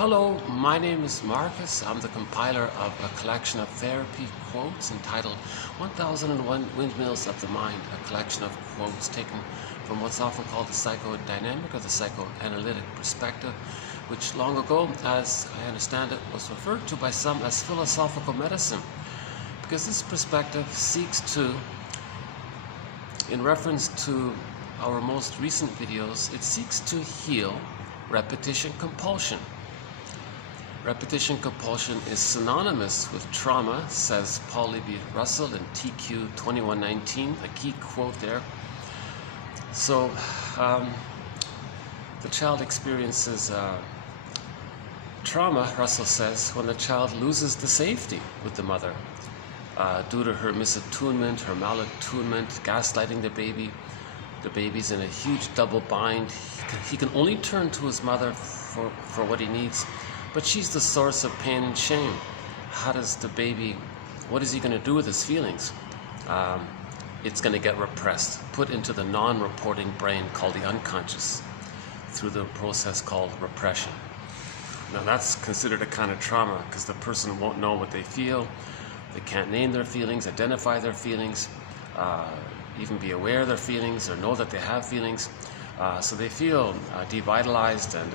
Hello, my name is Marcus. I'm the compiler of a collection of therapy quotes entitled 1001 Windmills of the Mind, a collection of quotes taken from what's often called the psychodynamic or the psychoanalytic perspective, which long ago, as I understand it, was referred to by some as philosophical medicine, because this perspective seeks to, in reference to our most recent videos, it seeks to heal repetition compulsion. Repetition compulsion is synonymous with trauma, says Paul Levy-Russell in TQ 2119, a key quote there. So the child experiences trauma, Russell says, when the child loses the safety with the mother due to her misattunement, her malattunement, gaslighting the baby. The baby's in a huge double bind. He can only turn to his mother for what he needs, but she's the source of pain and shame. How does the baby, what is he going to do with his feelings? It's going to get repressed, put into the non-reporting brain called the unconscious through the process called repression. Now that's considered a kind of trauma because the person won't know what they feel. They can't name their feelings, identify their feelings, even be aware of their feelings or know that they have feelings. So they feel devitalized and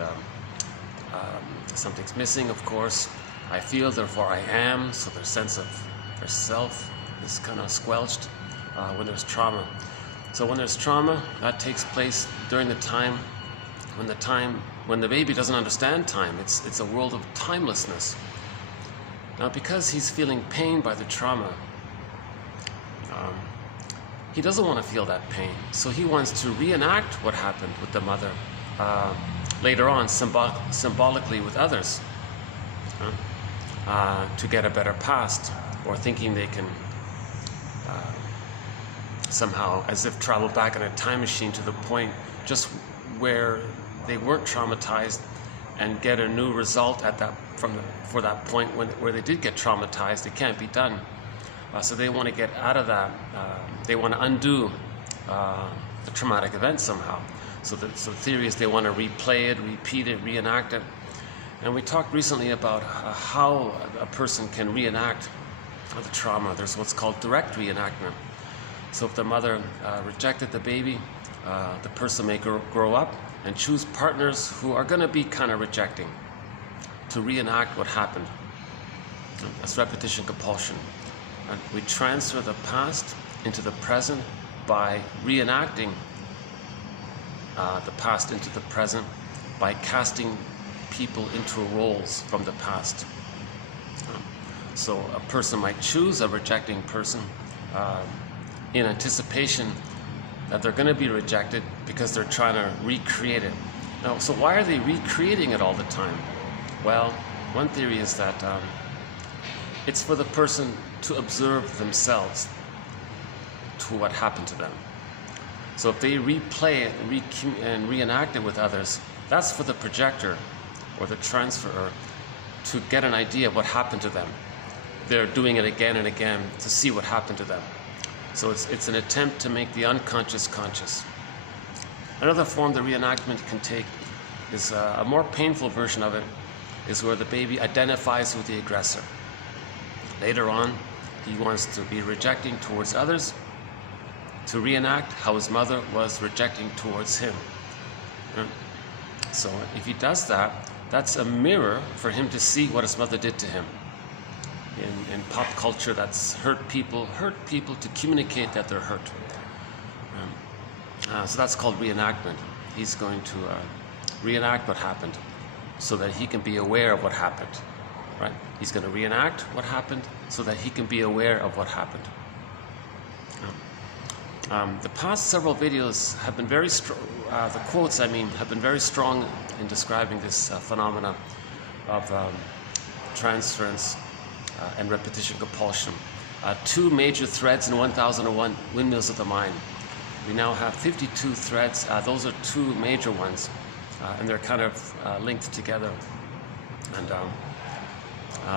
something's missing, of course. I feel, therefore I am, so their sense of their self is kind of squelched when there's trauma. So when there's trauma, that takes place during the time when the baby doesn't understand time. It's a world of timelessness. Now because he's feeling pain by the trauma, he doesn't want to feel that pain, so he wants to reenact what happened with the mother later on, symbolically with others, to get a better past, or thinking they can somehow, as if travel back in a time machine to the point just where they weren't traumatized and get a new result at that for that point where they did get traumatized. It can't be done. So they want to get out of that. They want to undo the traumatic event somehow. So the theory is they want to replay it, repeat it, reenact it. And we talked recently about how a person can reenact the trauma. There's what's called direct reenactment. So if the mother rejected the baby, the person may grow up and choose partners who are going to be kind of rejecting to reenact what happened. That's repetition compulsion. And we transfer the past into the present by reenacting the past into the present, by casting people into roles from the past. So a person might choose a rejecting person in anticipation that they're going to be rejected because they're trying to recreate it. Now, so why are they recreating it all the time? Well, one theory is that it's for the person to observe themselves to what happened to them. So if they replay it and reenact it with others, that's for the projector or the transferer to get an idea of what happened to them. They're doing it again and again to see what happened to them. So it's an attempt to make the unconscious conscious. Another form the reenactment can take is a more painful version of it, is where the baby identifies with the aggressor. Later on, he wants to be rejecting towards others, to reenact how his mother was rejecting towards him. So if he does that, that's a mirror for him to see what his mother did to him. In pop culture, that's hurt people to communicate that they're hurt. So that's called reenactment. He's going to reenact what happened so that he can be aware of what happened. Right? He's going to reenact what happened so that he can be aware of what happened. The past several videos have been very strong, the quotes I mean, have been very strong in describing this phenomena of transference and repetition compulsion. Two major threads in 1001 Windmills of the Mind. We now have 52 threads. Those are two major ones, and they're kind of linked together. And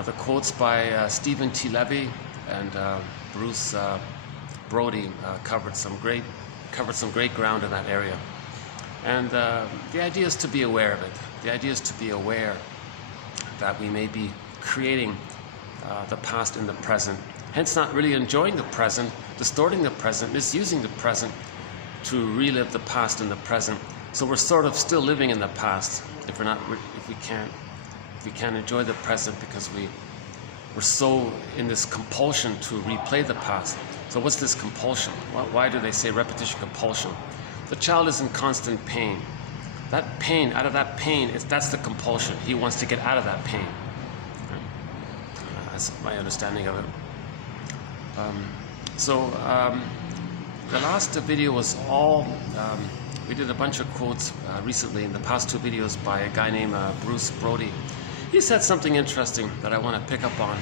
the quotes by Stephen T. Levy and Bruce Brody covered some great ground in that area. And the idea is to be aware of it. The idea is to be aware that we may be creating the past in the present, hence not really enjoying the present, distorting the present, misusing the present to relive the past in the present. So we're sort of still living in the past if we can't enjoy the present because we're so in this compulsion to replay the past. So what's this compulsion? Why do they say repetition compulsion? The child is in constant pain. That pain, out of that pain, that's the compulsion. He wants to get out of that pain. That's my understanding of it. The last video was all, we did a bunch of quotes recently in the past 2 videos by a guy named Bruce Brody. He said something interesting that I want to pick up on.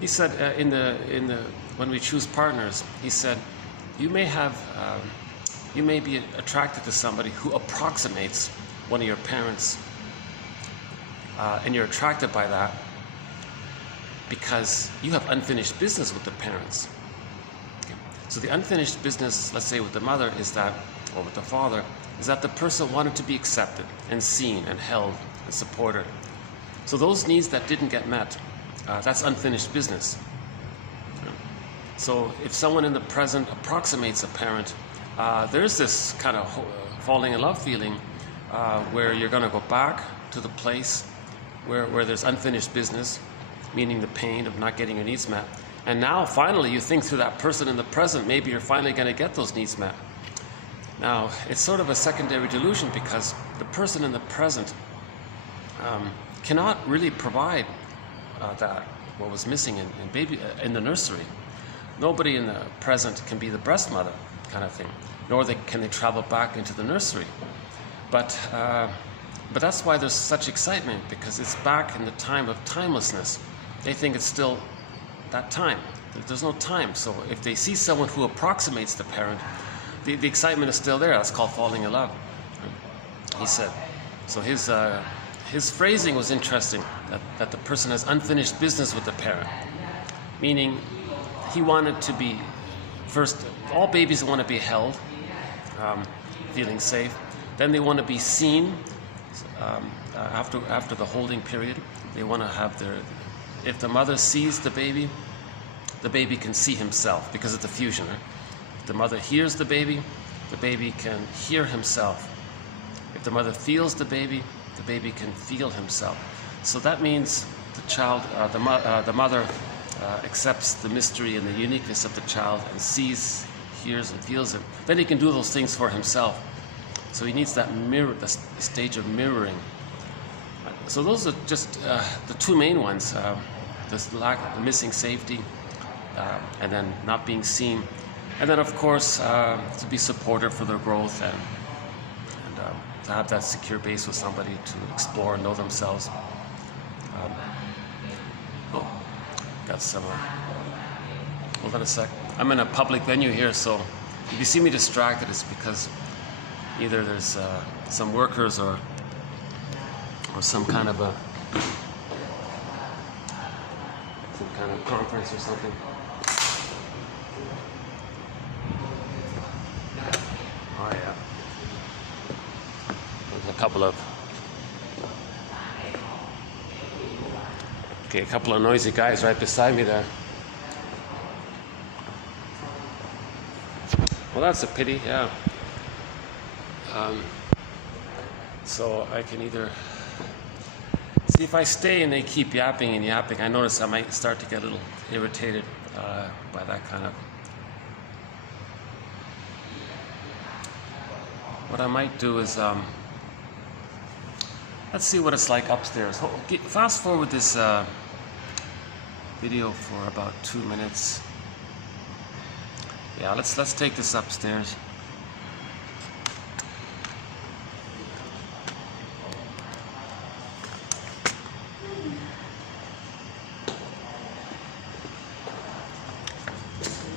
He said when we choose partners, he said, you may be attracted to somebody who approximates one of your parents, and you're attracted by that because you have unfinished business with the parents. Okay. So the unfinished business, let's say with the mother, is that, or with the father, is that the person wanted to be accepted and seen and held and supported. So those needs that didn't get met, that's unfinished business. So if someone in the present approximates a parent, there's this kind of falling in love feeling where you're going to go back to the place where there's unfinished business, meaning the pain of not getting your needs met. And now finally you think through that person in the present, maybe you're finally going to get those needs met. Now it's sort of a secondary delusion because the person in the present cannot really provide that what was missing in the nursery. Nobody in the present can be the breast mother kind of thing, nor can they travel back into the nursery. But that's why there's such excitement, because it's back in the time of timelessness. They think it's still that time. There's no time. So if they see someone who approximates the parent, the excitement is still there. That's called falling in love, he said. So his phrasing was interesting, that the person has unfinished business with the parent, meaning he wanted to be, first, all babies want to be held, feeling safe. Then they want to be seen after the holding period. They want to have if the mother sees the baby can see himself because of the fusion. Right? If the mother hears the baby can hear himself. If the mother feels the baby can feel himself. So that means the child, the mother accepts the mystery and the uniqueness of the child and sees, hears, and feels it. Then he can do those things for himself. So he needs that mirror, the stage of mirroring. So those are just the 2 main ones: the missing safety, and then not being seen, and then of course to be supported for their growth and to have that secure base with somebody to explore and know themselves. Got some. Hold on a sec. I'm in a public venue here, so if you see me distracted, it's because either there's some workers or some kind of conference or something. Oh yeah. There's a couple of noisy guys right beside me there. Well, that's a pity, yeah. So I can either see if I stay and they keep yapping and yapping. I notice I might start to get a little irritated by that kind of. What I might do is let's see what it's like upstairs. Fast forward this video for about 2 minutes. Yeah, let's take this upstairs.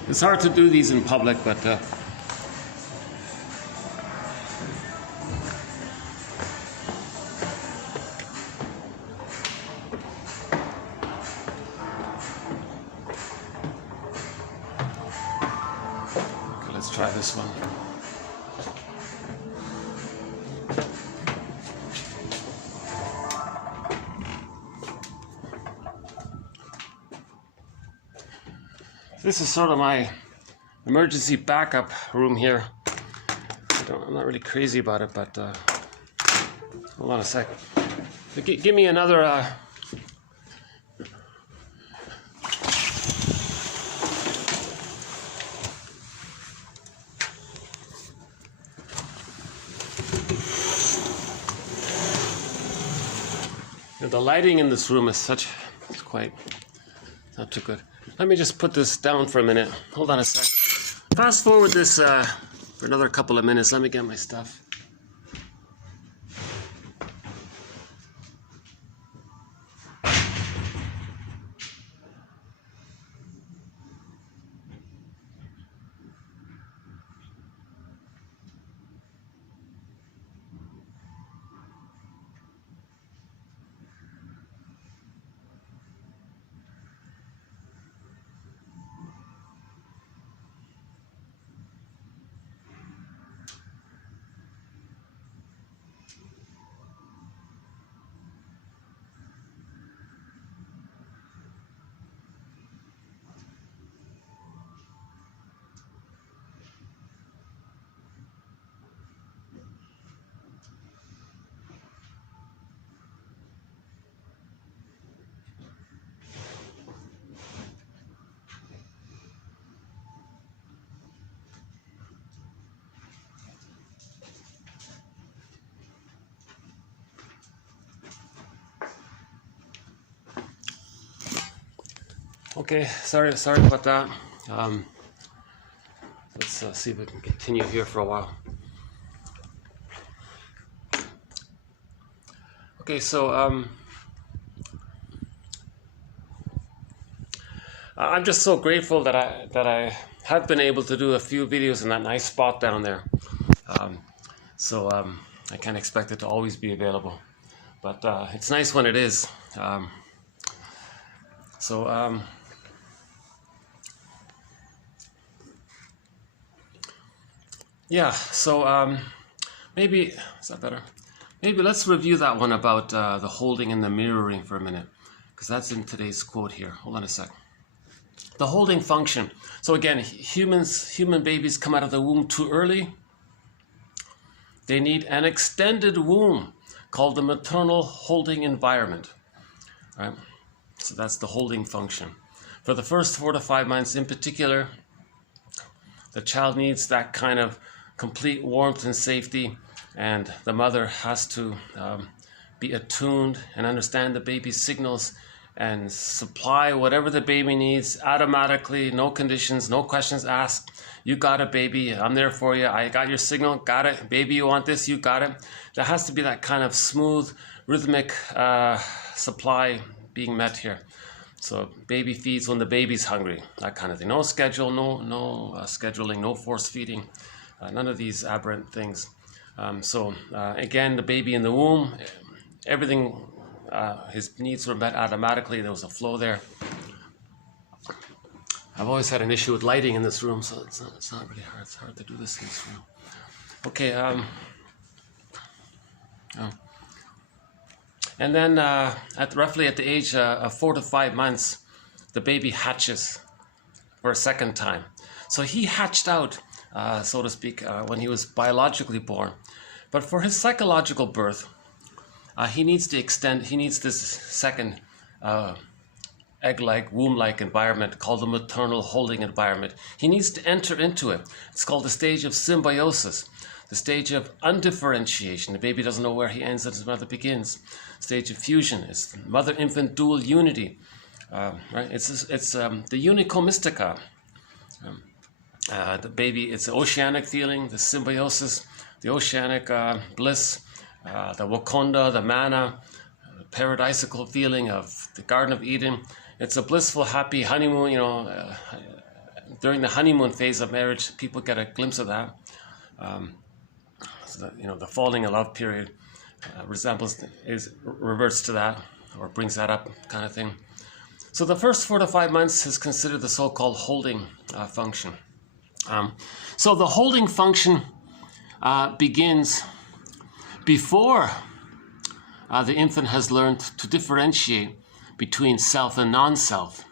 It's hard to do these in public, but let's try this one. This is sort of my emergency backup room here. I'm not really crazy about it, but hold on a second. Give me another. The lighting in this room is it's quite not too good. Let me just put this down for a minute. Hold on a sec. Fast forward this for another couple of minutes. Let me get my stuff. Okay, sorry about that. Let's see if we can continue here for a while. Okay, so I'm just so grateful that I have been able to do a few videos in that nice spot down there. I can't expect it to always be available, but it's nice when it is. Maybe, is that better? Maybe let's review that one about the holding and the mirroring for a minute, because that's in today's quote here. Hold on a sec. The holding function. So again, human babies come out of the womb too early. They need an extended womb called the maternal holding environment. Right? So that's the holding function. For the first 4 to 5 months in particular, the child needs that kind of complete warmth and safety, and the mother has to be attuned and understand the baby's signals and supply whatever the baby needs automatically, no conditions, no questions asked. You got it, baby, I'm there for you, I got your signal, got it, baby, you want this, you got it. There has to be that kind of smooth, rhythmic supply being met here. So baby feeds when the baby's hungry, that kind of thing. No schedule, no scheduling, no force feeding, none of these aberrant things. Again, the baby in the womb, everything, his needs were met automatically. There was a flow there. I've always had an issue with lighting in this room, so it's not really hard. It's hard to do this in this room. Okay. And then roughly at the age of 4 to 5 months, the baby hatches for a second time. So he hatched out, so to speak, when he was biologically born. But for his psychological birth, he needs this second egg-like, womb-like environment called the maternal holding environment. He needs to enter into it. It's called the stage of symbiosis, the stage of undifferentiation. The baby doesn't know where he ends and his mother begins. Stage of fusion is mother-infant dual unity. Right? It's the unico mystica. The baby, it's the oceanic feeling, the symbiosis, the oceanic bliss, the wakonda, the manna, the paradisical feeling of the Garden of Eden. It's a blissful, happy honeymoon. During the honeymoon phase of marriage, people get a glimpse of that. The falling in love period reverts to that, or brings that up, kind of thing. So the first 4 to 5 months is considered the so-called holding function. So the holding function begins before the infant has learned to differentiate between self and non-self,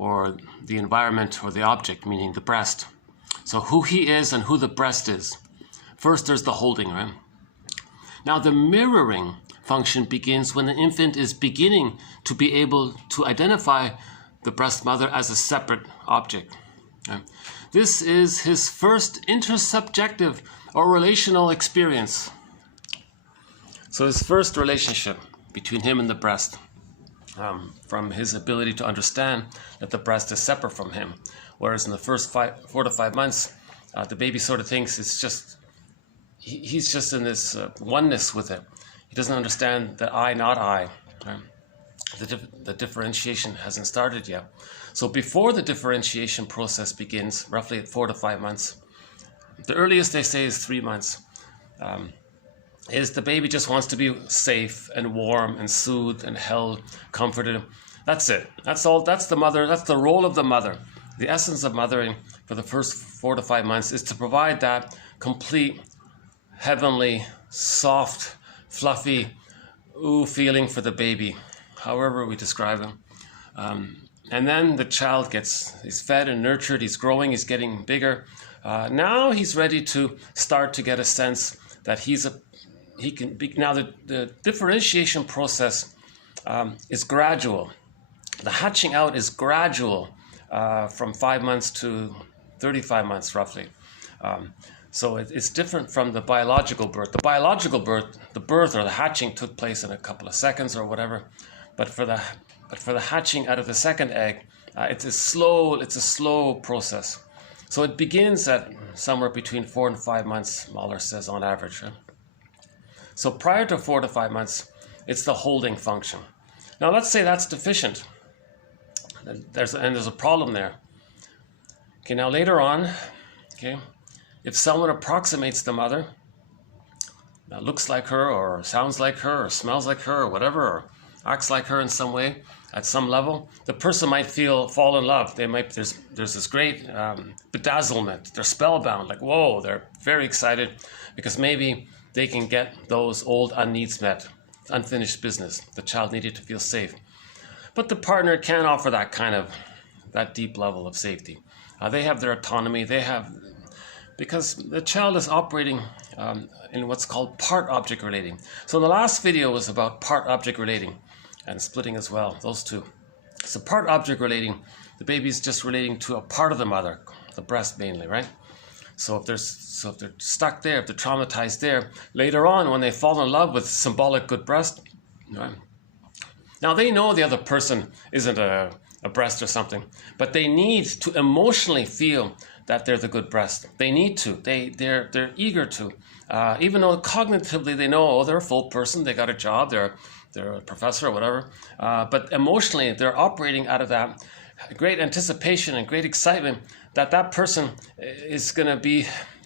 or the environment or the object, meaning the breast. So who he is and who the breast is. First, there's the holding, right? Now, the mirroring function begins when the infant is beginning to be able to identify the breast mother as a separate object. Okay? This is his first intersubjective or relational experience. So his first relationship between him and the breast, from his ability to understand that the breast is separate from him. Whereas in the first 4 to 5 months, the baby sort of thinks it's just, he's just in this oneness with it. He doesn't understand that I, not I. Right? The differentiation hasn't started yet. So before the differentiation process begins, roughly at 4 to 5 months, the earliest they say is 3 months, is the baby just wants to be safe and warm and soothed and held, comforted. That's it. That's all. That's the mother. That's the role of the mother. The essence of mothering for the first 4 to 5 months is to provide that complete, heavenly, soft, fluffy, ooh feeling for the baby, however we describe him. And then the child he's fed and nurtured, he's growing, he's getting bigger. Now he's ready to start to get a sense that now the differentiation process is gradual. The hatching out is gradual from 5 months to 35 months roughly. So it's different from the biological birth. The biological birth, the birth or the hatching took place in a couple of seconds or whatever. But for the hatching out of the second egg, it's a slow process. So it begins at somewhere between 4 and 5 months, Mahler says, on average. Right? So prior to 4 to 5 months, it's the holding function. Now let's say that's deficient. There's a problem there. Okay, now later on, okay, if someone approximates the mother, that looks like her or sounds like her or smells like her or whatever, or acts like her in some way, at some level, the person might fall in love. There's this great bedazzlement. They're spellbound, like, whoa, they're very excited because maybe they can get those old unneeds met, unfinished business. The child needed to feel safe. But the partner can't offer that deep level of safety. They have their autonomy. Because the child is operating in what's called part-object relating. So the last video was about part-object relating and splitting as well, those two. So part-object relating, the baby's just relating to a part of the mother, the breast mainly, right? So if they're stuck there, if they're traumatized there, later on when they fall in love with symbolic good breast, right? Now they know the other person isn't a breast or something, but they need to emotionally feel that they're the good breast. They need to. They're eager to. Even though cognitively they know, oh, they're a full person, they got a job, they're a professor or whatever. But emotionally, they're operating out of that great anticipation and great excitement that person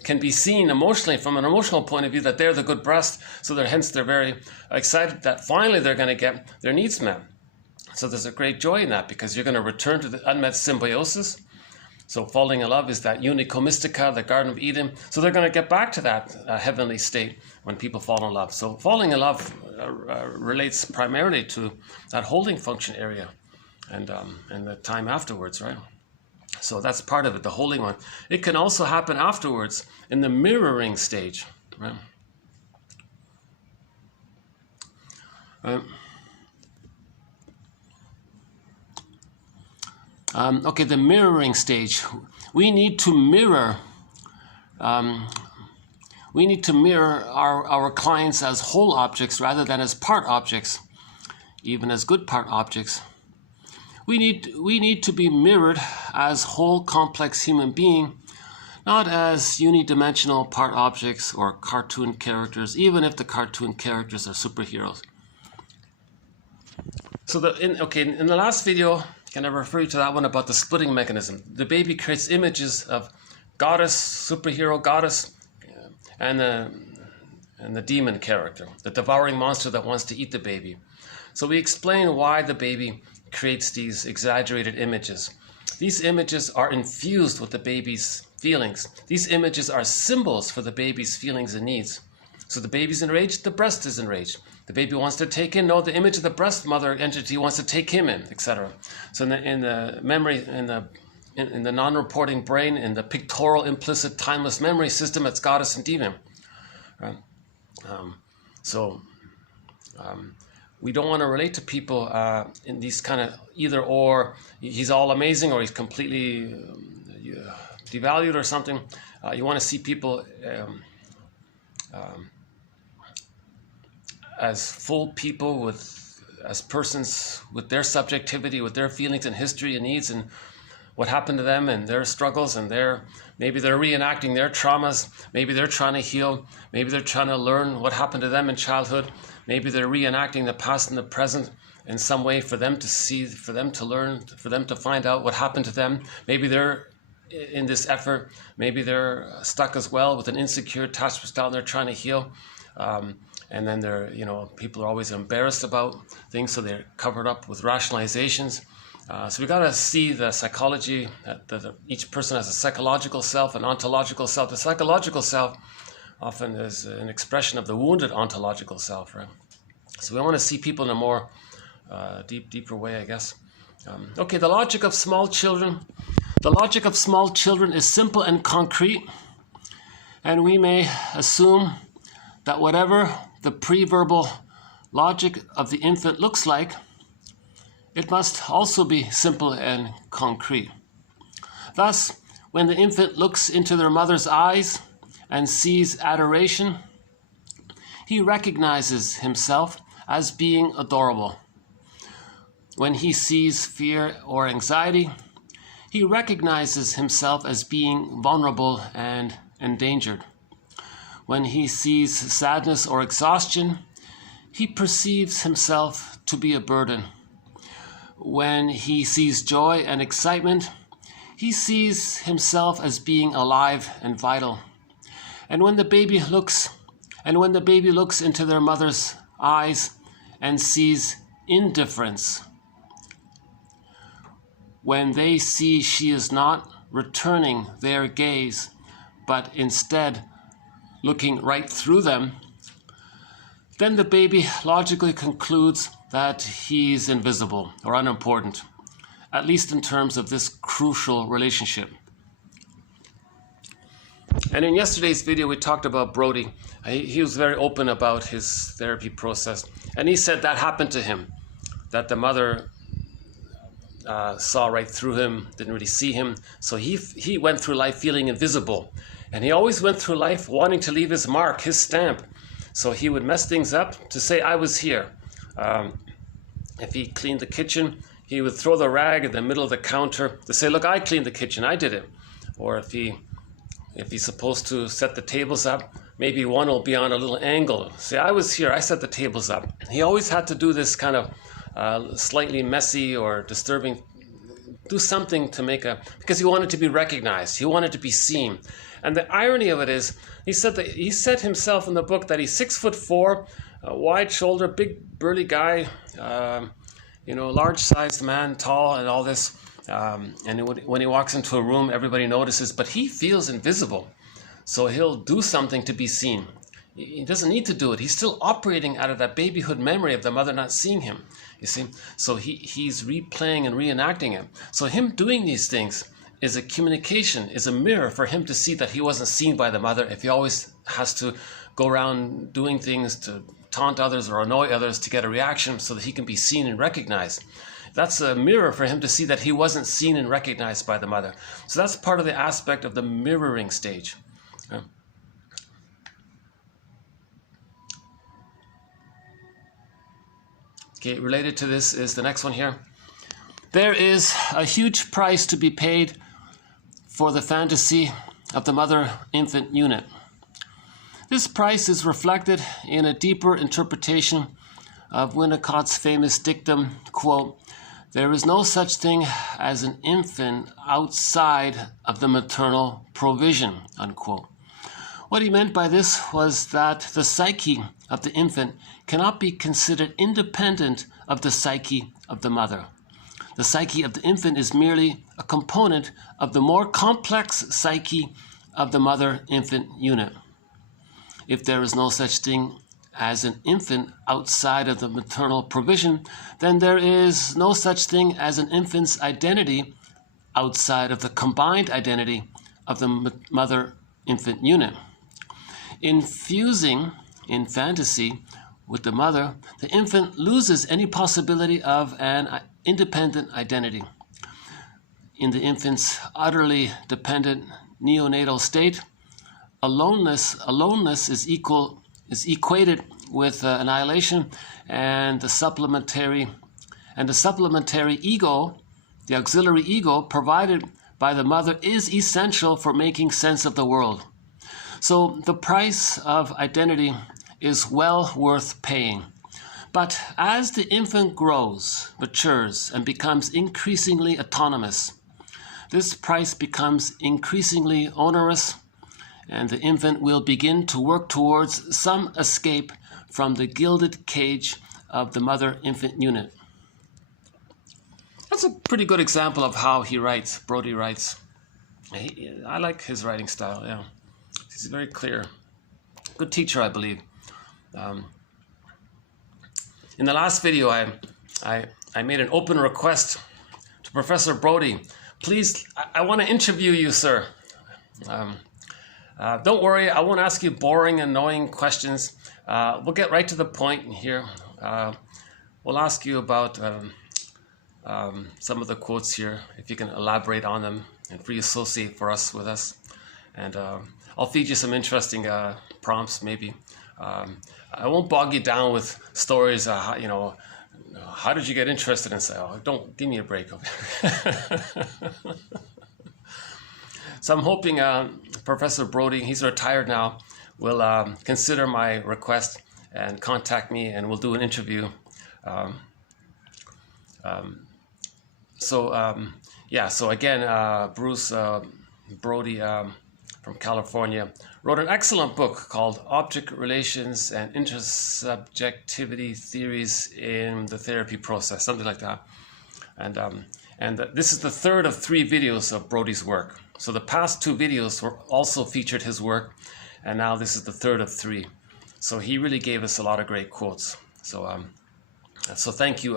can be seen emotionally from an emotional point of view that they're the good breast. So they're very excited that finally they're going to get their needs met. So there's a great joy in that because you're going to return to the unmet symbiosis. So falling in love is that unico mystica, the Garden of Eden. So they're going to get back to that heavenly state when people fall in love. So falling in love relates primarily to that holding function area and the time afterwards, right? So that's part of it, the holding one. It can also happen afterwards in the mirroring stage, right? Okay, the mirroring stage. We need to mirror. We need to mirror our clients as whole objects rather than as part objects, even as good part objects. We need to be mirrored as whole complex human being, not as unidimensional part objects or cartoon characters, even if the cartoon characters are superheroes. So in the last video, can I refer you to that one about the splitting mechanism? The baby creates images of goddess, superhero goddess, and the demon character, the devouring monster that wants to eat the baby. So we explain why the baby creates these exaggerated images. These images are infused with the baby's feelings. These images are symbols for the baby's feelings and needs. So the baby's enraged, the breast is enraged. The baby wants to take in, no, the image of the breast mother entity wants to take him in, etc. So in the memory, in the non-reporting brain, in the pictorial implicit timeless memory system, it's goddess and demon. Right? We don't want to relate to people in these kind of either or. He's all amazing or he's completely devalued or something. You want to see people as full people, as persons with their subjectivity, with their feelings and history and needs and what happened to them and their struggles, and maybe they're reenacting their traumas, maybe they're trying to heal, maybe they're trying to learn what happened to them in childhood, maybe they're reenacting the past and the present in some way for them to see, for them to learn, for them to find out what happened to them. Maybe they're in this effort, maybe they're stuck as well with an insecure attachment style and they're trying to heal. And then people are always embarrassed about things, so they're covered up with rationalizations. So we got to see the psychology, that each person has a psychological self, an ontological self. The psychological self often is an expression of the wounded ontological self, right? So we want to see people in a more deeper way, I guess. Okay, the logic of small children. The logic of small children is simple and concrete, and we may assume that whatever the preverbal logic of the infant looks like, it must also be simple and concrete. Thus, when the infant looks into their mother's eyes and sees adoration, he recognizes himself as being adorable. When he sees fear or anxiety, he recognizes himself as being vulnerable and endangered. When he sees sadness or exhaustion, he perceives himself to be a burden. When he sees joy and excitement, he sees himself as being alive and vital. And when the baby looks into their mother's eyes and sees indifference, when they see she is not returning their gaze, but instead looking right through them, then the baby logically concludes that he's invisible or unimportant, at least in terms of this crucial relationship. And in yesterday's video, we talked about Brody. He was very open about his therapy process. And he said that happened to him, that the mother saw right through him, didn't really see him. So he went through life feeling invisible. And he always went through life wanting to leave his mark, his stamp. So he would mess things up to say, I was here. If he cleaned the kitchen, he would throw the rag in the middle of the counter to say, look, I cleaned the kitchen, I did it. Or if he's supposed to set the tables up, maybe one will be on a little angle. Say, I was here, I set the tables up. He always had to do this kind of slightly messy or disturbing, do something to because he wanted to be recognized. He wanted to be seen. And the irony of it is, he said himself in the book that he's 6'4", wide shoulder, big burly guy, large-sized man, tall, and all this. And when he walks into a room, everybody notices, but he feels invisible. So he'll do something to be seen. He doesn't need to do it. He's still operating out of that babyhood memory of the mother not seeing him, you see. So he's replaying and reenacting it. So him doing these things is a communication, is a mirror for him to see that he wasn't seen by the mother. If he always has to go around doing things to taunt others or annoy others to get a reaction so that he can be seen and recognized. That's a mirror for him to see that he wasn't seen and recognized by the mother. So that's part of the aspect of the mirroring stage. Okay, related to this is the next one here. There is a huge price to be paid for the fantasy of the mother-infant unit. This price is reflected in a deeper interpretation of Winnicott's famous dictum, quote, there is no such thing as an infant outside of the maternal provision, unquote. What he meant by this was that the psyche of the infant cannot be considered independent of the psyche of the mother. The psyche of the infant is merely a component of the more complex psyche of the mother-infant unit. If there is no such thing as an infant outside of the maternal provision, then there is no such thing as an infant's identity outside of the combined identity of the mother-infant unit. In fusing in fantasy with the mother, the infant loses any possibility of an independent identity. In the infant's utterly dependent neonatal state, aloneness is equated with annihilation, and the supplementary ego, the auxiliary ego provided by the mother, is essential for making sense of the world. So the price of identity is well worth paying. But as the infant grows, matures, and becomes increasingly autonomous, this price becomes increasingly onerous, and the infant will begin to work towards some escape from the gilded cage of the mother-infant unit. That's a pretty good example of how he writes, Brody writes. I like his writing style, yeah. He's very clear. Good teacher, I believe. In the last video, I made an open request to Professor Brody. Please, I want to interview you, sir. Don't worry, I won't ask you boring, annoying questions. We'll get right to the point here. We'll ask you about some of the quotes here, if you can elaborate on them and free associate for us with us. And I'll feed you some interesting prompts, maybe. I won't bog you down with stories, how did you get interested in say, oh, don't give me a break. So I'm hoping Professor Brody, he's retired now, will consider my request and contact me, and we'll do an interview. So again, Bruce Brody from California wrote an excellent book called Object Relations and Intersubjectivity Theories in the Therapy Process, something like that. And this is the third of 3 videos of Brody's work. So the past 2 videos were also featured his work, and now this is the third of 3. So he really gave us a lot of great quotes. So thank you,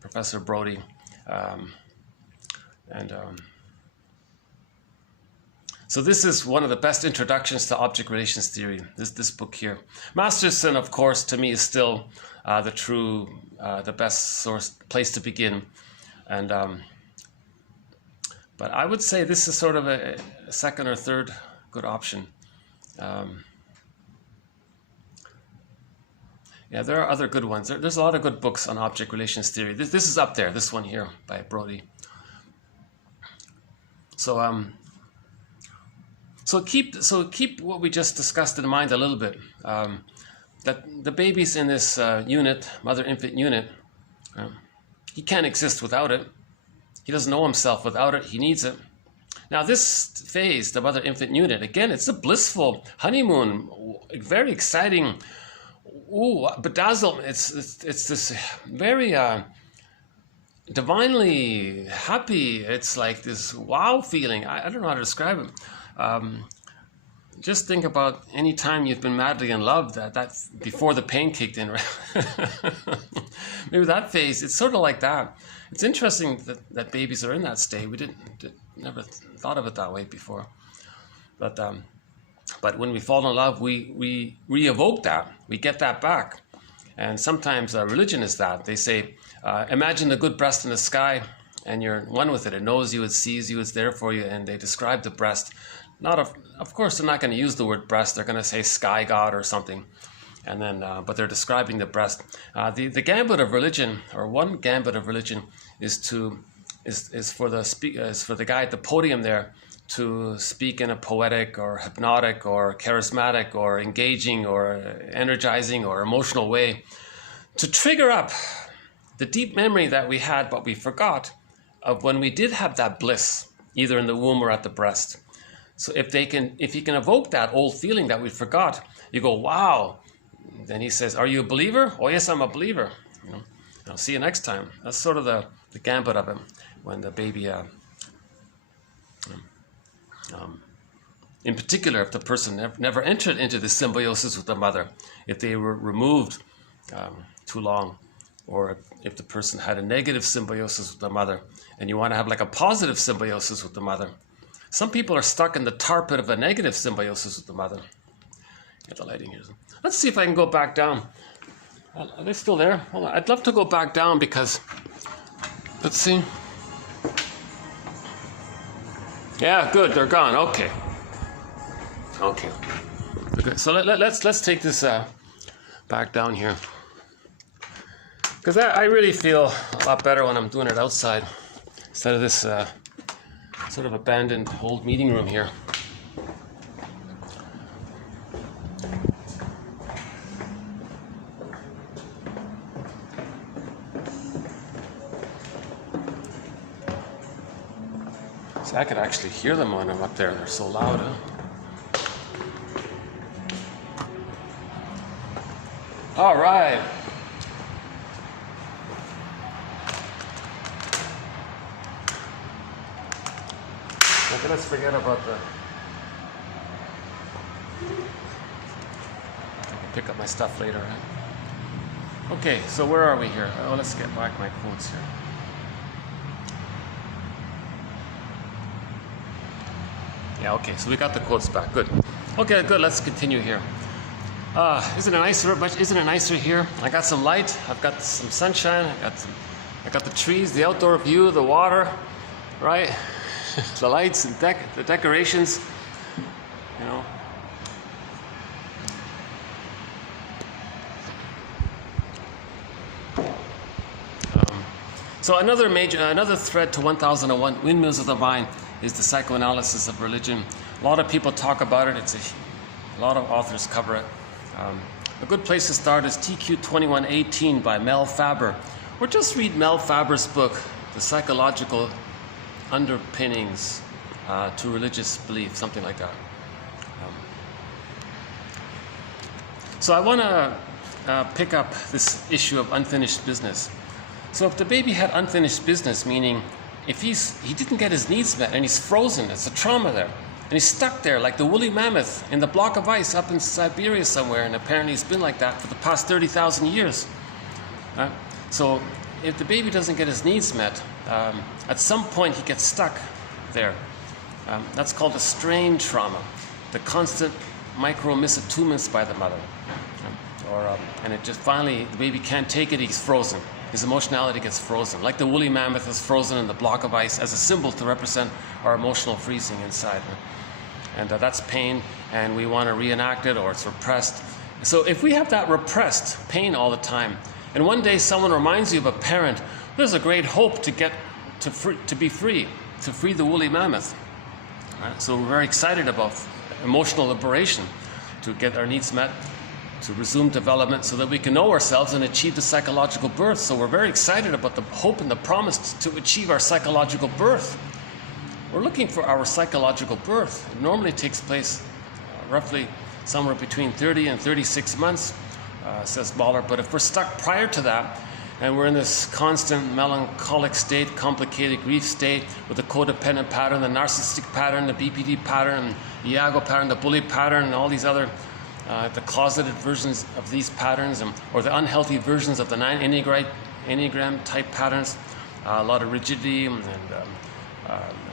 Professor Brody. So this is one of the best introductions to object relations theory, this book here. Masterson, of course, to me is still the best place to begin. And but I would say this is sort of a second or third good option. Yeah, there are other good ones. There's a lot of good books on object relations theory. This is up there, this one here by Brody. So keep what we just discussed in mind a little bit. That the baby's in this unit, mother-infant unit, he can't exist without it. He doesn't know himself without it. He needs it. Now this phase, the mother-infant unit, again, it's a blissful honeymoon, very exciting. Ooh, bedazzled. It's this very divinely happy. It's like this wow feeling. I don't know how to describe it. Just think about any time you've been madly in love, that before the pain kicked in, right? Maybe that phase, it's sort of like that. It's interesting that babies are in that state. We never thought of it that way before. But when we fall in love, we re-evoke that. We get that back. And sometimes religion is that. They say, imagine the good breast in the sky, and you're one with it. It knows you, it sees you, it's there for you. And they describe the breast. Of course, they're not going to use the word breast. They're going to say sky god or something. And then, but they're describing the breast. The gambit of religion, or one gambit of religion, is for the guy at the podium there to speak in a poetic or hypnotic or charismatic or engaging or energizing or emotional way to trigger up the deep memory that we had but we forgot of when we did have that bliss, either in the womb or at the breast. So if he can evoke that old feeling that we forgot, you go, wow. Then he says, are you a believer? Oh yes, I'm a believer. I'll see you next time. That's sort of the gambit of it when the baby In particular, if the person never entered into the symbiosis with the mother, if they were removed too long, or if the person had a negative symbiosis with the mother, and you want to have like a positive symbiosis with the mother. Some people are stuck in the tar pit of a negative symbiosis with the mother. Get the lighting here. Let's see if I can go back down. Are they still there? Hold on. I'd love to go back down because, let's see. Yeah, good. They're gone. Okay. Okay. So let's take this back down here. Because I really feel a lot better when I'm doing it outside instead of this sort of abandoned old meeting room here. So I could actually hear them when I'm up there. They're so loud, huh? All right. Okay, let's forget about the... I can pick up my stuff later, right? Okay, so where are we here? Oh, let's get back my quotes here. Yeah, okay, so we got the quotes back. Good. Okay, good. Let's continue here. Isn't it nicer here? I got some light. I've got some sunshine. I got the trees, the outdoor view, the water, right? The lights and the decorations. You know. So another thread to 1001 Windmills of the Mind is the psychoanalysis of religion. A lot of people talk about it. A lot of authors cover it. A good place to start is TQ 2118 by Mel Faber, or just read Mel Faber's book, The Psychological Underpinnings to Religious Belief, something like that. So I want to pick up this issue of unfinished business. So if the baby had unfinished business, meaning if he didn't get his needs met and he's frozen, it's a trauma there, and he's stuck there like the woolly mammoth in the block of ice up in Siberia somewhere, and apparently it's been like that for the past 30,000 years. So if the baby doesn't get his needs met, at some point he gets stuck there. That's called a strain trauma, the constant micro misattunements by the mother. And it just finally, the baby can't take it, he's frozen. His emotionality gets frozen, like the woolly mammoth is frozen in the block of ice as a symbol to represent our emotional freezing inside. And that's pain, and we want to reenact it, or it's repressed. So if we have that repressed pain all the time, and one day someone reminds you of a parent, there's a great hope to get to be free, to free the woolly mammoth. Right? So we're very excited about emotional liberation, to get our needs met, to resume development so that we can know ourselves and achieve the psychological birth. So we're very excited about the hope and the promise to achieve our psychological birth. We're looking for our psychological birth. It normally takes place roughly somewhere between 30 and 36 months, says Mahler. But if we're stuck prior to that, and we're in this constant melancholic state, complicated grief state, with the codependent pattern, the narcissistic pattern, the BPD pattern, the Iago pattern, the bully pattern, and all these other the closeted versions of these patterns, or the unhealthy versions of the 9 Enneagram type patterns. A lot of rigidity and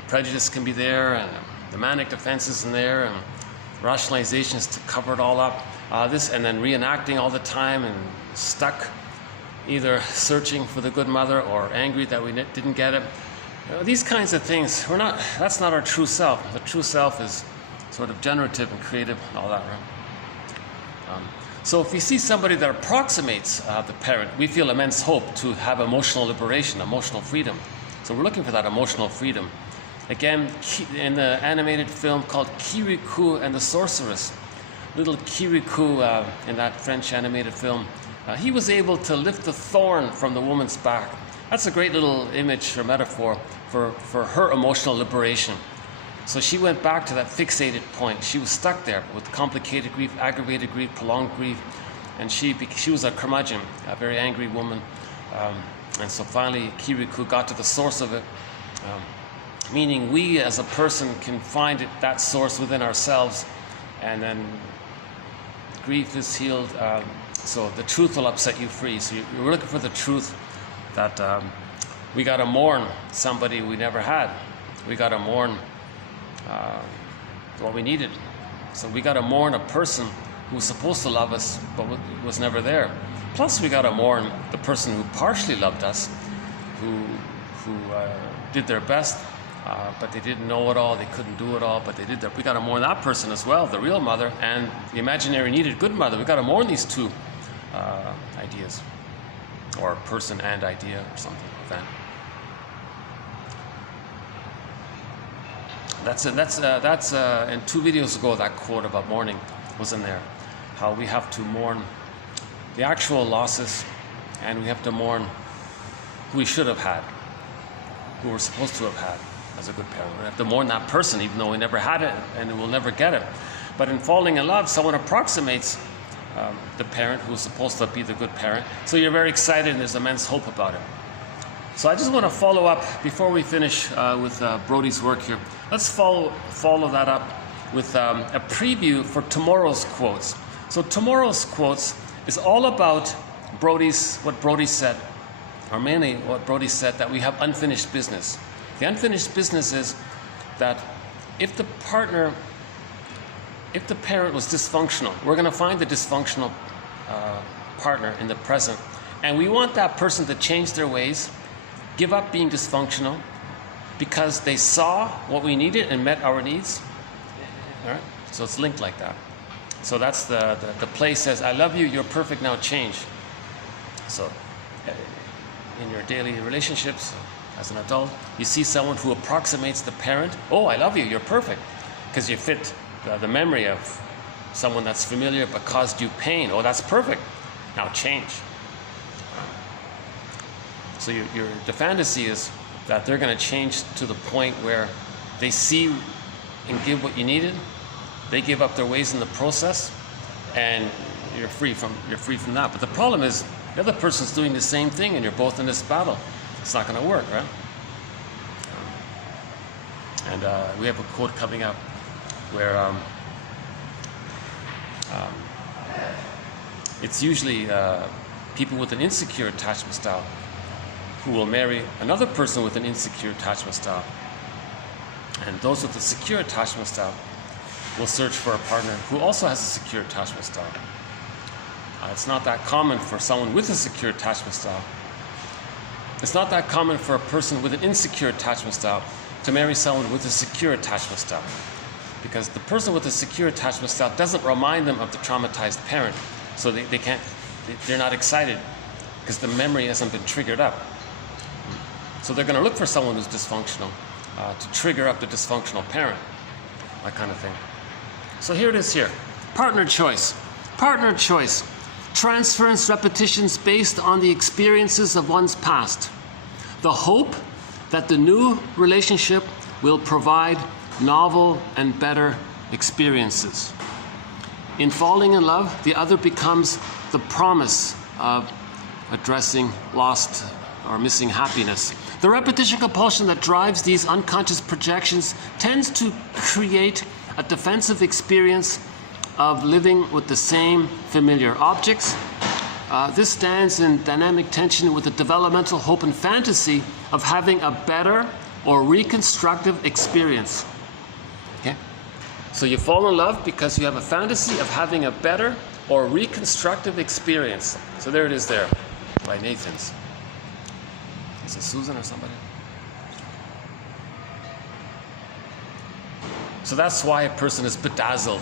prejudice can be there, and the manic defenses in there, and rationalizations to cover it all up. And then reenacting all the time, and stuck, either searching for the good mother or angry that we didn't get it. These kinds of things, that's not our true self. The true self is sort of generative and creative and all that, right? So if we see somebody that approximates the parent, we feel immense hope to have emotional liberation, emotional freedom. So we're looking for that emotional freedom. Again, in the animated film called Kirikou and the Sorceress, little Kirikou in that French animated film, he was able to lift the thorn from the woman's back. That's a great little image or metaphor for her emotional liberation. So she went back to that fixated point. She was stuck there with complicated grief, aggravated grief, prolonged grief, and she was a curmudgeon, a very angry woman. And so finally, Kirikou got to the source of it. meaning we as a person can find that source within ourselves, and then grief is healed. So the truth will upset you free. So you're looking for the truth that we got to mourn somebody we never had. We got to mourn what we needed. So we got to mourn a person who was supposed to love us but was never there. Plus we got to mourn the person who partially loved us, who did their best, but they didn't know it all, they couldn't do it all, but they did that. We got to mourn that person as well, the real mother, and the imaginary needed good mother. We got to mourn these two ideas, or person and idea, or something like that. That's in 2 videos ago, that quote about mourning was in there. How we have to mourn the actual losses, and we have to mourn who we should have had, who we're supposed to have had as a good parent. We have to mourn that person even though we never had it and we'll never get it. But in falling in love, someone approximates the parent who's supposed to be the good parent. So you're very excited and there's immense hope about it. So I just want to follow up before we finish with Brody's work here. Let's follow that up with a preview for tomorrow's quotes. So tomorrow's quotes is all about what Brody said, or mainly what Brody said, that we have unfinished business. The unfinished business is that if the parent was dysfunctional, we're going to find the dysfunctional partner in the present, and we want that person to change their ways, give up being dysfunctional, because they saw what we needed and met our needs. All right? So it's linked like that. So that's the play says, I love you, you're perfect, now change. So in your daily relationships as an adult, you see someone who approximates the parent. Oh, I love you, you're perfect. Because you fit the memory of someone that's familiar but caused you pain. Oh, that's perfect. Now change. So the fantasy is that they're going to change to the point where they see and give what you needed. They give up their ways in the process, and you're free from that. But the problem is the other person's doing the same thing, and you're both in this battle. It's not going to work, right? And we have a quote coming up where it's usually people with an insecure attachment style who will marry another person with an insecure attachment style. And those with a secure attachment style will search for a partner who also has a secure attachment style. It's not that common for someone with a secure attachment style. It's not that common for a person with an insecure attachment style to marry someone with a secure attachment style. Because the person with a secure attachment style doesn't remind them of the traumatized parent. So they're not excited because the memory hasn't been triggered up. So they're going to look for someone who's dysfunctional to trigger up the dysfunctional parent, that kind of thing. So here it is here. Partner choice. Partner choice. Transference repetitions based on the experiences of one's past. The hope that the new relationship will provide novel and better experiences. In falling in love, the other becomes the promise of addressing lost or missing happiness. The repetition compulsion that drives these unconscious projections tends to create a defensive experience of living with the same familiar objects. This stands in dynamic tension with the developmental hope and fantasy of having a better or reconstructive experience. Okay? So you fall in love because you have a fantasy of having a better or reconstructive experience. So there it is there, by Nathan's. Is it Susan or somebody? So that's why a person is bedazzled,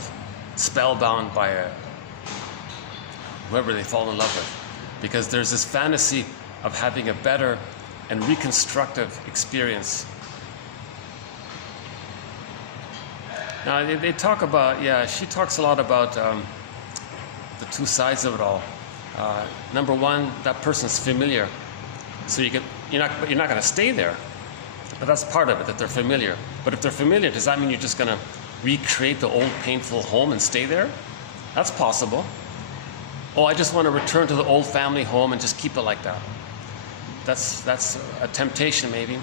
spellbound by whoever they fall in love with. Because there's this fantasy of having a better and reconstructive experience. Now they talk about, she talks a lot about the two sides of it all. Number one, that person's familiar. So you're not going to stay there. But that's part of it, that they're familiar. But if they're familiar, does that mean you're just going to recreate the old painful home and stay there? That's possible. Oh, I just want to return to the old family home and just keep it like that. That's a temptation maybe.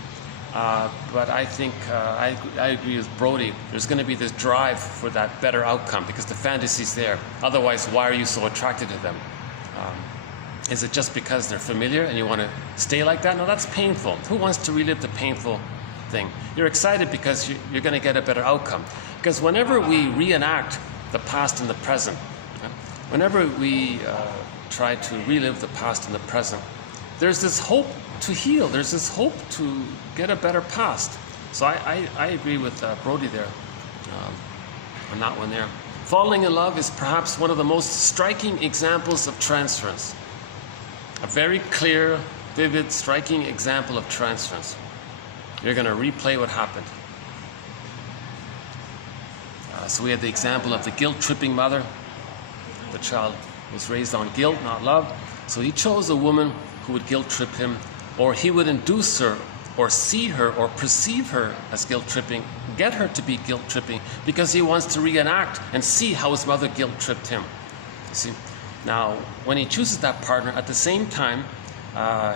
But I think I agree with Brody. There's going to be this drive for that better outcome because the fantasy's there. Otherwise, why are you so attracted to them? Is it just because they're familiar and you want to stay like that? No, that's painful. Who wants to relive the painful thing? You're excited because you're going to get a better outcome. Because whenever we reenact the past and the present, whenever we try to relive the past and the present, there's this hope to heal. There's this hope to get a better past. So I agree with Brody there on that one there. Falling in love is perhaps one of the most striking examples of transference. A very clear, vivid, striking example of transference. You're going to replay what happened. So we had the example of the guilt-tripping mother. The child was raised on guilt, not love. So he chose a woman who would guilt-trip him, or he would induce her, or see her, or perceive her as guilt-tripping, get her to be guilt-tripping, because he wants to reenact and see how his mother guilt-tripped him. See? Now, when he chooses that partner, at the same time,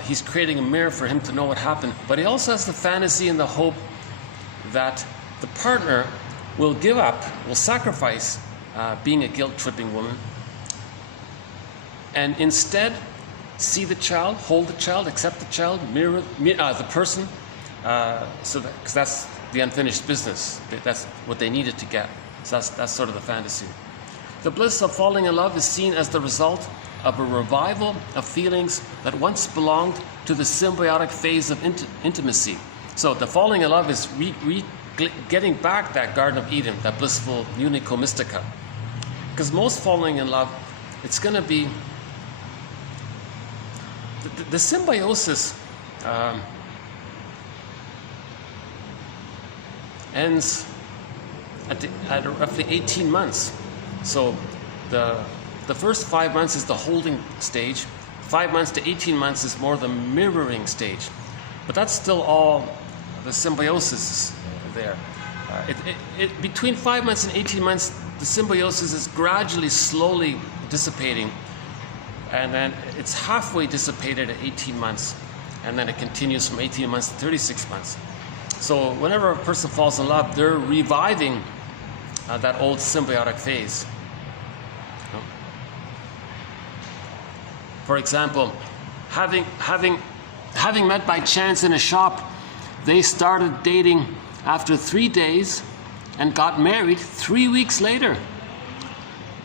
he's creating a mirror for him to know what happened. But he also has the fantasy and the hope that the partner will give up, will sacrifice being a guilt-tripping woman, and instead see the child, hold the child, accept the child, mirror the person, because that's the unfinished business. That's what they needed to get. So that's sort of the fantasy. The bliss of falling in love is seen as the result of a revival of feelings that once belonged to the symbiotic phase of intimacy. So the falling in love is getting back that Garden of Eden, that blissful unico mystica. Because most falling in love, it's going to be the symbiosis ends at roughly 18 months. So the first 5 months is the holding stage. 5 months to 18 months is more the mirroring stage. But that's still all the symbiosis there. Between 5 months and 18 months, the symbiosis is gradually, slowly dissipating. And then it's halfway dissipated at 18 months. And then it continues from 18 months to 36 months. So whenever a person falls in love, they're reviving that old symbiotic phase. For example, having met by chance in a shop, they started dating after 3 days and got married 3 weeks later.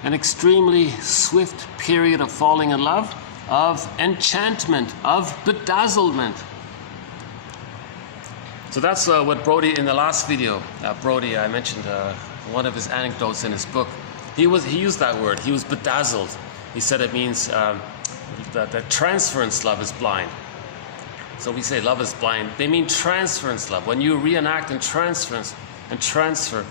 An extremely swift period of falling in love, of enchantment, of bedazzlement. So that's what Brody, in the last video, Brody, I mentioned one of his anecdotes in his book. He used that word. He was bedazzled. He said it means that transference love is blind. So we say love is blind. They mean transference love. When you reenact and transference and transfer,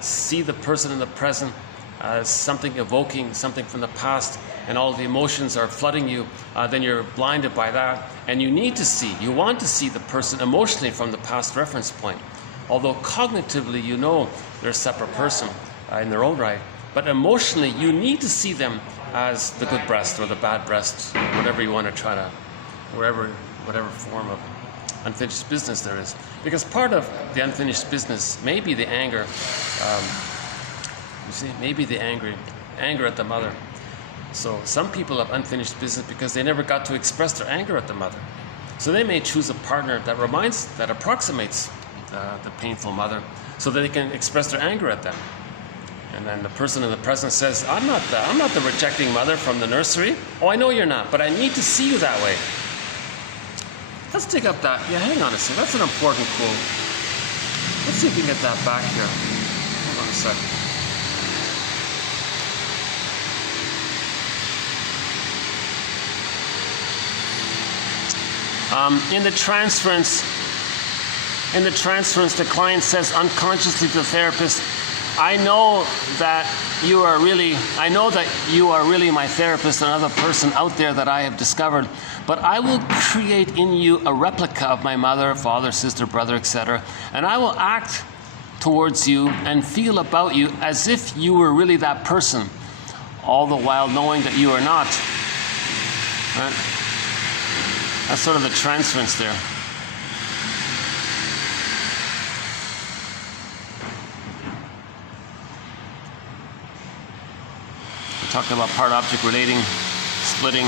see the person in the present as something evoking something from the past, and all the emotions are flooding you, then you're blinded by that. And you want to see the person emotionally from the past reference point. Although cognitively you know they're a separate person in their own right, but emotionally you need to see them as the good breast or the bad breast, whatever you want to try to, whatever form of unfinished business there is. Because part of the unfinished business may be the anger, maybe the anger at the mother. So some people have unfinished business because they never got to express their anger at the mother. So they may choose a partner that approximates the painful mother, so that they can express their anger at them. And then the person in the present says, I'm not the rejecting mother from the nursery. Oh, I know you're not, but I need to see you that way. Let's dig up that. Yeah, hang on a second. That's an important quote. Let's see if we can get that back here. Hold on a second. In the transference, the client says unconsciously to the therapist, I know that you are really my therapist, another person out there that I have discovered, but I will create in you a replica of my mother, father, sister, brother, etc., and I will act towards you and feel about you as if you were really that person, all the while knowing that you are not. Right? That's sort of the transference there. talked about part-object relating, splitting.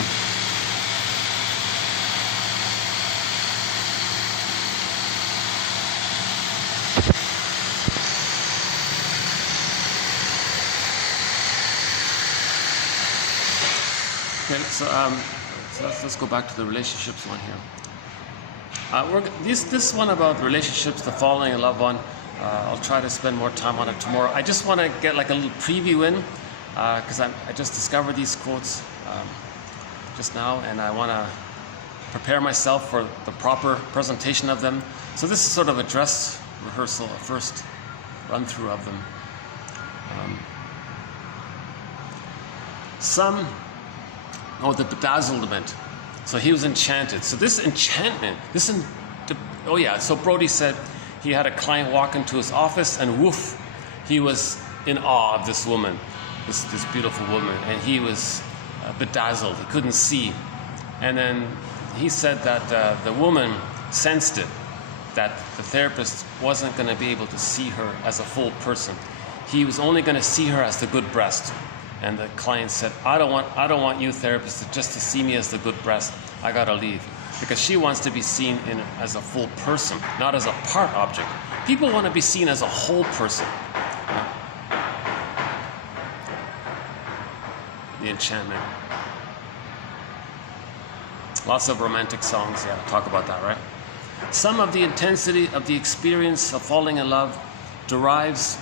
Okay, so let's go back to the relationships one here. This one about relationships, the falling in love one, I'll try to spend more time on it tomorrow. I just want to get like a little preview in, because I just discovered these quotes just now, and I want to prepare myself for the proper presentation of them. So this is sort of a dress rehearsal, a first run through of them. The bedazzlement. So he was enchanted. So this enchantment, so Brody said he had a client walk into his office and woof, he was in awe of this woman, this beautiful woman, and he was bedazzled, he couldn't see. And then he said that the woman sensed it, that the therapist wasn't going to be able to see her as a full person. He was only going to see her as the good breast. And the client said, I don't want you therapists just to see me as the good breast. I gotta leave. Because she wants to be seen as a full person, not as a part object. People want to be seen as a whole person. The enchantment. Lots of romantic songs, talk about that, right? Some of the intensity of the experience of falling in love derives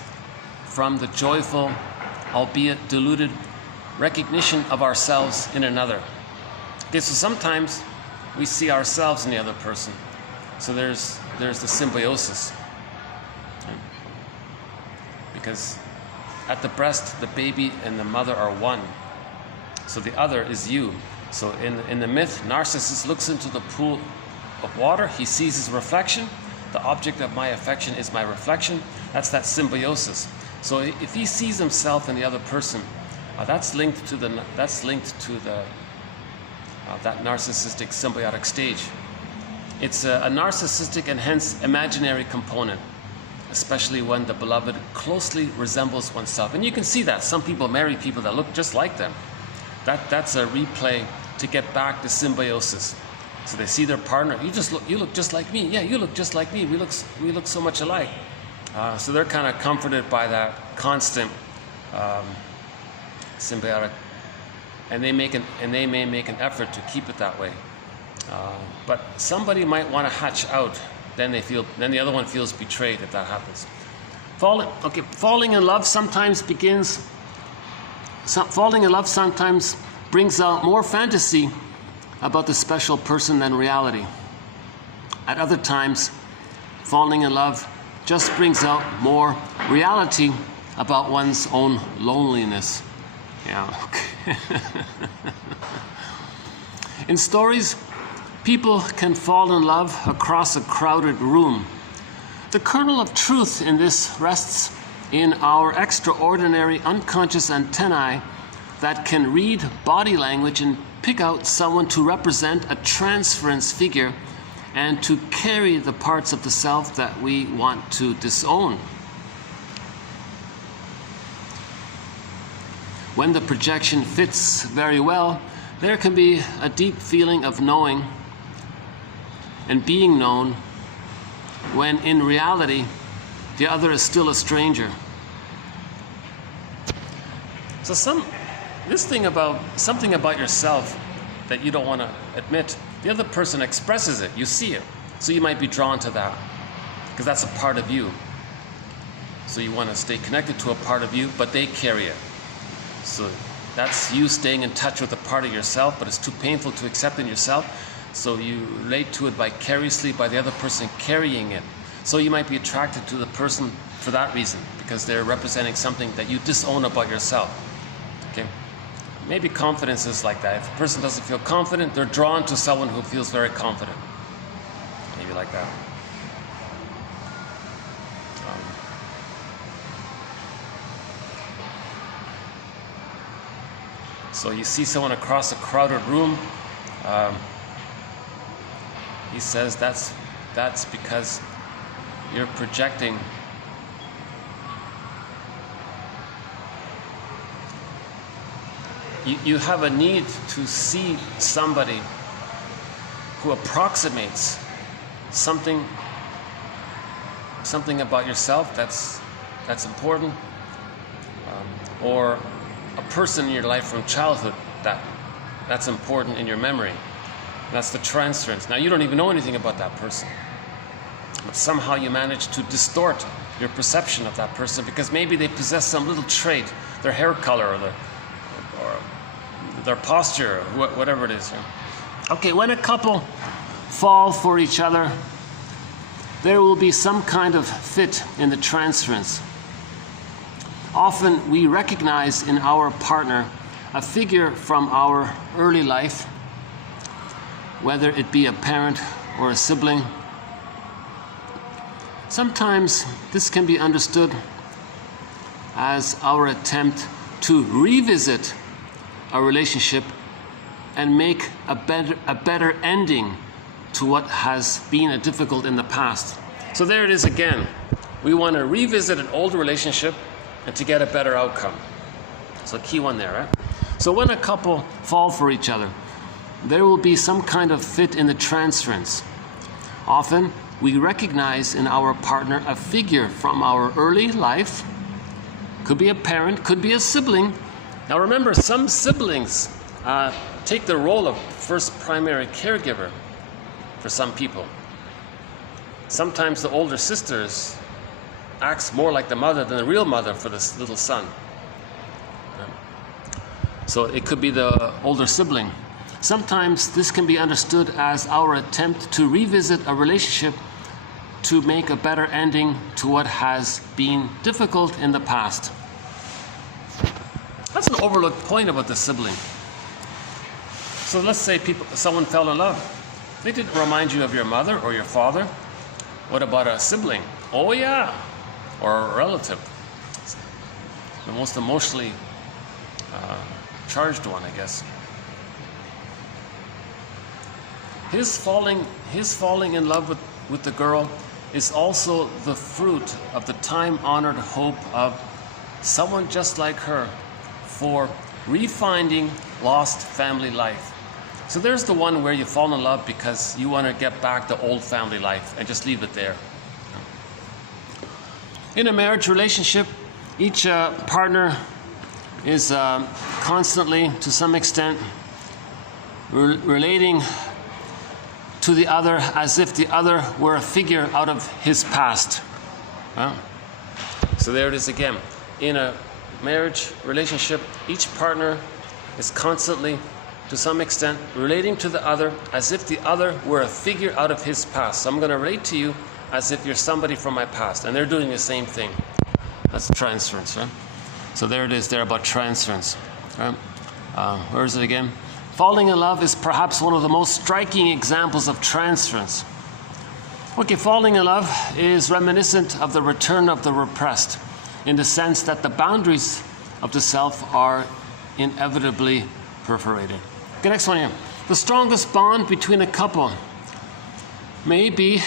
from the joyful, albeit diluted, recognition of ourselves in another. Okay, so sometimes we see ourselves in the other person. So there's the symbiosis. Because at the breast, the baby and the mother are one. So the other is you. So in the myth, Narcissus looks into the pool of water. He sees his reflection. The object of my affection is my reflection. That's that symbiosis. So if he sees himself in the other person, that's linked to that narcissistic symbiotic stage. It's a narcissistic and hence imaginary component, especially when the beloved closely resembles oneself. And you can see that some people marry people that look just like them. That's a replay to get back to symbiosis. So they see their partner. You look just like me. Yeah, you look just like me. We look so much alike. So they're kind of comforted by that constant symbiotic, and they may make an effort to keep it that way. But somebody might want to hatch out. Then the other one feels betrayed if that happens. Falling in love sometimes brings out more fantasy about the special person than reality. At other times, falling in love just brings out more reality about one's own loneliness. In stories, people can fall in love across a crowded room. The kernel of truth in this rests in our extraordinary unconscious antennae that can read body language and pick out someone to represent a transference figure and to carry the parts of the self that we want to disown. When the projection fits very well, there can be a deep feeling of knowing and being known, when in reality, the other is still a stranger. So something about yourself that you don't want to admit, the other person expresses it, you see it. So you might be drawn to that, because that's a part of you. So you want to stay connected to a part of you, but they carry it. So that's you staying in touch with a part of yourself, but it's too painful to accept in yourself. So you relate to it vicariously by the other person carrying it. So you might be attracted to the person for that reason, because they're representing something that you disown about yourself. Okay? Maybe confidence is like that. If a person doesn't feel confident, they're drawn to someone who feels very confident. Maybe like that. So you see someone across a crowded room. He says that's because you're projecting you have a need to see somebody who approximates something about yourself that's important, or a person in your life from childhood that's important in your memory. That's the transference. Now you don't even know anything about that person, but somehow you manage to distort your perception of that person because maybe they possess some little trait, their hair color or their posture, or whatever it is. Okay, when a couple fall for each other, there will be some kind of fit in the transference. Often we recognize in our partner a figure from our early life, whether it be a parent or a sibling. Sometimes this can be understood as our attempt to revisit a relationship and make a better ending to what has been difficult in the past. So there it is again. We want to revisit an old relationship and to get a better outcome. So key one there, right? So when a couple fall for each other, there will be some kind of fit in the transference. Often we recognize in our partner a figure from our early life. Could be a parent, could be a sibling. Now remember, some siblings take the role of first primary caregiver for some people. Sometimes the older sisters acts more like the mother than the real mother for this little son. So it could be the older sibling. Sometimes this can be understood as our attempt to revisit a relationship to make a better ending to what has been difficult in the past. That's an overlooked point about the sibling. So let's say someone fell in love. They didn't remind you of your mother or your father. What about a sibling? Oh yeah, or a relative. The most emotionally charged one, I guess. His falling in love with the girl is also the fruit of the time-honored hope of someone just like her for refinding lost family life. So there's the one where you fall in love because you want to get back the old family life and just leave it there. In a marriage relationship, each partner is constantly, to some extent, relating to the other as if the other were a figure out of his past. So there it is again. In a marriage relationship, each partner is constantly, to some extent, relating to the other as if the other were a figure out of his past. So I'm going to relate to you as if you're somebody from my past, and they're doing the same thing. That's transference, right? So there it is there about transference. Right? Where is it again? Falling in love is perhaps one of the most striking examples of transference. Okay, falling in love is reminiscent of the return of the repressed, in the sense that the boundaries of the self are inevitably perforated. Okay, next one here. The strongest bond between a couple may be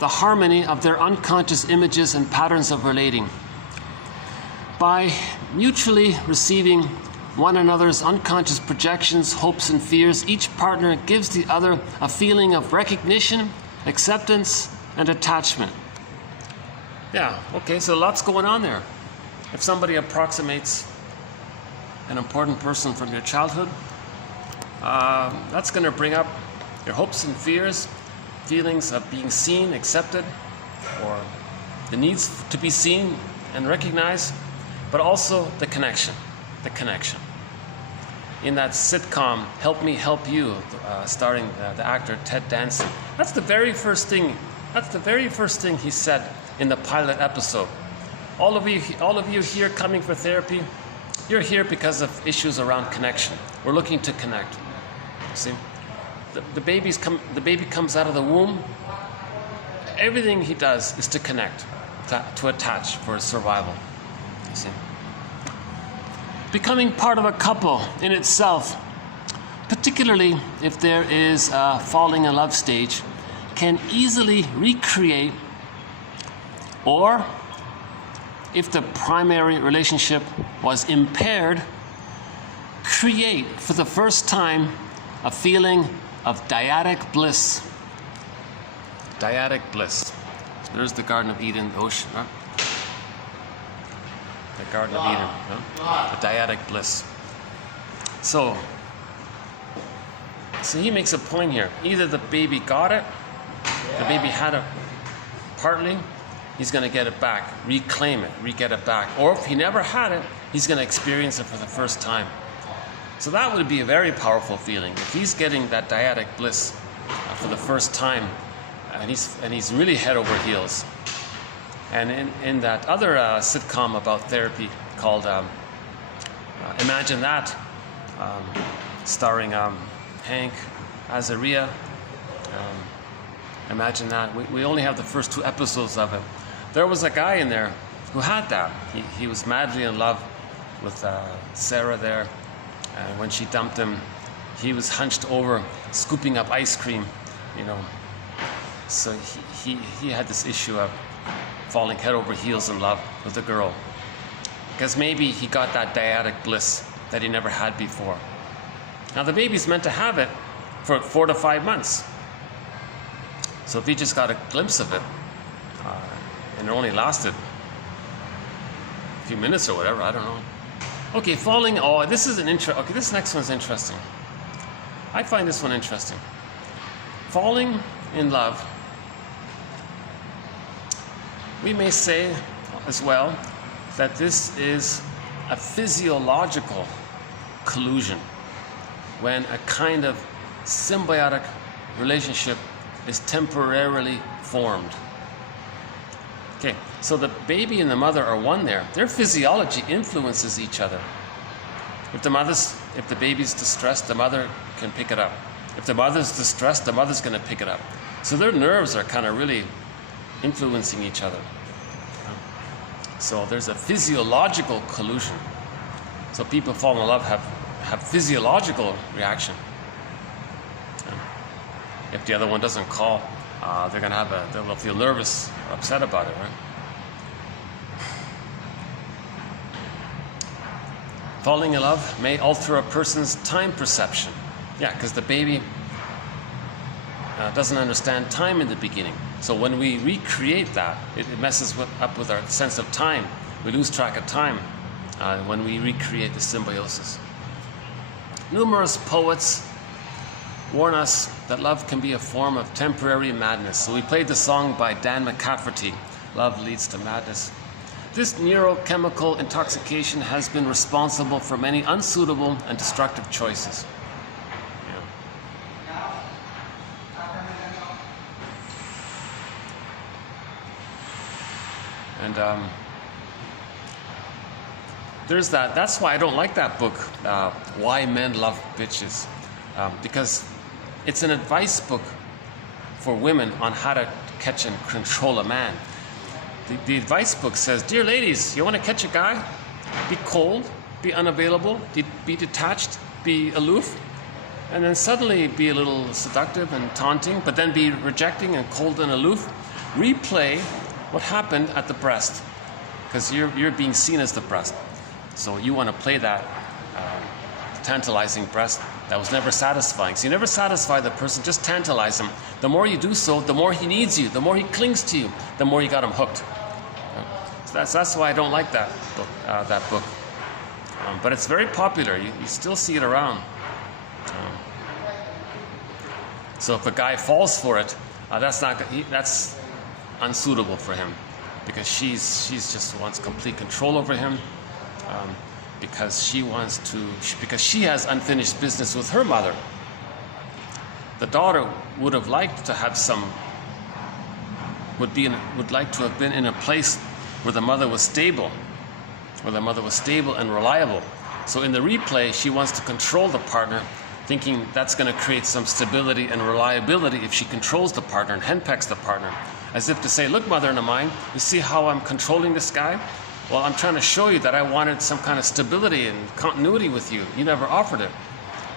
the harmony of their unconscious images and patterns of relating. By mutually receiving one another's unconscious projections, hopes, and fears, each partner gives the other a feeling of recognition, acceptance, and attachment. Yeah, okay, so lots going on there. If somebody approximates an important person from your childhood, that's going to bring up your hopes and fears, feelings of being seen, accepted, or the needs to be seen and recognized, but also the connection. In that sitcom, Help Me Help You, starring the actor Ted Danson, that's the very first thing he said in the pilot episode. All of you here coming for therapy, you're here because of issues around connection. We're looking to connect. See, the baby comes out of the womb. Everything he does is to connect, to attach for his survival. You see, becoming part of a couple in itself, particularly if there is a falling in love stage, can easily recreate, or if the primary relationship was impaired, create for the first time a feeling of dyadic bliss. Dyadic bliss. There's the Garden of Eden, the ocean. Huh? The Garden of Eden. Huh? The dyadic bliss. So he makes a point here. Either the baby got it, the baby had it partly, he's going to get it back, reclaim it, get it back. Or if he never had it, he's going to experience it for the first time. So that would be a very powerful feeling. If he's getting that dyadic bliss for the first time, and he's really head over heels. And in that other sitcom about therapy called Imagine That, starring Hank Azaria, Imagine That. We only have the first 2 episodes of it. There was a guy in there who had that. He was madly in love with Sarah there. And when she dumped him, he was hunched over, scooping up ice cream, you know. So he had this issue of falling head over heels in love with a girl. Because maybe he got that dyadic bliss that he never had before. Now the baby's meant to have it for 4 to 5 months. So if he just got a glimpse of it, and it only lasted a few minutes or whatever, I don't know. Okay, falling, this is okay, this next one's interesting. I find this one interesting. Falling in love, we may say as well that this is a physiological collusion when a kind of symbiotic relationship is temporarily formed. Okay, so the baby and the mother are one there. Their physiology influences each other. If the baby's distressed, the mother can pick it up. If the mother's distressed, the mother's going to pick it up. So their nerves are kind of really influencing each other. So there's a physiological collusion. So people fall in love have physiological reaction. If the other one doesn't call, they're going to they'll feel nervous or upset about it, right? Falling in love may alter a person's time perception. Yeah, because the baby doesn't understand time in the beginning. So when we recreate that, it messes up with our sense of time. We lose track of time when we recreate the symbiosis. Numerous poets warn us that love can be a form of temporary madness. So we played the song by Dan McCafferty, Love Leads to Madness. This neurochemical intoxication has been responsible for many unsuitable and destructive choices. And there's that. That's why I don't like that book, Why Men Love Bitches, because it's an advice book for women on how to catch and control a man. The advice book says, dear ladies, you want to catch a guy? Be cold, be unavailable, be detached, be aloof, and then suddenly be a little seductive and taunting, but then be rejecting and cold and aloof. Replay what happened at the breast, because you're being seen as the breast. So you want to play that tantalizing breast that was never satisfying. So you never satisfy the person, just tantalize him. The more you do so, the more he needs you, the more he clings to you, the more you got him hooked. So that's why I don't like that book. But it's very popular. You still see it around. So if a guy falls for it, that's unsuitable for him, because she's just wants complete control over him, because she has unfinished business with her mother. The daughter would have liked to have would like to have been in a place where the mother was stable, and reliable. So in the replay, she wants to control the partner, thinking that's going to create some stability and reliability if she controls the partner and henpecks the partner. As if to say, look, mother of mine, you see how I'm controlling this guy? Well, I'm trying to show you that I wanted some kind of stability and continuity with you. You never offered it.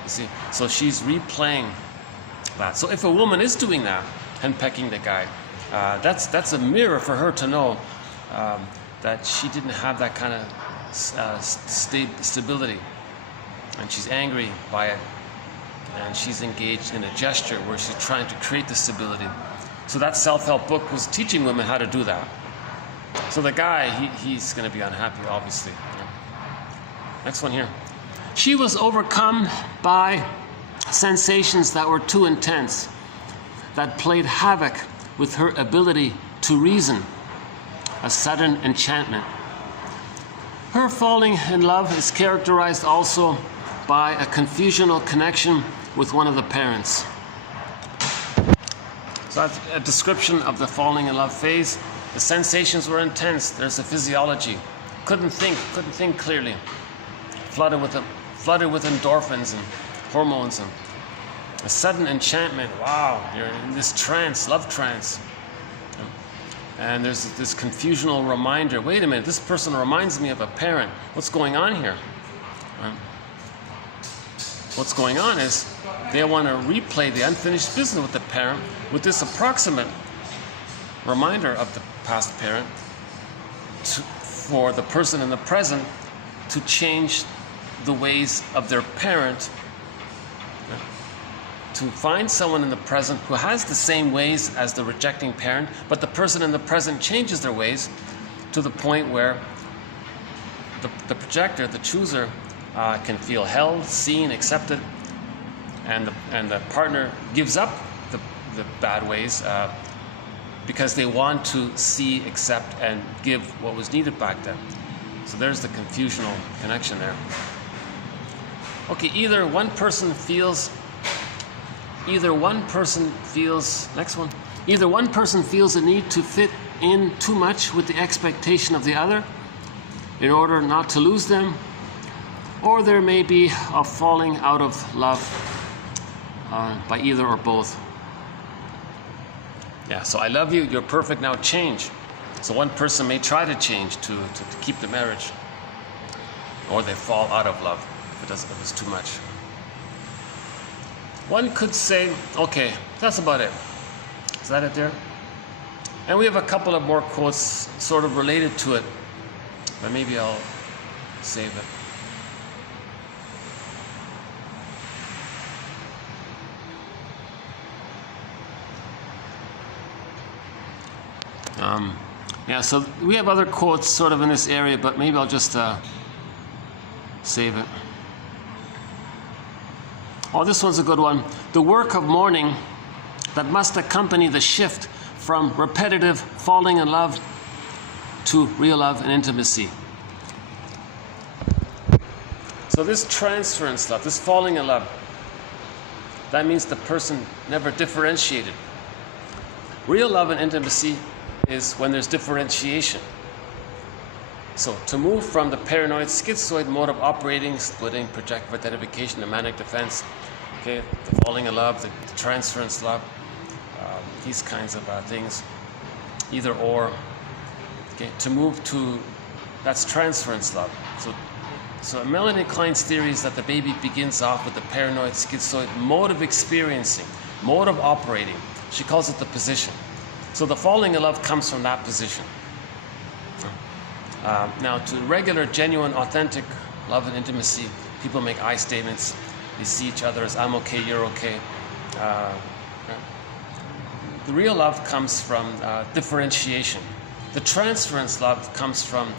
You see? So she's replaying that. So if a woman is doing that, henpecking the guy, that's a mirror for her to know that she didn't have that kind of stability. and she's angry by it, and she's engaged in a gesture where she's trying to create the stability. So that self-help book was teaching women how to do that. So the guy, he's going to be unhappy, obviously. Next one here. She was overcome by sensations that were too intense, that played havoc with her ability to reason, a sudden enchantment. Her falling in love is characterized also by a confusional connection with one of the parents. So that's a description of the falling in love phase. The sensations were intense. There's a physiology. Couldn't think clearly. Flooded with endorphins and hormones, and a sudden enchantment. Wow, you're in this trance, love trance. And there's this confusional reminder. Wait a minute, this person reminds me of a parent. What's going on here? What's going on is they want to replay the unfinished business with the parent with this approximate reminder of the past parent for the person in the present to change the ways of their parent, to find someone in the present who has the same ways as the rejecting parent, but the person in the present changes their ways to the point where the projector, the chooser, can feel held, seen, accepted, and the partner gives up the bad ways because they want to see, accept, and give what was needed back then. So there's the confusional connection there. Okay, either one person feels the need to fit in too much with the expectation of the other in order not to lose them, or there may be a falling out of love by either or both. Yeah, so I love you, you're perfect, now change. So one person may try to change to keep the marriage, or they fall out of love if it's too much. One could say, okay, that's about it. Is that it there? And we have a couple of more quotes sort of related to it, but maybe I'll save it. Yeah, so we have other quotes sort of in this area, but maybe I'll just save it. Oh, this one's a good one. The work of mourning that must accompany the shift from repetitive falling in love to real love and intimacy. So this transference love, this falling in love, that means the person never differentiated. Real love and intimacy is when there's differentiation. So to move from the paranoid schizoid mode of operating, splitting, projective identification, the manic defense, okay, the falling in love, the transference love, these kinds of things, either or, okay, to move to, that's transference love. So Melanie Klein's theory is that the baby begins off with the paranoid schizoid mode of experiencing, mode of operating. She calls it the position. So the falling in love comes from that position. Now, to regular, genuine, authentic love and intimacy, people make I statements. They see each other as I'm okay, you're okay. The real love comes from differentiation. The transference love comes from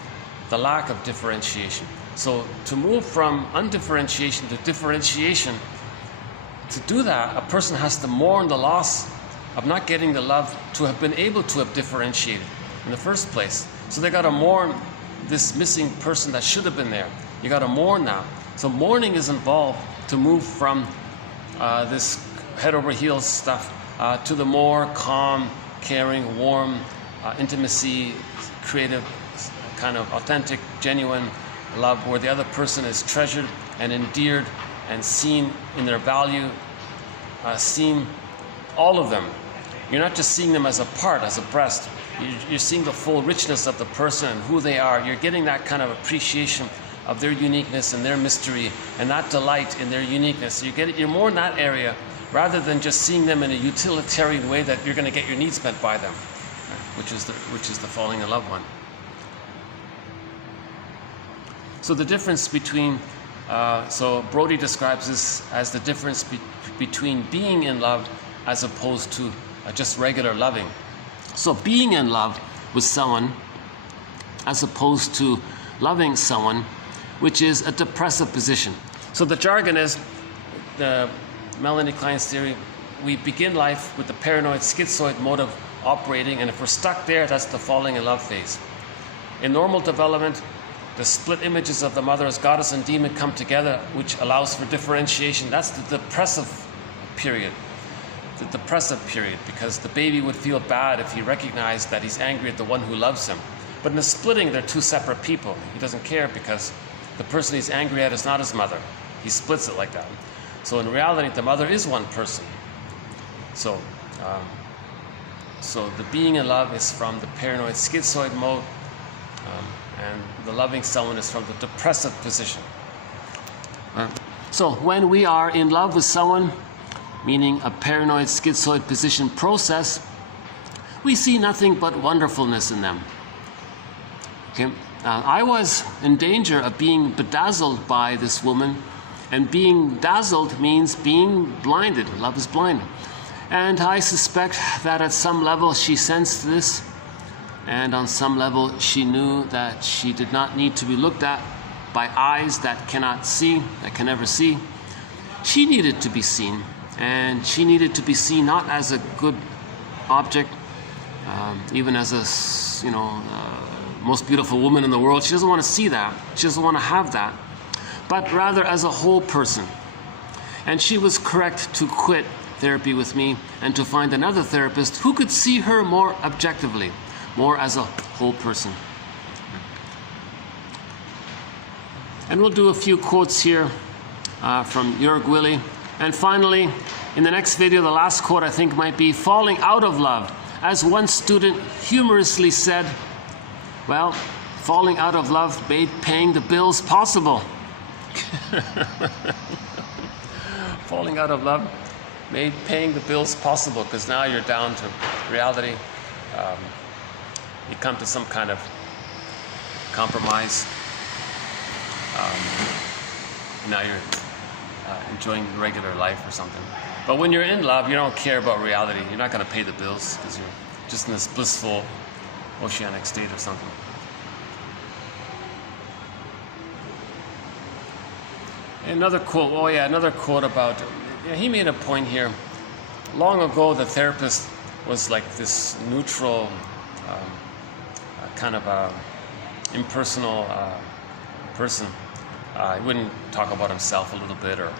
the lack of differentiation. So to move from undifferentiation to differentiation, to do that, a person has to mourn the loss of not getting the love to have been able to have differentiated in the first place. So they got to mourn this missing person that should have been there. You got to mourn that. So mourning is involved to move from this head over heels stuff to the more calm, caring, warm, intimacy, creative, kind of authentic, genuine love where the other person is treasured and endeared and seen in their value, seen all of them. You're not just seeing them as a part, as a breast. You're seeing the full richness of the person and who they are. You're getting that kind of appreciation of their uniqueness and their mystery and that delight in their uniqueness. You're more in that area rather than just seeing them in a utilitarian way that you're going to get your needs met by them, which is the falling in love one. So the difference between So Brody describes this as the difference between being in love as opposed to just regular loving. So being in love with someone as opposed to loving someone, which is a depressive position. So the jargon is, the Melanie Klein's theory, we begin life with the paranoid schizoid mode of operating, and if we're stuck there, that's the falling in love phase. In normal development, the split images of the mother as goddess and demon come together, which allows for differentiation. That's the depressive period. The depressive period, because the baby would feel bad if he recognized that he's angry at the one who loves him. But in the splitting, they're two separate people. He doesn't care because the person he's angry at is not his mother. He splits it like that. So in reality, the mother is one person. So the being in love is from the paranoid schizoid mode, and the loving someone is from the depressive position. So when we are in love with someone, meaning a paranoid schizoid position process, we see nothing but wonderfulness in them. Okay? I was in danger of being bedazzled by this woman, and being dazzled means being blinded. Love is blind. And I suspect that at some level she sensed this, and on some level she knew that she did not need to be looked at by eyes that cannot see, that can never see. She needed to be seen, and she needed to be seen not as a good object, even as a, most beautiful woman in the world. She doesn't want to see that. She doesn't want to have that, but rather as a whole person. And she was correct to quit therapy with me and to find another therapist who could see her more objectively, more as a whole person. And we'll do a few quotes here from Jörg Willi. And finally, in the next video, the last quote I think might be, falling out of love. As one student humorously said, well, falling out of love made paying the bills possible. Falling out of love made paying the bills possible, because now you're down to reality. You come to some kind of compromise. Now you're enjoying regular life or something. But when you're in love, you don't care about reality. You're not going to pay the bills because you're just in this blissful oceanic state or something. Another quote, another quote about, he made a point here. Long ago, the therapist was like this neutral, kind of impersonal person. He wouldn't talk about himself a little bit, or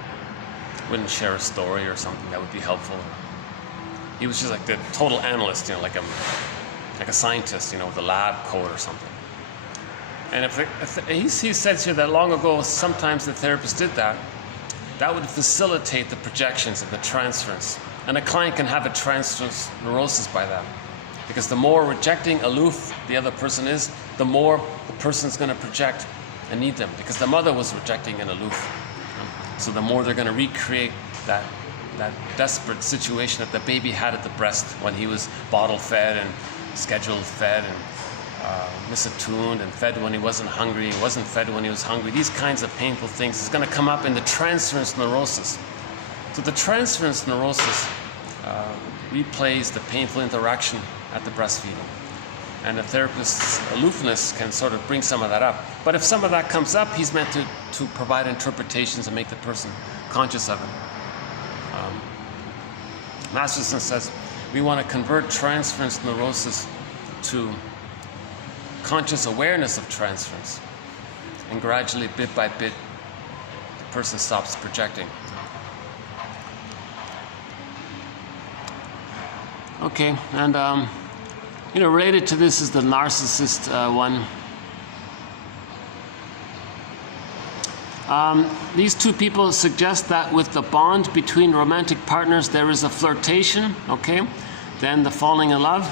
wouldn't share a story or something that would be helpful. He was just like the total analyst, like a scientist, with a lab coat or something. And he says here that long ago, sometimes the therapist did that. That would facilitate the projections and the transference. And a client can have a transference neurosis by that. Because the more rejecting, aloof the other person is, the more the person's going to project and need them. Because the mother was rejecting and aloof. So the more they're going to recreate that desperate situation that the baby had at the breast when he was bottle fed and scheduled fed and misattuned and fed when he wasn't hungry, he wasn't fed when he was hungry. These kinds of painful things is going to come up in the transference neurosis. So the transference neurosis replays the painful interaction at the breastfeeding. And the therapist's aloofness can sort of bring some of that up. But if some of that comes up, he's meant to provide interpretations and make the person conscious of it. Masterson says, we want to convert transference neurosis to conscious awareness of transference. And gradually, bit by bit, the person stops projecting. Okay, and related to this is the narcissist one. These two people suggest that with the bond between romantic partners, there is a flirtation, okay? Then the falling in love.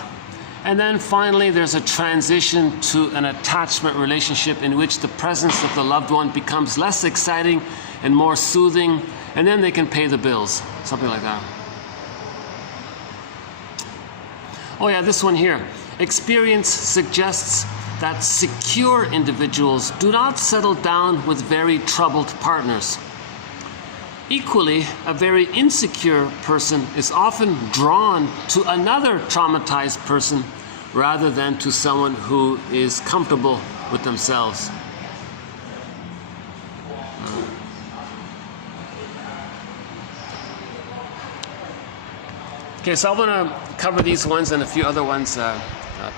And then finally, there's a transition to an attachment relationship in which the presence of the loved one becomes less exciting and more soothing, and then they can pay the bills, something like that. Oh yeah, this one here. Experience suggests that secure individuals do not settle down with very troubled partners. Equally, a very insecure person is often drawn to another traumatized person rather than to someone who is comfortable with themselves. Okay, so I'm going to cover these ones and a few other ones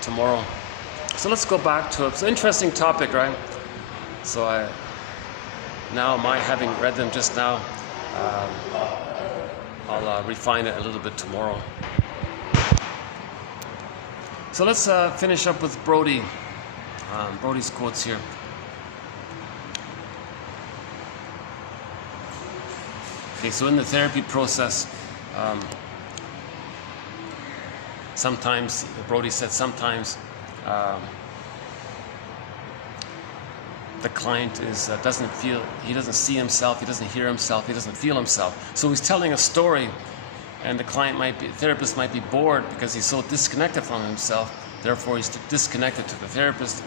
tomorrow. So let's go back to it. It's an interesting topic, right? So having read them just now, I'll refine it a little bit tomorrow. So let's finish up with Brody. Brody's quotes here. Okay, so in the therapy process, sometimes, Brody said, sometimes the client doesn't see himself, he doesn't hear himself, he doesn't feel himself. So he's telling a story, and the therapist might be bored because he's so disconnected from himself. Therefore, he's disconnected to the therapist.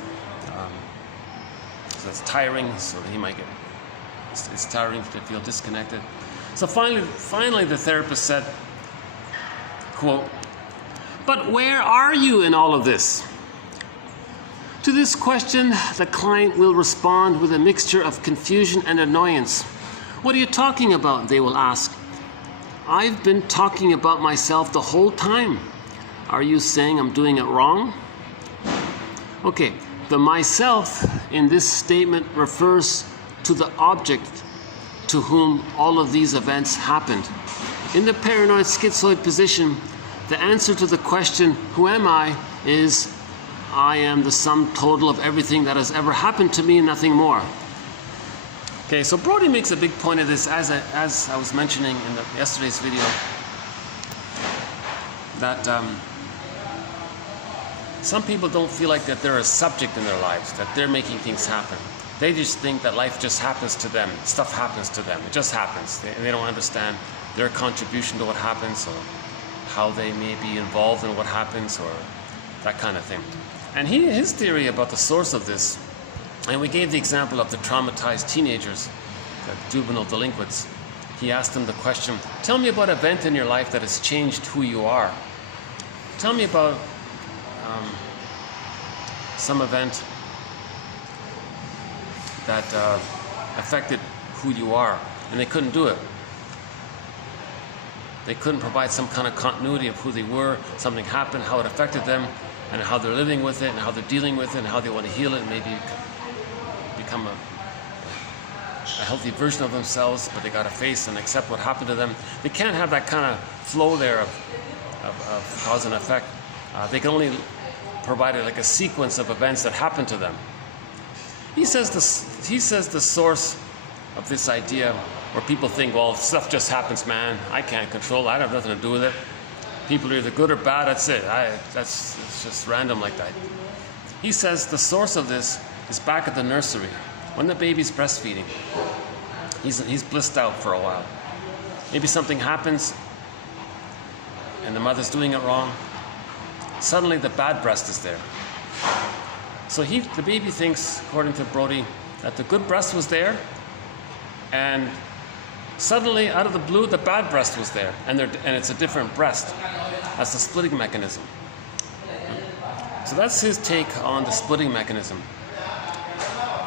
So it's tiring. So he might it's tiring to feel disconnected. So finally, the therapist said, quote, "But where are you in all of this?" To this question, the client will respond with a mixture of confusion and annoyance. "What are you talking about?" they will ask. "I've been talking about myself the whole time. Are you saying I'm doing it wrong?" Okay, the myself in this statement refers to the object to whom all of these events happened. In the paranoid schizoid position, the answer to the question, "Who am I?" is, "I am the sum total of everything that has ever happened to me and nothing more." Okay, so Brody makes a big point of this, as I was mentioning in yesterday's video, that some people don't feel like that they're a subject in their lives, that they're making things happen. They just think that life just happens to them, stuff happens to them, it just happens. They don't understand their contribution to what happens, or how they may be involved in what happens, or that kind of thing. And his theory about the source of this, and we gave the example of the traumatized teenagers, the juvenile delinquents. He asked them the question, "Tell me about an event in your life that has changed who you are. Tell me about some event that affected who you are." And they couldn't do it. They couldn't provide some kind of continuity of who they were. Something happened, how it affected them, and how they're living with it, and how they're dealing with it, and how they want to heal it, and maybe become a healthy version of themselves, but they got to face and accept what happened to them. They can't have that kind of flow there of cause and effect. They can only provide like a sequence of events that happened to them. He says the source of this idea, where people think, well, stuff just happens, man. I can't control it. I have nothing to do with it. People are either good or bad. That's it. It's just random like that. He says the source of this is back at the nursery, when the baby's breastfeeding. He's blissed out for a while. Maybe something happens, and the mother's doing it wrong. Suddenly, the bad breast is there. So the baby thinks, according to Brody, that the good breast was there, and suddenly, out of the blue, the bad breast was there, and it's a different breast. That's the splitting mechanism. So that's his take on the splitting mechanism.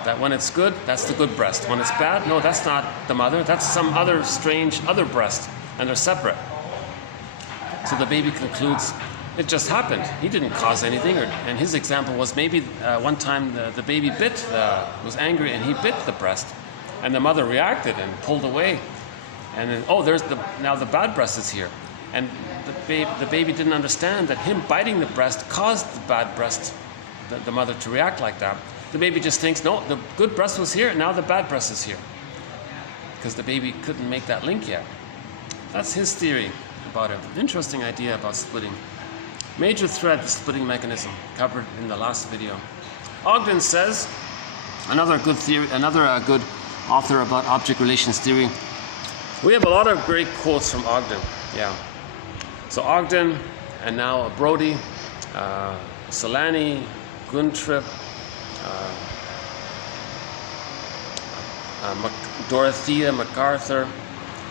That when it's good, that's the good breast. When it's bad, no, that's not the mother. That's some other strange other breast, and they're separate. So the baby concludes, it just happened. He didn't cause anything. And his example was maybe one time the baby was angry, and he bit the breast, and the mother reacted and pulled away. And then, now the bad breast is here. And the baby didn't understand that him biting the breast caused the bad breast, the mother, to react like that. The baby just thinks, no, the good breast was here, now the bad breast is here. Because the baby couldn't make that link yet. That's his theory about it. Interesting idea about splitting. Major thread, the splitting mechanism, covered in the last video. Ogden says, another good good author about object relations theory. We have a lot of great quotes from Ogden. Yeah. So Ogden, and now Brody, Solani, Guntrip, Dorothea MacArthur,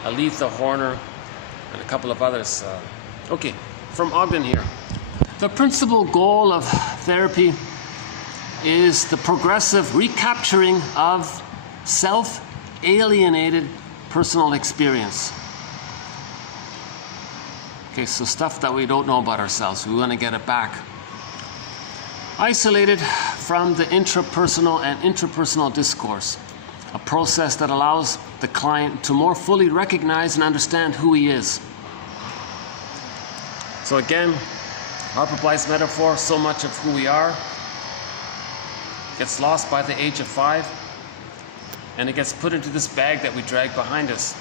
Aletha Horner, and a couple of others. Okay, from Ogden here. The principal goal of therapy is the progressive recapturing of self-alienated personal experience. Okay, so stuff that we don't know about ourselves, we want to get it back. Isolated from the intrapersonal and interpersonal discourse, a process that allows the client to more fully recognize and understand who he is. So again, Harper Blythe's metaphor, so much of who we are gets lost by the age of 5, and it gets put into this bag that we drag behind us.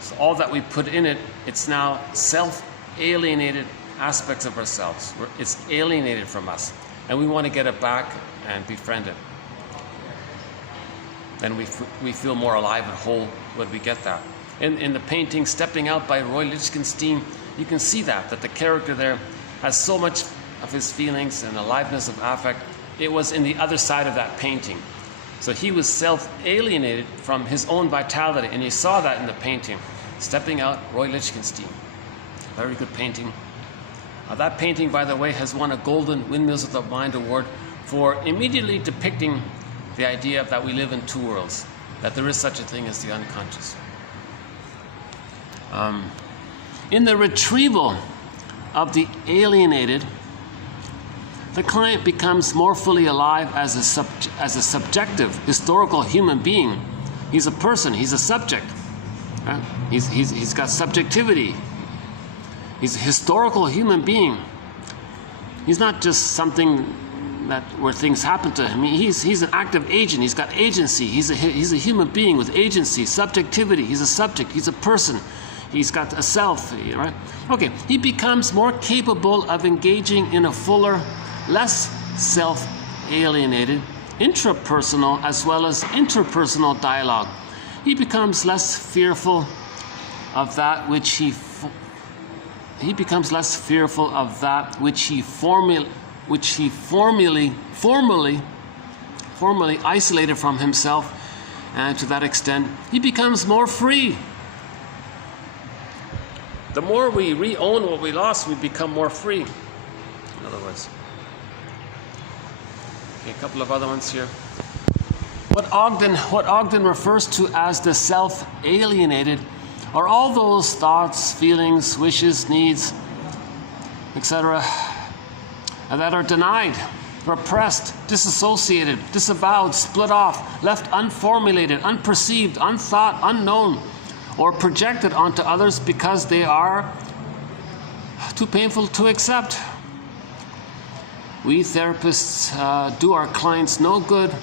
So all that we put in it, it's now self-alienated aspects of ourselves. It's alienated from us, and we want to get it back and befriend it. And we feel more alive and whole when we get that. In the painting Stepping Out by Roy Lichtenstein, you can see that the character there has so much of his feelings and aliveness of affect. It was in the other side of that painting. So he was self-alienated from his own vitality, and you saw that in the painting. Stepping Out, Roy Lichtenstein. Very good painting. That painting, by the way, has won a Golden Windmills of the Mind Award for immediately depicting the idea that we live in two worlds, that there is such a thing as the unconscious. In the retrieval of the alienated, the client becomes more fully alive as a subjective, historical human being. He's a person, he's a subject. Right? He's got subjectivity. He's a historical human being. He's not just something where things happen to him. He's an active agent. He's got agency. He's a human being with agency, subjectivity. He's a subject. He's a person. He's got a self, right? Okay, he becomes more capable of engaging in a fuller, less self-alienated, intrapersonal as well as interpersonal dialogue. He becomes less fearful of that which he formerly isolated from himself, and to that extent, he becomes more free. The more we re-own what we lost, we become more free, in other words. Okay, a couple of other ones here. What Ogden refers to as the self-alienated are all those thoughts, feelings, wishes, needs, etc., that are denied, repressed, disassociated, disavowed, split off, left unformulated, unperceived, unthought, unknown, or projected onto others because they are too painful to accept. We therapists do our clients no good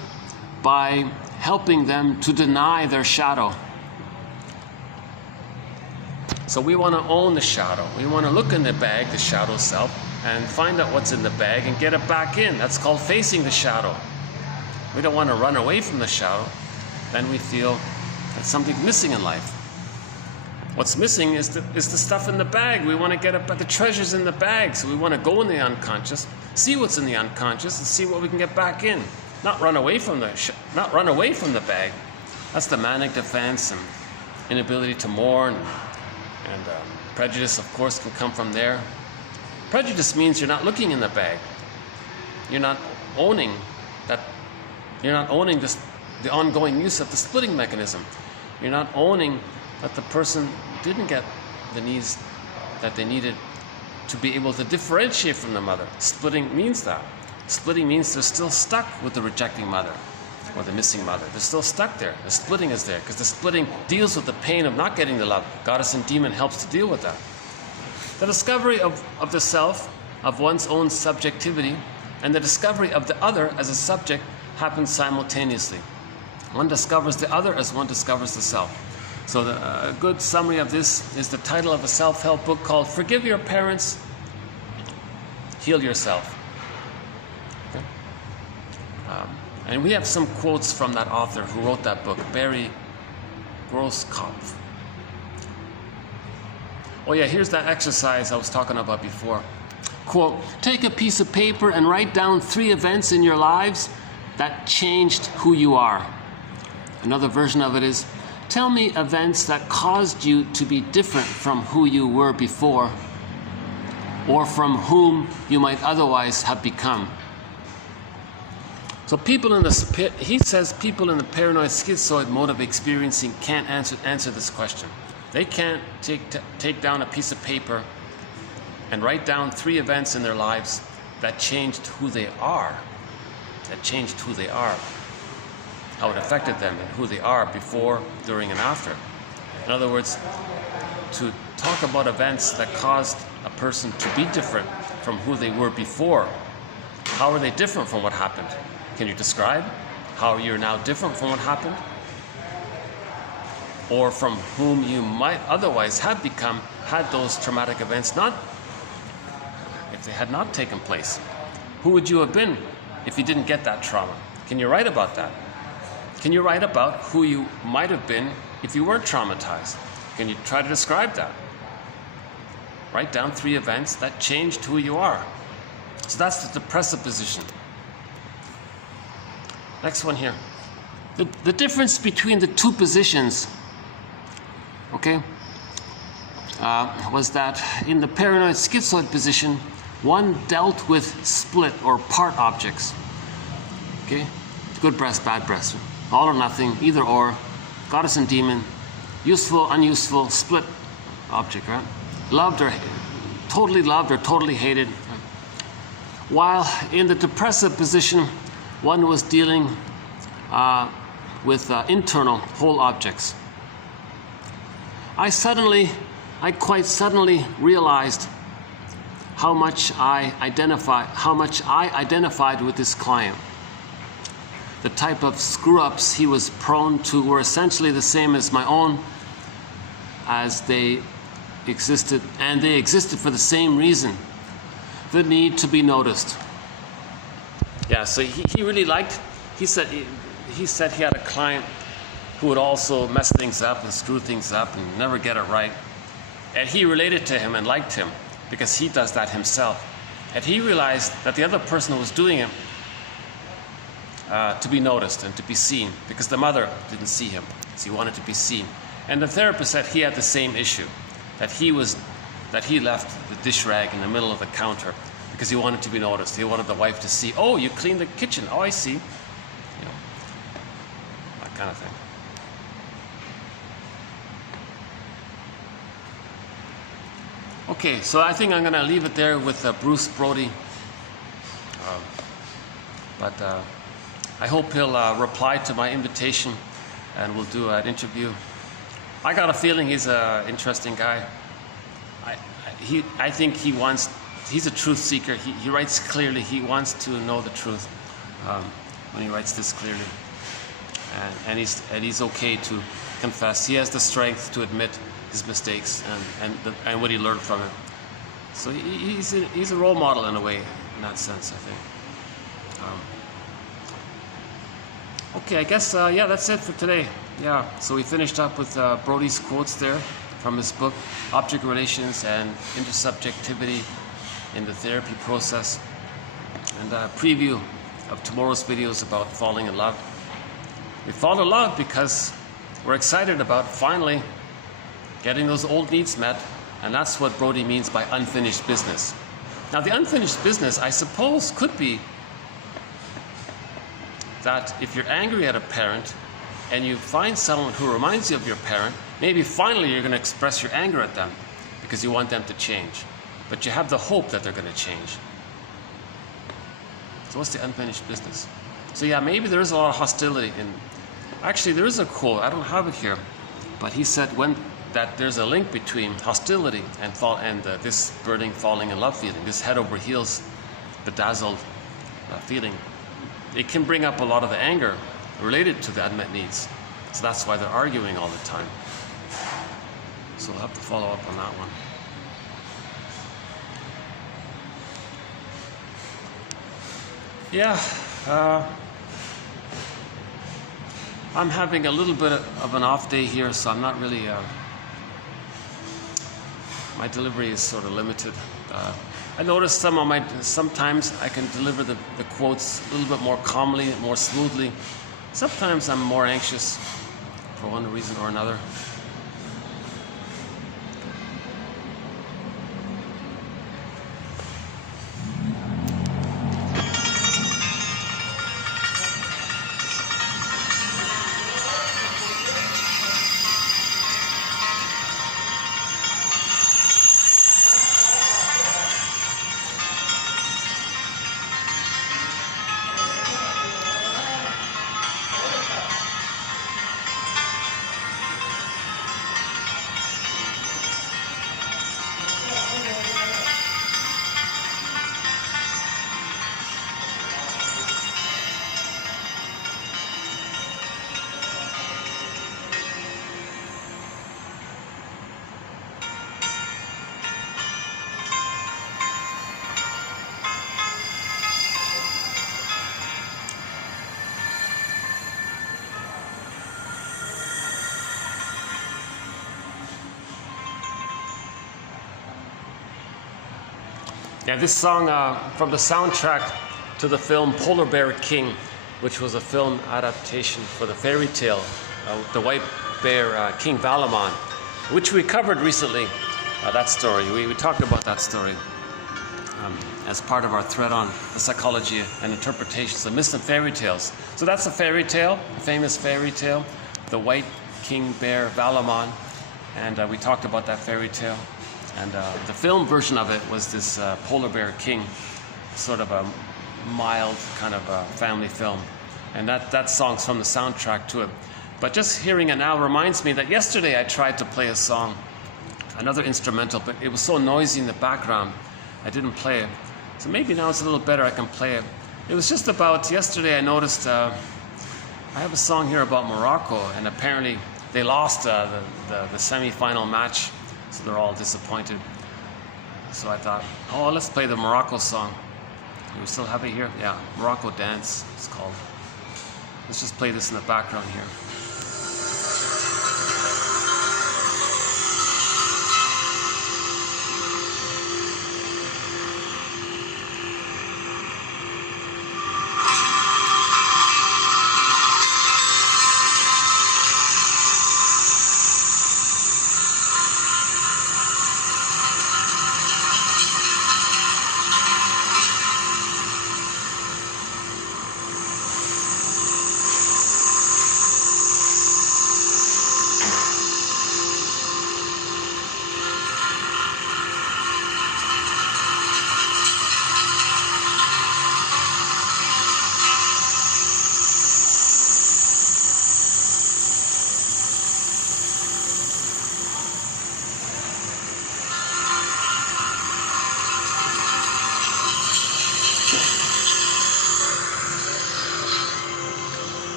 by helping them to deny their shadow. So we want to own the shadow. We want to look in the bag, the shadow self, and find out what's in the bag and get it back in. That's called facing the shadow. We don't want to run away from the shadow. Then we feel that something's missing in life. What's missing is the stuff in the bag. We want to get it back. The treasure's in the bag. So we want to go in the unconscious, see what's in the unconscious, and see what we can get back in. Not run away from the bag. That's the manic defense and inability to mourn. And prejudice, of course, can come from there. Prejudice means you're not looking in the bag. You're not owning that. You're not owning the ongoing use of the splitting mechanism. You're not owning that the person didn't get the needs that they needed to be able to differentiate from the mother. Splitting means that. Splitting means they're still stuck with the rejecting mother or the missing mother. They're still stuck there. The splitting is there because the splitting deals with the pain of not getting the love. Goddess and demon helps to deal with that. The discovery of the self, of one's own subjectivity, and the discovery of the other as a subject happens simultaneously. One discovers the other as one discovers the self. So a good summary of this is the title of a self-help book called Forgive Your Parents, Heal Yourself. Okay? And we have some quotes from that author who wrote that book, Barry Grosskopf. Oh yeah, here's that exercise I was talking about before. quote, take a piece of paper and write down 3 events in your lives that changed who you are. Another version of it is, tell me events that caused you to be different from who you were before, or from whom you might otherwise have become. So he says people in the paranoid schizoid mode of experiencing can't answer this question. They can't take down a piece of paper and write down 3 events in their lives that changed who they are. How it affected them and who they are before, during, and after. In other words, to talk about events that caused a person to be different from who they were before. How are they different from what happened? Can you describe how you're now different from what happened? Or from whom you might otherwise have become had those traumatic events not, if they had not taken place. Who would you have been if you didn't get that trauma? Can you write about that? Can you write about who you might have been if you weren't traumatized? Can you try to describe that? Write down 3 events that changed who you are. So that's the depressive position. Next one here. The difference between the 2 positions, okay, was that in the paranoid schizoid position, one dealt with split or part objects. Okay? Good breast, bad breast. All or nothing, either or, goddess and demon, useful, unuseful, split object, right? Loved or totally hated. While in the depressive position, one was dealing with internal whole objects. I quite suddenly realized how much I identified with this client. The type of screw-ups he was prone to were essentially the same as my own, as they existed for the same reason, the need to be noticed. Yeah, so he really liked, he said he had a client who would also mess things up and screw things up and never get it right. And he related to him and liked him because he does that himself. And he realized that the other person was doing it to be noticed and to be seen, because the mother didn't see him, so he wanted to be seen. And the therapist said he had the same issue, that he left the dish rag in the middle of the counter because he wanted to be noticed. He wanted the wife to see, oh, you cleaned the kitchen, oh, I see. You know, that kind of thing. Okay, so I think I'm going to leave it there with Bruce Brody. But I hope he'll reply to my invitation and we'll do an interview. I got a feeling he's an interesting guy. I think he's a truth seeker. He writes clearly. He wants to know the truth when he writes this clearly. And he's okay to confess. He has the strength to admit his mistakes and what he learned from it. So he's a role model in a way, in that sense, I think. Okay, I guess, yeah, that's it for today. Yeah, so we finished up with Brody's quotes there from his book, Object Relations and Intersubjectivity in the Therapy Process, and a preview of tomorrow's videos about falling in love. We fall in love because we're excited about finally getting those old needs met, and that's what Brody means by unfinished business. Now, the unfinished business, I suppose, could be that if you're angry at a parent and you find someone who reminds you of your parent, maybe finally you're going to express your anger at them because you want them to change. But you have the hope that they're going to change. So what's the unfinished business? So yeah, maybe there is a lot of hostility. Actually, there is a quote, I don't have it here, but he said that there's a link between hostility and this burning, falling in love feeling, this head over heels, bedazzled feeling. It can bring up a lot of the anger related to the unmet needs. So that's why they're arguing all the time. So we'll have to follow up on that one. Yeah, I'm having a little bit of an off day here, so I'm not really, my delivery is sort of limited. I noticed sometimes I can deliver the quotes a little bit more calmly, more smoothly. Sometimes I'm more anxious for one reason or another. Yeah, this song from the soundtrack to the film Polar Bear King, which was a film adaptation for the fairy tale, the white bear King Valamon, which we covered recently, that story. We talked about that story as part of our thread on the psychology and interpretations of myths and fairy tales. So that's a fairy tale, a famous fairy tale, the white King Bear Valamon, and we talked about that fairy tale. And the film version of it was this Polar Bear King, sort of a mild kind of family film. And that song's from the soundtrack to it. But just hearing it now reminds me that yesterday I tried to play a song, another instrumental, but it was so noisy in the background, I didn't play it. So maybe now it's a little better, I can play it. It was just about, yesterday I noticed, I have a song here about Morocco, and apparently they lost the semi-final match. So they're all disappointed. So I thought, oh, let's play the Morocco song. Do we still have it here? Yeah, Morocco Dance, it's called. Let's just play this in the background here.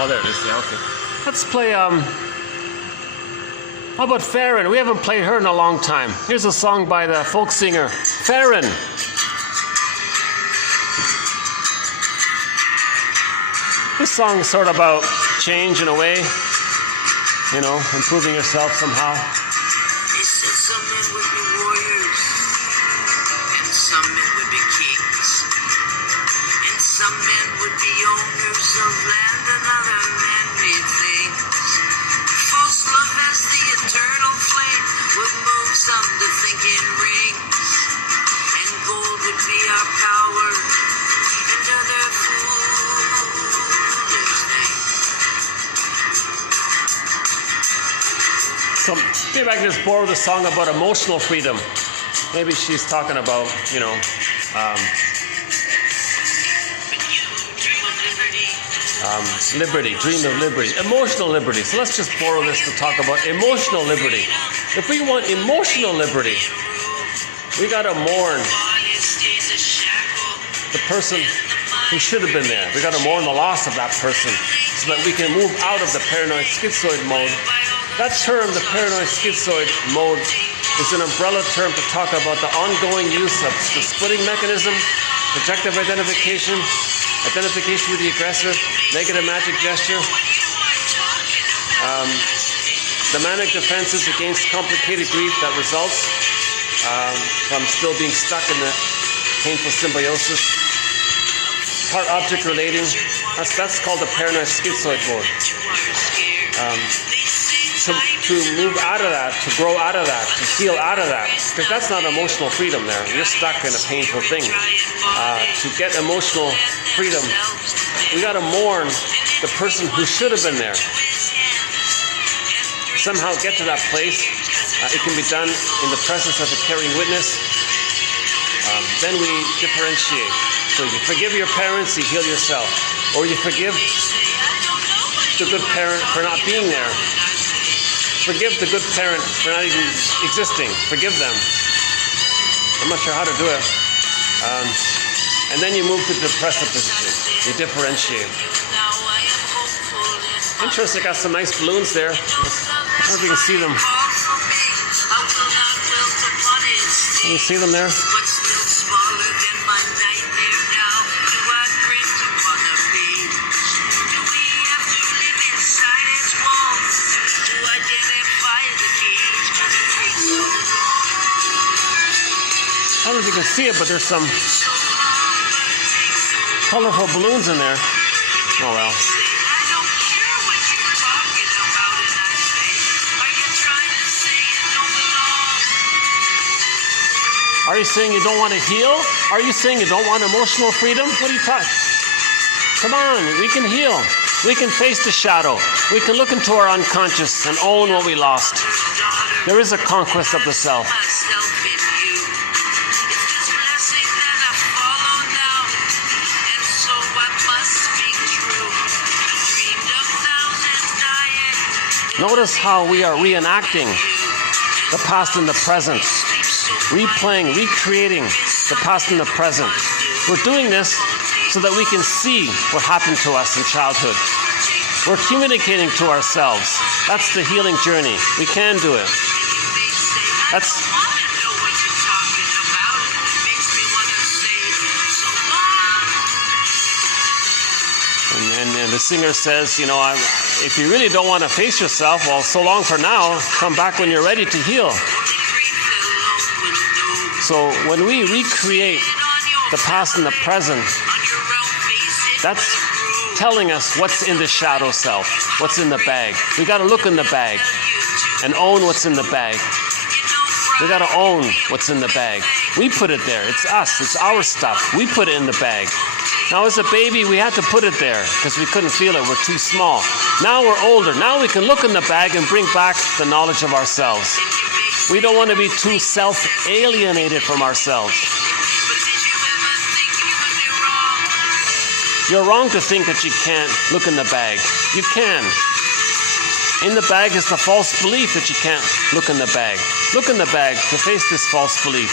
Oh, there it is. Yeah, okay. Let's play. How about Farron? We haven't played her in a long time. Here's a song by the folk singer Farron. This song's sort of about change in a way, you know, improving yourself somehow. They said some men would be warriors, and some men would be kings, and some men would be owners of land and other man-made things. False love as the eternal flame would move some to think in rings, and gold would be our power, and other foolish things. So maybe I can just borrow the song about emotional freedom. Maybe she's talking about, you know, liberty, dream of liberty, emotional liberty. So let's just borrow this to talk about emotional liberty. If we want emotional liberty, we got to mourn the person who should have been there. We got to mourn the loss of that person so that we can move out of the paranoid schizoid mode. That term, the paranoid schizoid mode, is an umbrella term to talk about the ongoing use of the splitting mechanism, projective identification, identification with the aggressor, negative magic gesture, The manic defenses against complicated grief that results from still being stuck in the painful symbiosis. Part-object relating. That's called the paranoid schizoid mode. To move out of that, to grow out of that, to heal out of that, because that's not emotional freedom there. You're stuck in a painful thing. To get emotional freedom, we got to mourn the person who should have been there. Somehow get to that place. It can be done in the presence of a caring witness. Then we differentiate. So you forgive your parents, you heal yourself. Or you forgive the good parent for not being there. Forgive the good parent for not even existing. Forgive them. I'm not sure how to do it. And then you move to the depressive position. You differentiate. Interesting, got some nice balloons there. I don't know if you can see them. Can you see them there? I don't know if you can see it, but there's some colorful balloons in there. Oh well. Are you saying you don't want to heal? Are you saying you don't want emotional freedom? What are you talking? Come on, we can heal. We can face the shadow. We can look into our unconscious and own what we lost. There is a conquest of the self. Notice how we are reenacting the past and the present, replaying, recreating the past and the present. We're doing this so that we can see what happened to us in childhood. We're communicating to ourselves. That's the healing journey. We can do it. And the singer says, if you really don't want to face yourself, well, so long for now. Come back when you're ready to heal. So when we recreate the past and the present, that's telling us what's in the shadow self, what's in the bag. We got to look in the bag and own what's in the bag. We got to own what's in the bag. We put it there. It's us. It's our stuff. We put it in the bag. Now, as a baby, we had to put it there because we couldn't feel it. We're too small. Now we're older. Now we can look in the bag and bring back the knowledge of ourselves. We don't want to be too self-alienated from ourselves. You're wrong to think that you can't look in the bag. You can. In the bag is the false belief that you can't look in the bag. Look in the bag to face this false belief.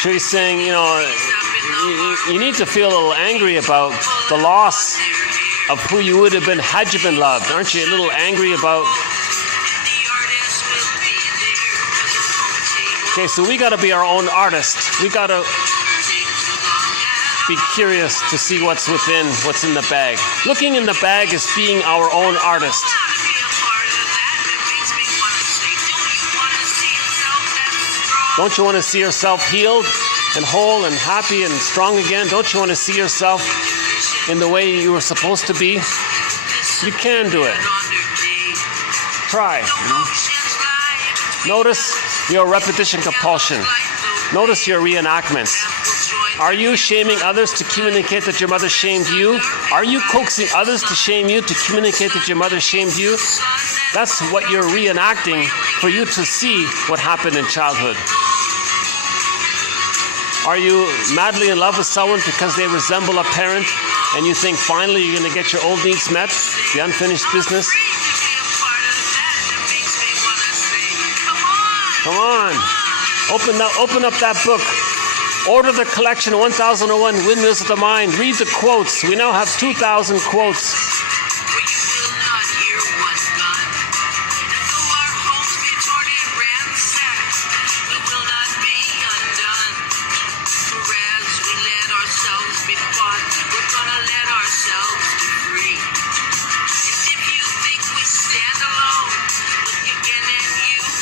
So he's saying, you need to feel a little angry about the loss of who you would have been had you been loved. Aren't you a little angry about? Okay, so we got to be our own artist. We got to be curious to see what's in the bag. Looking in the bag is being our own artist. Don't you want to see yourself healed and whole and happy and strong again? Don't you want to see yourself in the way you were supposed to be? You can do it. Try. Notice your repetition compulsion. Notice your reenactments. Are you shaming others to communicate that your mother shamed you? Are you coaxing others to shame you to communicate that your mother shamed you? That's what you're reenacting for you to see what happened in childhood. Are you madly in love with someone because they resemble a parent and you think finally you're going to get your old needs met, the unfinished business? Come on. Open up that book. Order the collection 1001 Windmills of the Mind. Read the quotes. We now have 2,000 quotes.